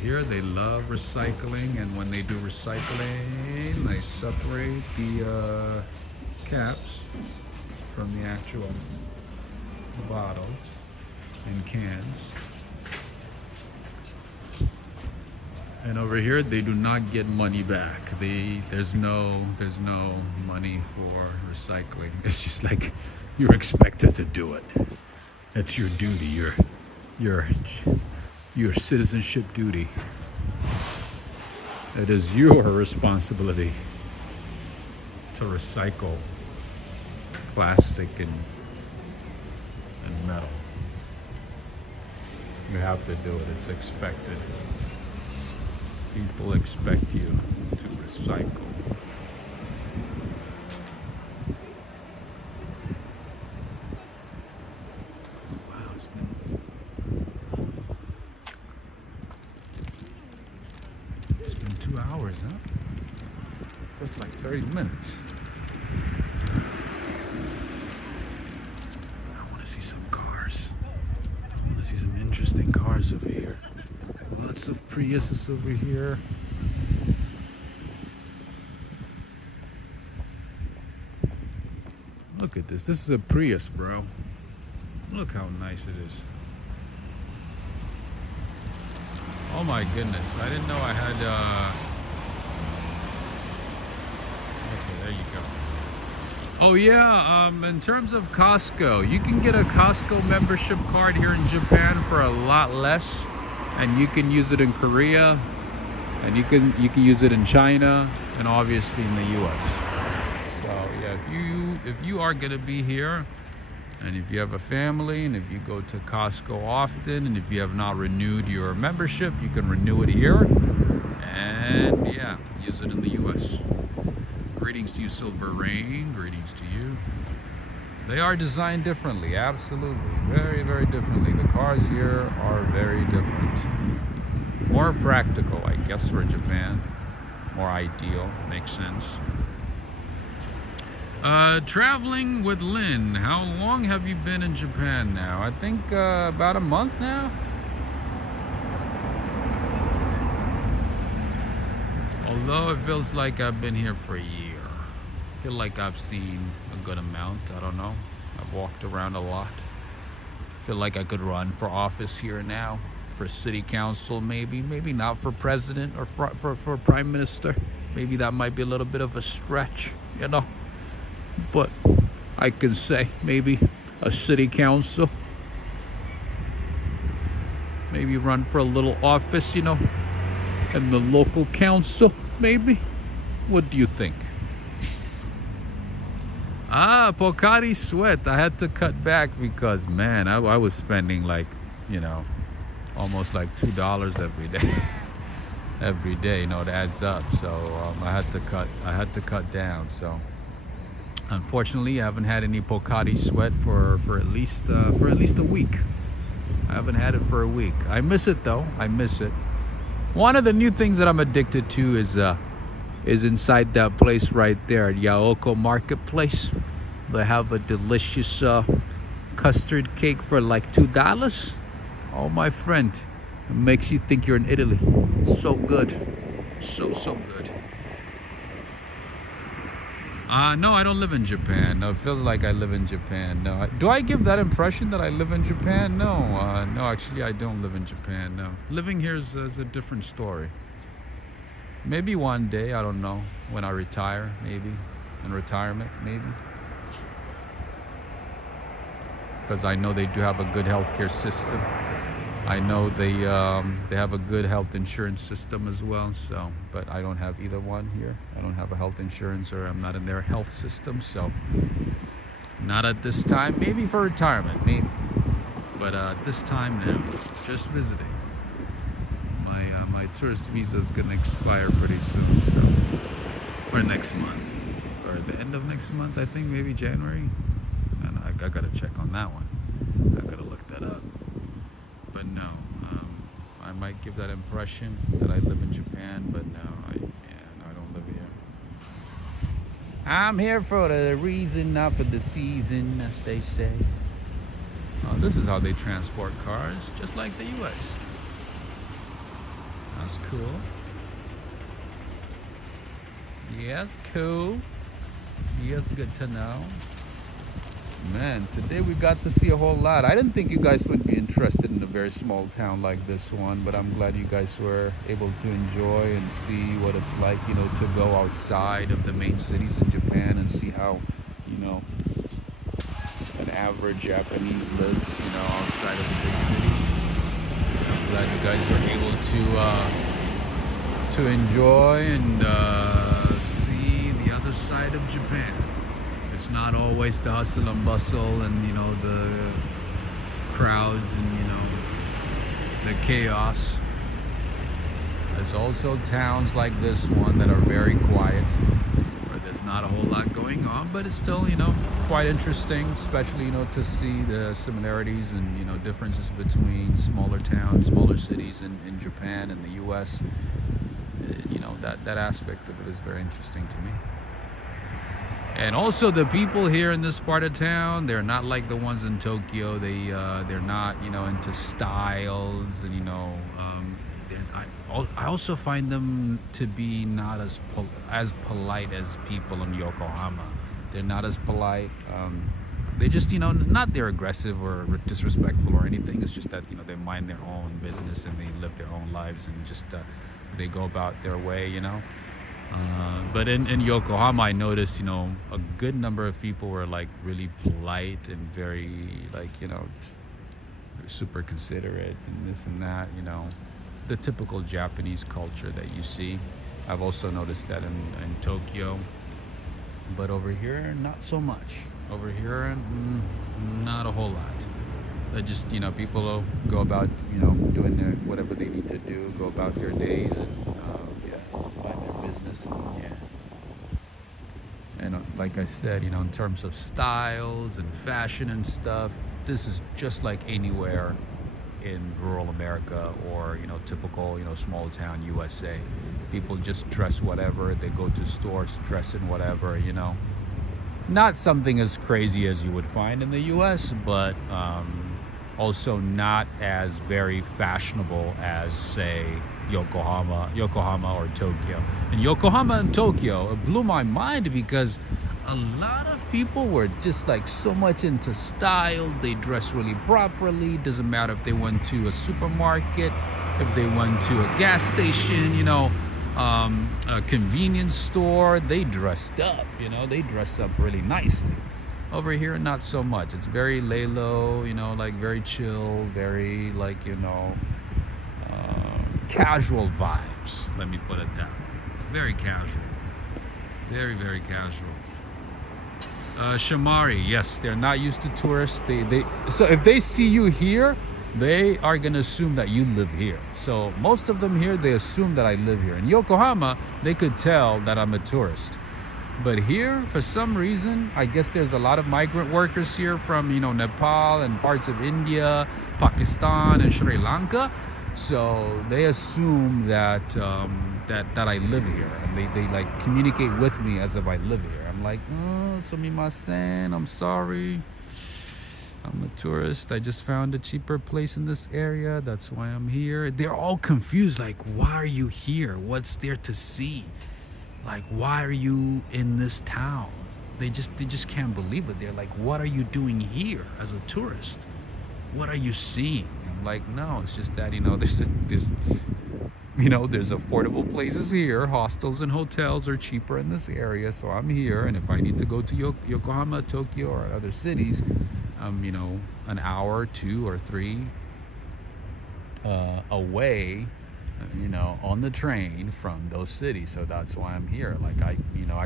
Here they love recycling, and when they do recycling, they separate the caps from the actual bottles and cans. And over here they do not get money back. There's no money for recycling. It's just like you're expected to do it. That's your duty. Your citizenship duty. It is your responsibility to recycle plastic and metal. You have to do it. It's expected. People expect you to recycle. That's like 30 minutes. I want to see some cars. I want to see some interesting cars over here. Lots of Priuses over here. Look at this. This is a Prius, bro. Look how nice it is. Oh my goodness. I didn't know I had there you go. Oh yeah, in terms of Costco, you can get a Costco membership card here in Japan for a lot less, and you can use it in Korea, and you can use it in China, and obviously in the US. So yeah, if you are gonna be here, and if you have a family, and if you go to Costco often, and if you have not renewed your membership, you can renew it here, and yeah, use it in the US. Greetings to you, Silver Rain. Greetings to you. They are designed differently, absolutely. Very, very differently. The cars here are very different. More practical, I guess, for Japan. More ideal, makes sense. Traveling with Lynn. How long have you been in Japan now? I think about a month now. Although it feels like I've been here for a year. I feel like I've seen a good amount. I don't know. I've walked around a lot. I feel like I could run for office here now. For city council, maybe. Maybe not for president or for prime minister. Maybe that might be a little bit of a stretch, you know. But I can say maybe a city council. Maybe run for a little office, you know. And the local council, maybe. What do you think? Pocari Sweat. I had to cut back because, man, I was spending like, you know, almost like $2 every day. Every day, you know, it adds up. So I had to cut down. So unfortunately, I haven't had any Pocari Sweat for at least a week. I haven't had it for a week. I miss it though. I miss it. One of the new things that I'm addicted to is is inside that place right there at Yaoko Marketplace. They have a delicious custard cake for like $2. Oh my friend, it makes you think you're in Italy. So good, so good. No, I don't live in Japan. No, it feels like I live in Japan. No, do I give that impression that I live in Japan? No, no, actually I don't live in Japan. No, living here is a different story. Maybe one day, I don't know, when I retire, maybe in retirement, maybe. Because I know they do have a good healthcare system. I know they have a good health insurance system as well. So, but I don't have either one here. I don't have a health insurance, or I'm not in their health system. So, not at this time. Maybe for retirement, maybe. But this time now, just visiting. My tourist visa is gonna expire pretty soon, so, or next month, or the end of next month, I think, maybe January. And I gotta check on that one. I gotta look that up. But no, I might give that impression that I live in Japan, but no, I don't live here. I'm here for the reason, not for the season, as they say. This is how they transport cars, just like the U.S. That's cool. Yes, cool. Yes, good to know. Man, today we got to see a whole lot. I didn't think you guys would be interested in a very small town like this one, but I'm glad you guys were able to enjoy and see what it's like, you know, to go outside of the main cities in Japan and see how, you know, an average Japanese lives, you know, outside of the big cities. I'm glad you guys were able to enjoy and see the other side of Japan. It's not always the hustle and bustle and, you know, the crowds and, you know, the chaos. There's also towns like this one that are very quiet, where there's not a whole lot going on, but it's still, you know, quite interesting, especially, you know, to see the similarities and, you know, differences between smaller towns, smaller cities in Japan and the US. You know, that aspect of it is very interesting to me. And also the people here in this part of town, they're not like the ones in Tokyo. They're not, you know, into styles, and, you know, I also find them to be not as polite as people in Yokohama. They're not as polite. They just, you know, not they're aggressive or disrespectful or anything. It's just that, you know, they mind their own business and they live their own lives and just they go about their way, you know. But in Yokohama, I noticed, you know, a good number of people were like really polite and very, like, you know, super considerate and this and that, you know, the typical Japanese culture that you see. I've also noticed that in Tokyo, but over here, not so much. Over here, not a whole lot. They just, you know, people go about, you know, doing whatever they need to do, go about their days and, mind their business, and yeah. And like I said, you know, in terms of styles and fashion and stuff, this is just like anywhere in rural America or, you know, typical, you know, small town USA. People just dress whatever. They go to stores, dress in whatever, you know. Not something as crazy as you would find in the US, but also not as very fashionable as, say, Yokohama or Tokyo. And Yokohama and Tokyo, it blew my mind because a lot of people were just like so much into style. They dress really properly. Doesn't matter if they went to a supermarket, if they went to a gas station, you know, a convenience store, they dressed up, you know, they dress up really nicely. Over here, not so much. It's very lay low, you know, like very chill, very, like, you know, casual vibes. Let me put it that way. Very casual. Very, very casual. Shamari, yes, they're not used to tourists. So if they see you here, they are gonna assume that you live here. So most of them here, they assume that I live here. In Yokohama, they could tell that I'm a tourist. But here, for some reason, I guess there's a lot of migrant workers here from, you know, Nepal and parts of India, Pakistan, and Sri Lanka. So they assume that that I live here, and they like communicate with me as if I live here. I'm like, oh, sumimasen, I'm sorry, I'm a tourist, I just found a cheaper place in this area, that's why I'm here. They're all confused, like, why are you here? What's there to see? Like, why are you in this town? They just can't believe it. They're like, what are you doing here as a tourist? What are you seeing? I'm like, no, it's just that, there's there's affordable places here. Hostels and hotels are cheaper in this area, so I'm here. And if I need to go to Yokohama, Tokyo, or other cities, an hour, 2 or 3 away, on the train from those cities. So that's why I'm here. Like I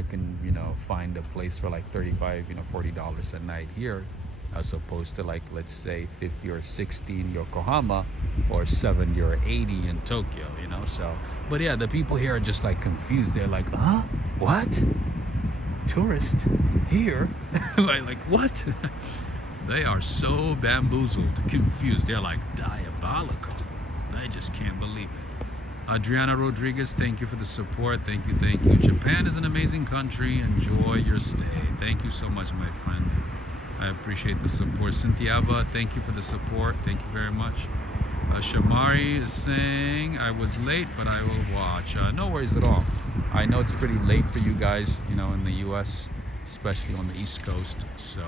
can, find a place for like $35, $40 a night here, as opposed to, like, let's say 50 or 60 in Yokohama, or 70 or 80 in Tokyo, so. But yeah, the people here are just like confused. They're like, huh? What? Tourist here? like what? They are so bamboozled, confused. They're like diabolical. They just can't believe it. Adriana Rodriguez, thank you for the support. Thank you. Japan is an amazing country. Enjoy your stay. Thank you so much, my friend. I appreciate the support. Cynthiava, thank you for the support. Thank you very much. Shamari is saying, I was late, but I will watch. No worries at all. I know it's pretty late for you guys, in the U.S., especially on the East Coast. So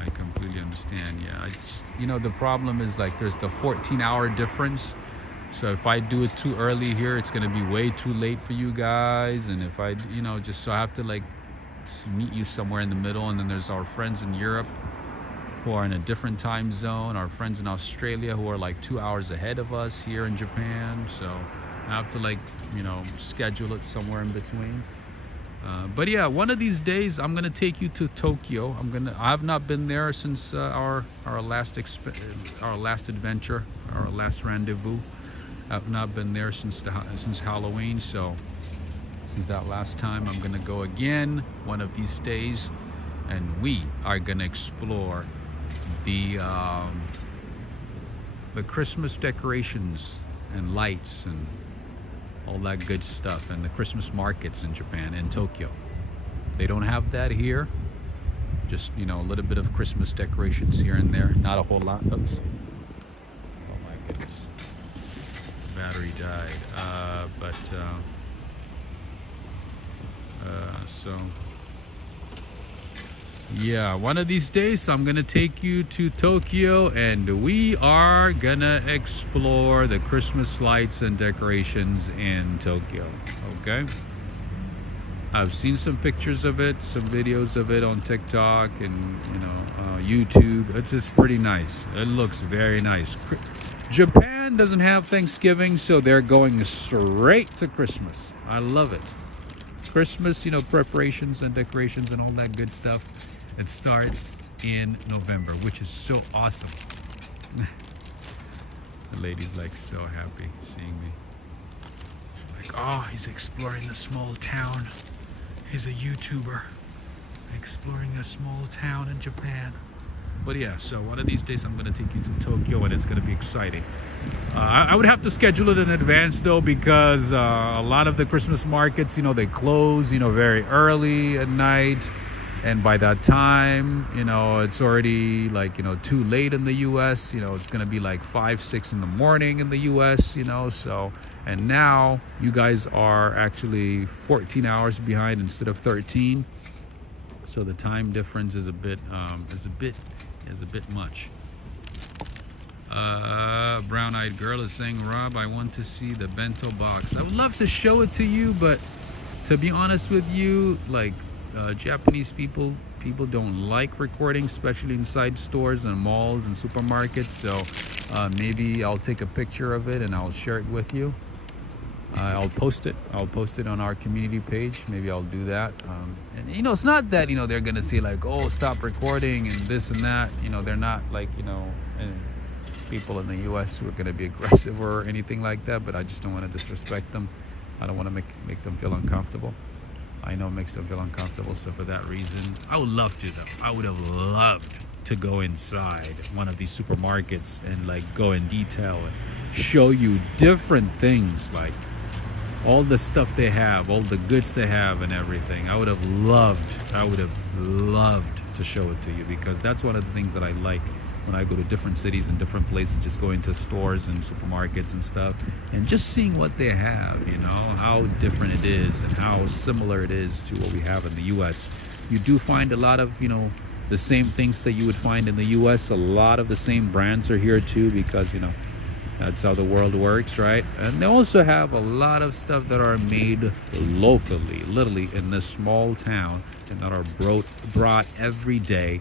I completely understand. Yeah, I just, the problem is, like, there's the 14-hour difference. So if I do it too early here, it's going to be way too late for you guys. And if I, just so I have to, like, meet you somewhere in the middle. And then there's our friends in Europe who are in a different time zone, our friends in Australia who are like 2 hours ahead of us here in Japan. So I have to, like, schedule it somewhere in between. But yeah, one of these days I'm gonna take you to Tokyo. I have not been there since our last adventure, our last rendezvous. I've not been there since Halloween. So since that last time, I'm gonna go again one of these days, and we are gonna explore the Christmas decorations and lights and all that good stuff, and the Christmas markets in Japan, in Tokyo. They don't have that here. Just, a little bit of Christmas decorations here and there. Not a whole lot. Oops. Oh my goodness. Battery died. So yeah, one of these days I'm gonna take you to Tokyo, and we are gonna explore the Christmas lights and decorations in Tokyo. Okay, I've seen some pictures of it, some videos of it on TikTok and YouTube. It's just pretty nice. It looks very nice. Japan doesn't have Thanksgiving, so they're going straight to Christmas. I love it. Christmas, preparations and decorations and all that good stuff. It starts in November, which is so awesome. The lady's like so happy seeing me. Like, oh, he's exploring the small town. He's a YouTuber exploring a small town in Japan. But yeah, so one of these days I'm going to take you to Tokyo, and it's going to be exciting. I would have to schedule it in advance, though, because a lot of the Christmas markets, they close, very early at night. And by that time, it's already like, too late in the U.S. It's going to be like 5, 6 in the morning in the U.S., so. And now you guys are actually 14 hours behind instead of 13. So the time difference is a bit much. Brown-eyed girl is saying, Rob, I want to see the bento box. I would love to show it to you, but to be honest with you, like, Japanese people don't like recording, especially inside stores and malls and supermarkets. So maybe I'll take a picture of it and I'll share it with you. I'll post it on our community page. Maybe I'll do that. And it's not that they're gonna say like, oh, stop recording and this and that. They're not like people in the US who are gonna be aggressive or anything like that, but I just don't want to disrespect them. I don't want to make them feel uncomfortable. I know it makes them feel uncomfortable, so for that reason, I would love to, though. I would have loved to go inside one of these supermarkets and like go in detail and show you different things, like all the stuff they have, all the goods they have and everything. I would have loved to show it to you, because that's one of the things that I like when I go to different cities and different places, just going to stores and supermarkets and stuff, and just seeing what they have, you know, how different it is and how similar it is to what we have in the US. You do find a lot of, you know, the same things that you would find in the US. A lot of the same brands are here too, because, you know, that's how the world works, right? And they also have a lot of stuff that are made locally, literally in this small town, and that are brought every day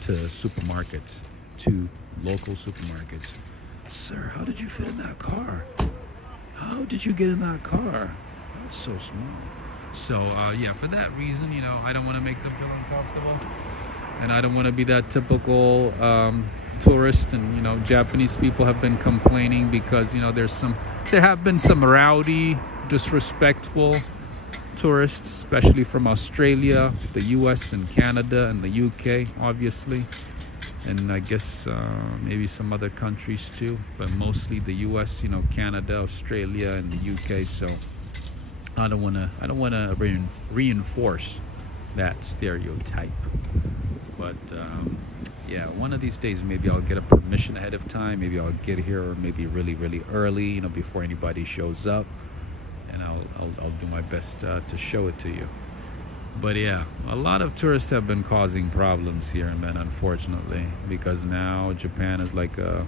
to supermarkets, to local supermarkets. Sir, how did you fit in that car? How did you get in that car? That's so small. So yeah, for that reason, you know, I don't want to make them feel uncomfortable, and I don't want to be that typical tourist. And, you know, Japanese people have been complaining because, you know, there have been some rowdy, disrespectful tourists, especially from Australia, the US and Canada and the UK, obviously, and I guess maybe some other countries too, but mostly the US, you know, Canada, Australia, and the UK. So I don't want to reinforce that stereotype, but yeah, one of these days maybe I'll get a permission ahead of time. Maybe I'll get here, or maybe really early, you know, before anybody shows up, and I'll do my best to show it to you. But yeah, a lot of tourists have been causing problems here, man, unfortunately, because now Japan is like a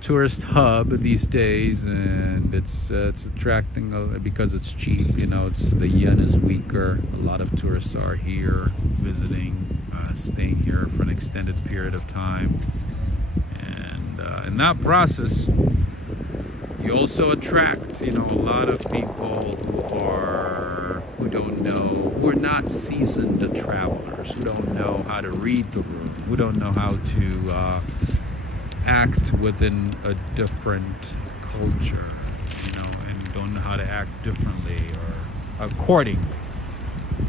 tourist hub these days, and it's attracting because it's cheap, you know. The yen is weaker. A lot of tourists are here visiting, staying here for an extended period of time, and in that process you also attract, you know, a lot of people who don't know, who are not seasoned travelers, who don't know how to read the room, who don't know how to act within a different culture, you know, and don't know how to act differently or accordingly,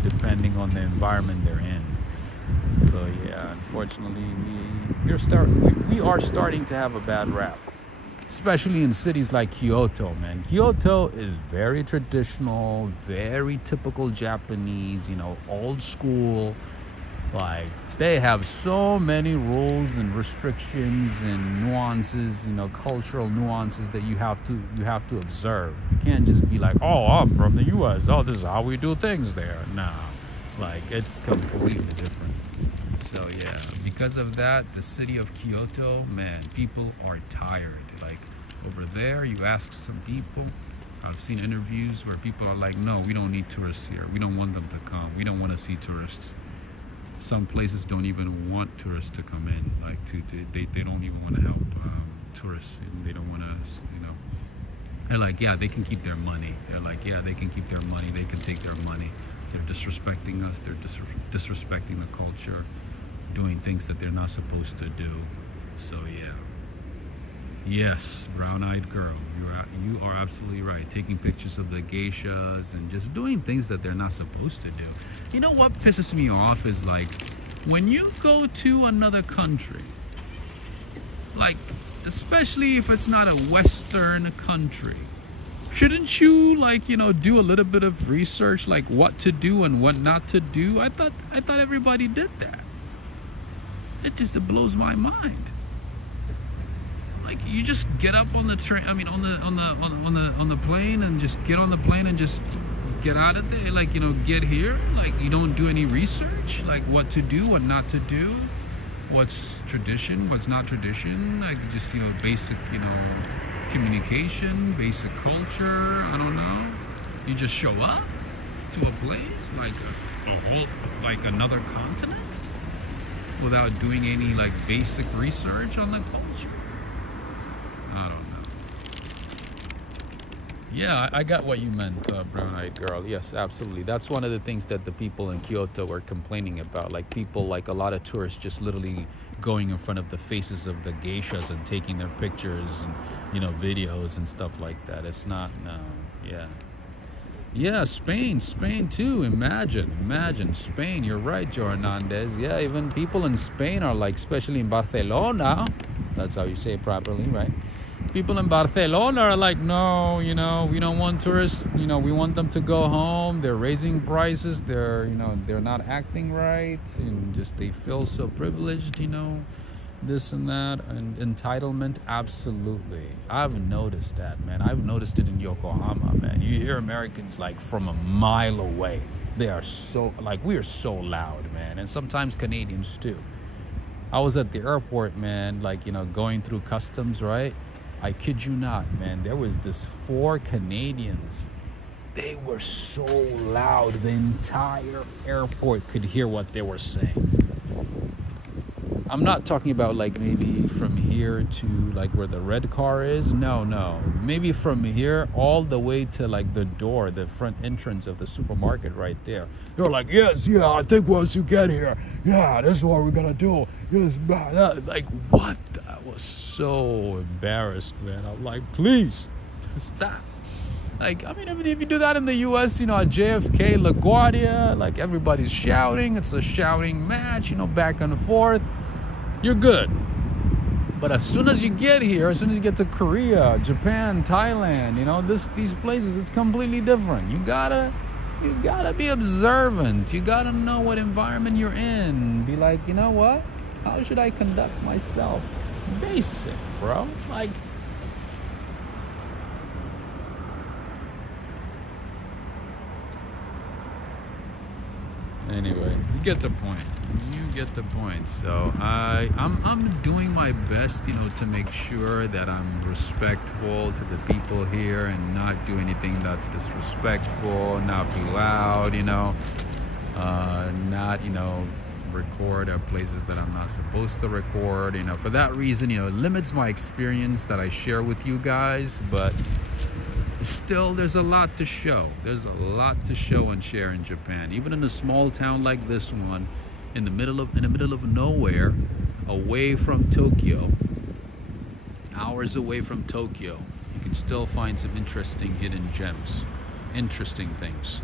depending on the environment they're in. So yeah, unfortunately, we are starting to have a bad rap, especially in cities like Kyoto, man. Kyoto is very traditional, very typical Japanese, you know, old school. Like, they have so many rules and restrictions and nuances, you know, cultural nuances that you have to observe. You can't just be like, oh, I'm from the US, oh, this is how we do things there. Nah, like, it's completely different. So yeah, because of that, the city of Kyoto, man, people are tired. Like, over there, you ask some people, I've seen interviews where people are like, no, we don't need tourists here. We don't want them to come. We don't want to see tourists. Some places don't even want tourists to come in. Like, they don't even want to help tourists. And they don't want to, you know. They're like, yeah, they can keep their money. They're like, yeah, they can keep their money. They can take their money. They're disrespecting us. They're disrespecting the culture, doing things that they're not supposed to do. So yeah. Yes, brown-eyed girl, you are absolutely right. Taking pictures of the geishas and just doing things that they're not supposed to do. You know what pisses me off is, like, when you go to another country, like, especially if it's not a Western country, shouldn't you, like, you know, do a little bit of research, like what to do and what not to do? I thought everybody did that. It just blows my mind. Like, you just get up on the train, I mean, on the plane, and just get on the plane and just get out of there. Like, you know, get here. Like, you don't do any research, like what to do, what not to do, what's tradition, what's not tradition. Like, just, you know, basic, you know, communication, basic culture. I don't know. You just show up to a place like a whole, like another continent, without doing any, like, basic research on the culture. I don't know. Yeah, I got what you meant, brown-eyed girl. Yes, absolutely. That's one of the things that the people in Kyoto were complaining about. Like, people, like a lot of tourists, just literally going in front of the faces of the geishas and taking their pictures and, you know, videos and stuff like that. It's not, no, yeah. Yeah, Spain too. Imagine Spain. You're right, Joe Hernandez. Yeah, even people in Spain are like, especially in Barcelona. That's how you say it properly, right? People in Barcelona are like, no, you know, we don't want tourists. You know, we want them to go home. They're raising prices. They're, you know, they're not acting right, and just they feel so privileged, you know, this and that. And entitlement, absolutely. I've noticed that, man. I've noticed it in Yokohama, man. You hear Americans like from a mile away. They are so, like, we are so loud, man. And sometimes Canadians too. I was at the airport, man, like, you know, going through customs, right? I kid you not, man. There was this 4 Canadians. They were so loud. The entire airport could hear what they were saying. I'm not talking about like maybe from here to like where the red car is. No. Maybe from here all the way to like the door, the front entrance of the supermarket right there. They were like, yes, yeah, I think once you get here, yeah, this is what we're gonna do. Yes, like what? I was so embarrassed, man. I'm like, please stop. Like, I mean, if you do that in the U.S., you know, at JFK, LaGuardia, like everybody's shouting. It's a shouting match, you know, back and forth. You're good. But as soon as you get here, as soon as you get to Korea, Japan, Thailand, you know, these places, it's completely different. You gotta be observant. You gotta know what environment you're in. Be like, you know what? How should I conduct myself? Basic, bro. Like, anyway, you get the point. So I'm doing my best, you know, to make sure that I'm respectful to the people here and not do anything that's disrespectful, not be loud, you know, not, you know, record at places that I'm not supposed to record, you know. For that reason, you know, it limits my experience that I share with you guys, but still there's a lot to show. There's a lot to show and share in Japan. Even in a small town like this one, in the middle of nowhere, away from Tokyo, hours away from Tokyo, you can still find some interesting hidden gems, interesting things.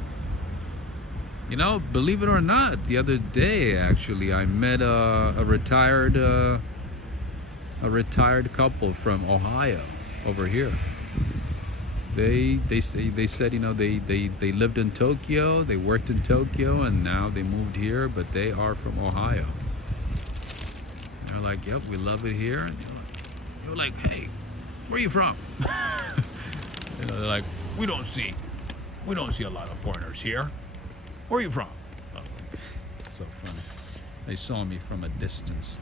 You know, believe it or not, the other day actually I met a retired couple from Ohio over here. They said, you know, they lived in Tokyo, they worked in Tokyo, and now they moved here, but they are from Ohio. They're like, yep, we love it here. And you're like, hey, where are you from? You know, they're like, we don't see a lot of foreigners here. Where are you from? Oh, it's so funny. They saw me from a distance.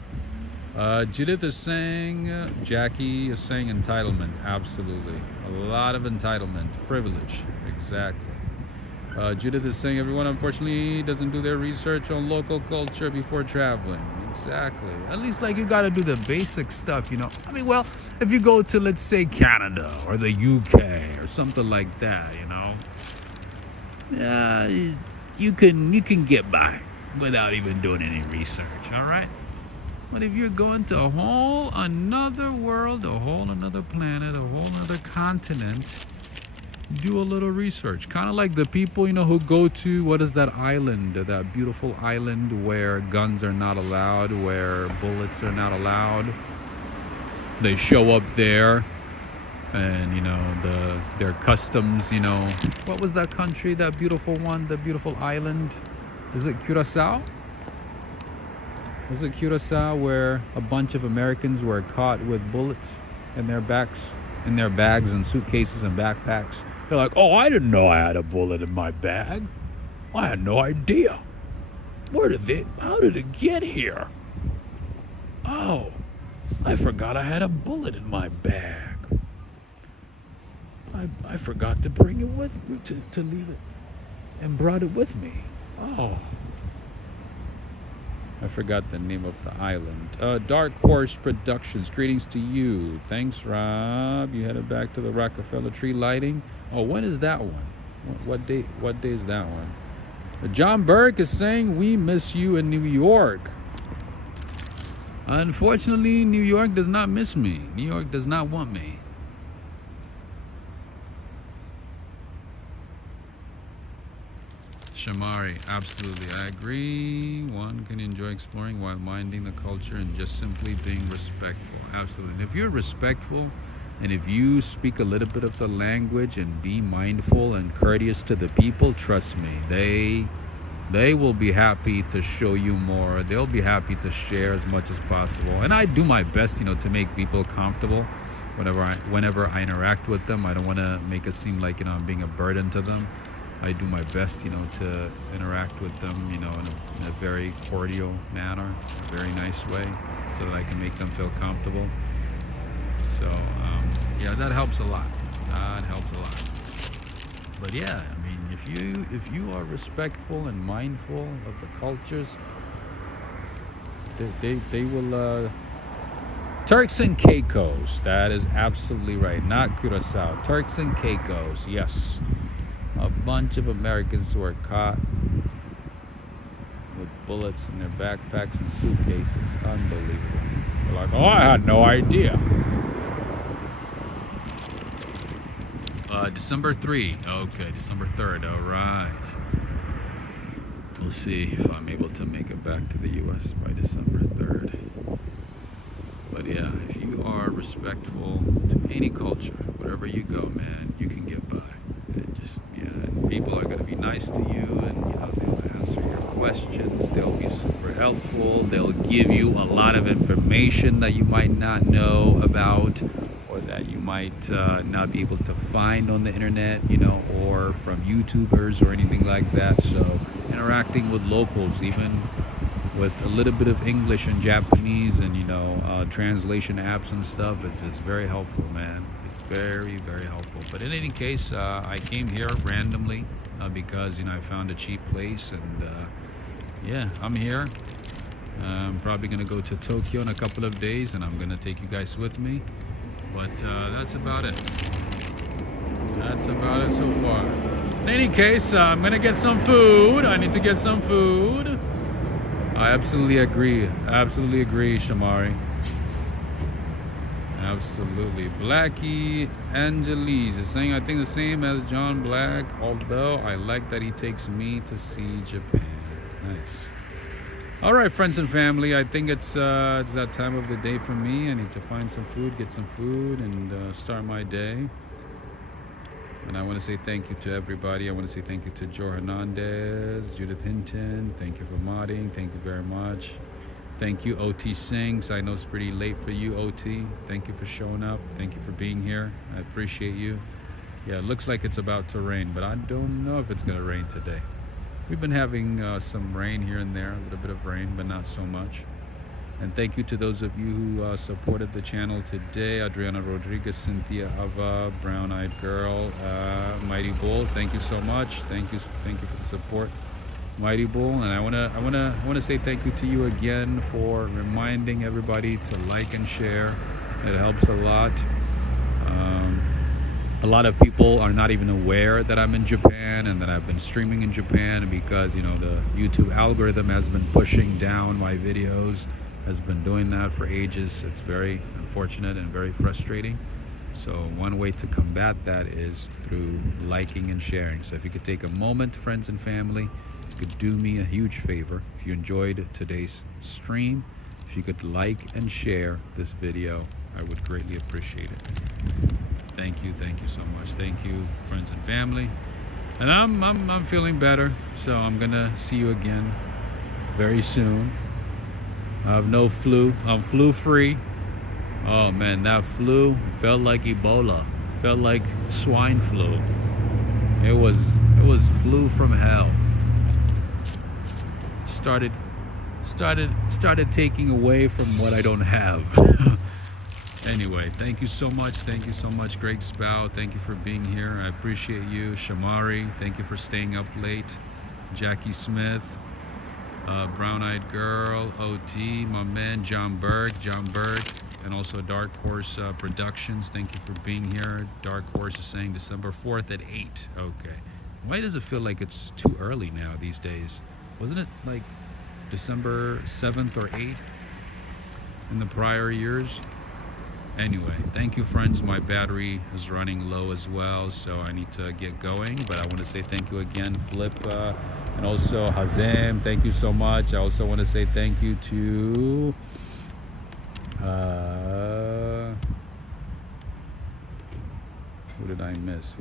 Judith is saying, Jackie is saying entitlement. Absolutely. A lot of entitlement. Privilege. Exactly. Judith is saying everyone unfortunately doesn't do their research on local culture before traveling. Exactly. At least like you got to do the basic stuff, you know. I mean, well, if you go to, let's say, Canada or the UK or something like that, you know, you can get by without even doing any research, all right? But if you're going to a whole another world, a whole another planet, a whole another continent, do a little research. Kind of like the people, you know, who go to, what is that island, that beautiful island where guns are not allowed, where bullets are not allowed. They show up there and, you know, their customs, you know. What was that country, that beautiful one, the beautiful island? Is it Curacao? Was it Curacao where a bunch of Americans were caught with bullets in their bags and suitcases and backpacks? They're like, oh, I didn't know I had a bullet in my bag. I had no idea. How did it get here? Oh, I forgot I had a bullet in my bag. I forgot to bring it with me, to leave it, and brought it with me. Oh. I forgot the name of the island. Dark Horse Productions. Greetings to you. Thanks, Rob. You headed back to the Rockefeller tree lighting. Oh, when is that one? What day is that one? John Burke is saying we miss you in New York. Unfortunately, New York does not miss me. New York does not want me. Shamari, absolutely, I agree. One can enjoy exploring while minding the culture and just simply being respectful. Absolutely. And if you're respectful And if you speak a little bit of the language and be mindful and courteous to the people, trust me, they will be happy to show you more. They'll be happy to share as much as possible. And I do my best, you know, to make people comfortable whenever I interact with them. I don't want to make it seem like, you know, I'm being a burden to them. I do my best, you know, to interact with them, you know, in a very cordial manner, a very nice way, so that I can make them feel comfortable. So, yeah, that helps a lot. That helps a lot. But yeah, I mean, if you are respectful and mindful of the cultures, they will. Turks and Caicos. That is absolutely right. Not Curacao. Turks and Caicos. Yes. A bunch of Americans who are caught with bullets in their backpacks and suitcases. Unbelievable. They're like, oh, I had no idea. December 3. Okay, December 3rd. All right. We'll see if I'm able to make it back to the U.S. by December 3rd. But yeah, if you are respectful to any culture, wherever you go, man, you can get by. And just, yeah, people are going to be nice to you, and, you know, they'll answer your questions. They'll be super helpful. They'll give you a lot of information that you might not know about, or that you might not be able to find on the internet, you know, or from YouTubers or anything like that. So interacting with locals, even with a little bit of English and Japanese and, you know, translation apps and stuff, it's very helpful, man. It's very, very helpful. But in any case, I came here randomly because, you know, I found a cheap place, and yeah, I'm here. I'm probably gonna go to Tokyo in a couple of days, and I'm gonna take you guys with me. But that's about it. That's about it so far. In any case, I'm gonna get some food. I need to get some food. I absolutely agree. Absolutely agree, Shamari. Absolutely. Blackie Angeles is saying, I think the same as John Black, although I like that he takes me to see Japan. Nice. All right, friends and family, I think it's that time of the day for me. I need to find some food, get some food, and start my day. And I want to say thank you to everybody. I want to say thank you to Joe Hernandez, Judith Hinton. Thank you for modding. Thank you very much. Thank you, OT Sings. I know it's pretty late for you, OT. Thank you for showing up. Thank you for being here. I appreciate you. Yeah, it looks like it's about to rain, but I don't know if it's going to rain today. We've been having some rain here and there, a little bit of rain, but not so much. And thank you to those of you who supported the channel today. Adriana Rodriguez, Cynthia Ava, Brown Eyed Girl, Mighty Bull. Thank you so much. Thank you for the support, Mighty Bull. And I wanna say thank you to you again for reminding everybody to like and share. It helps a lot. A lot of people are not even aware that I'm in Japan and that I've been streaming in Japan, because, you know, the YouTube algorithm has been pushing down my videos, has been doing that for ages. It's very unfortunate and very frustrating. So one way to combat that is through liking and sharing. So if you could take a moment, friends and family, you could do me a huge favor. If you enjoyed today's stream, if you could like and share this video, I would greatly appreciate it. Thank you so much. Thank you, friends and family. And I'm feeling better, so I'm gonna see you again very soon. I have no flu. I'm flu free. Oh man, that flu felt like Ebola. Felt like swine flu. It was flu from hell. Started taking away from what I don't have. Anyway, thank you so much. Thank you so much, Greg Spow. Thank you for being here. I appreciate you. Shamari, thank you for staying up late. Jackie Smith, Brown Eyed Girl, OT, my man John Berg, and also Dark Horse Productions. Thank you for being here. Dark Horse is saying December 4th at 8. Okay. Why does it feel like it's too early now these days? Wasn't it like December 7th or 8th in the prior years? Anyway, thank you, friends. My battery is running low as well, so I need to get going. But I want to say thank you again, Flip, and also Hazem. Thank you so much. I also want to say thank you to Who did I miss?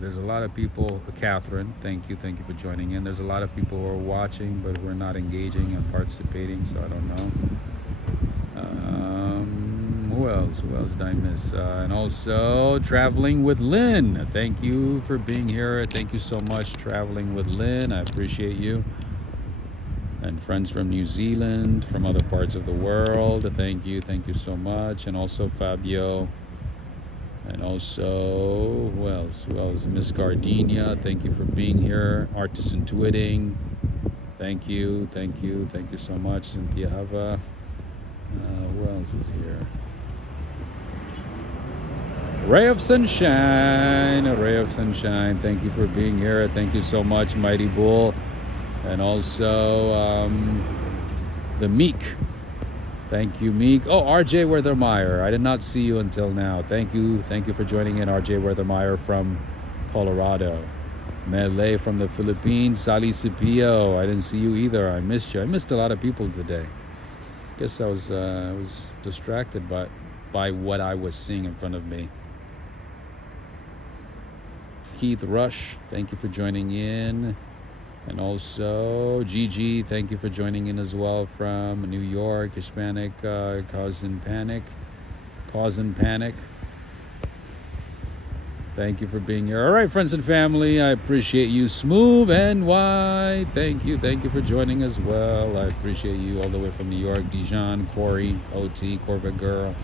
There's a lot of people. Catherine, thank you for joining in. There's a lot of people who are watching, but we're not engaging and participating, so I don't know. Who else did I miss? And also Traveling with Lynn. Thank you for being here. Thank you so much, Traveling with Lynn. I appreciate you. And friends from New Zealand, from other parts of the world, thank you so much. And also Fabio. And also, who else? Miss Gardenia, thank you for being here. Artisan Twitting, thank you so much. Cynthia Hava. Who else is here? Ray of Sunshine, thank you for being here. Thank you so much, Mighty Bull. And also the Meek. Thank you, Meek. Oh, RJ Werthermeyer. I did not see you until now. Thank you for joining in, RJ Werthermeyer from Colorado. Mele from the Philippines. Sally Cipio. I didn't see you either. I missed you. I missed a lot of people today. Guess I was distracted by what I was seeing in front of me. Keith Rush, thank you for joining in. And also Gigi, thank you for joining in as well from New York. Hispanic, Cousin Panic. Thank you for being here. All right, friends and family, I appreciate you. Smooth NY, thank you for joining as well. I appreciate you all the way from New York. Dijon, Corey, OT, Corvette Girl.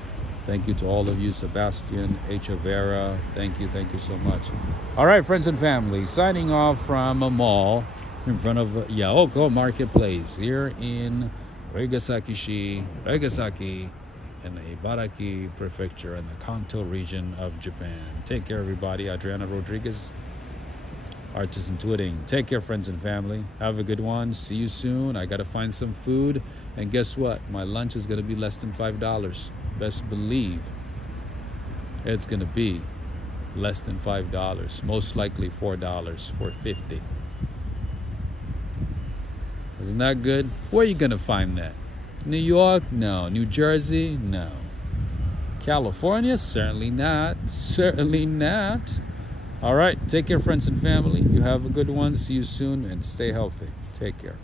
Thank you to all of you. Sebastian, H. Avera, thank you so much. All right, friends and family, signing off from a mall in front of Yaoko Marketplace here in Ryugasaki in the Ibaraki Prefecture in the Kanto region of Japan. Take care, everybody. Adriana Rodriguez, Artisan Twitting. Take care, friends and family. Have a good one. See you soon. I got to find some food. And guess what? My lunch is going to be less than $5. Best believe it's going to be less than $5. Most likely $4, $4.50. Isn't that good? Where are you going to find that? New York? No. New Jersey? No. California? Certainly not. All right. Take care, friends and family. You have a good one. See you soon and stay healthy. Take care.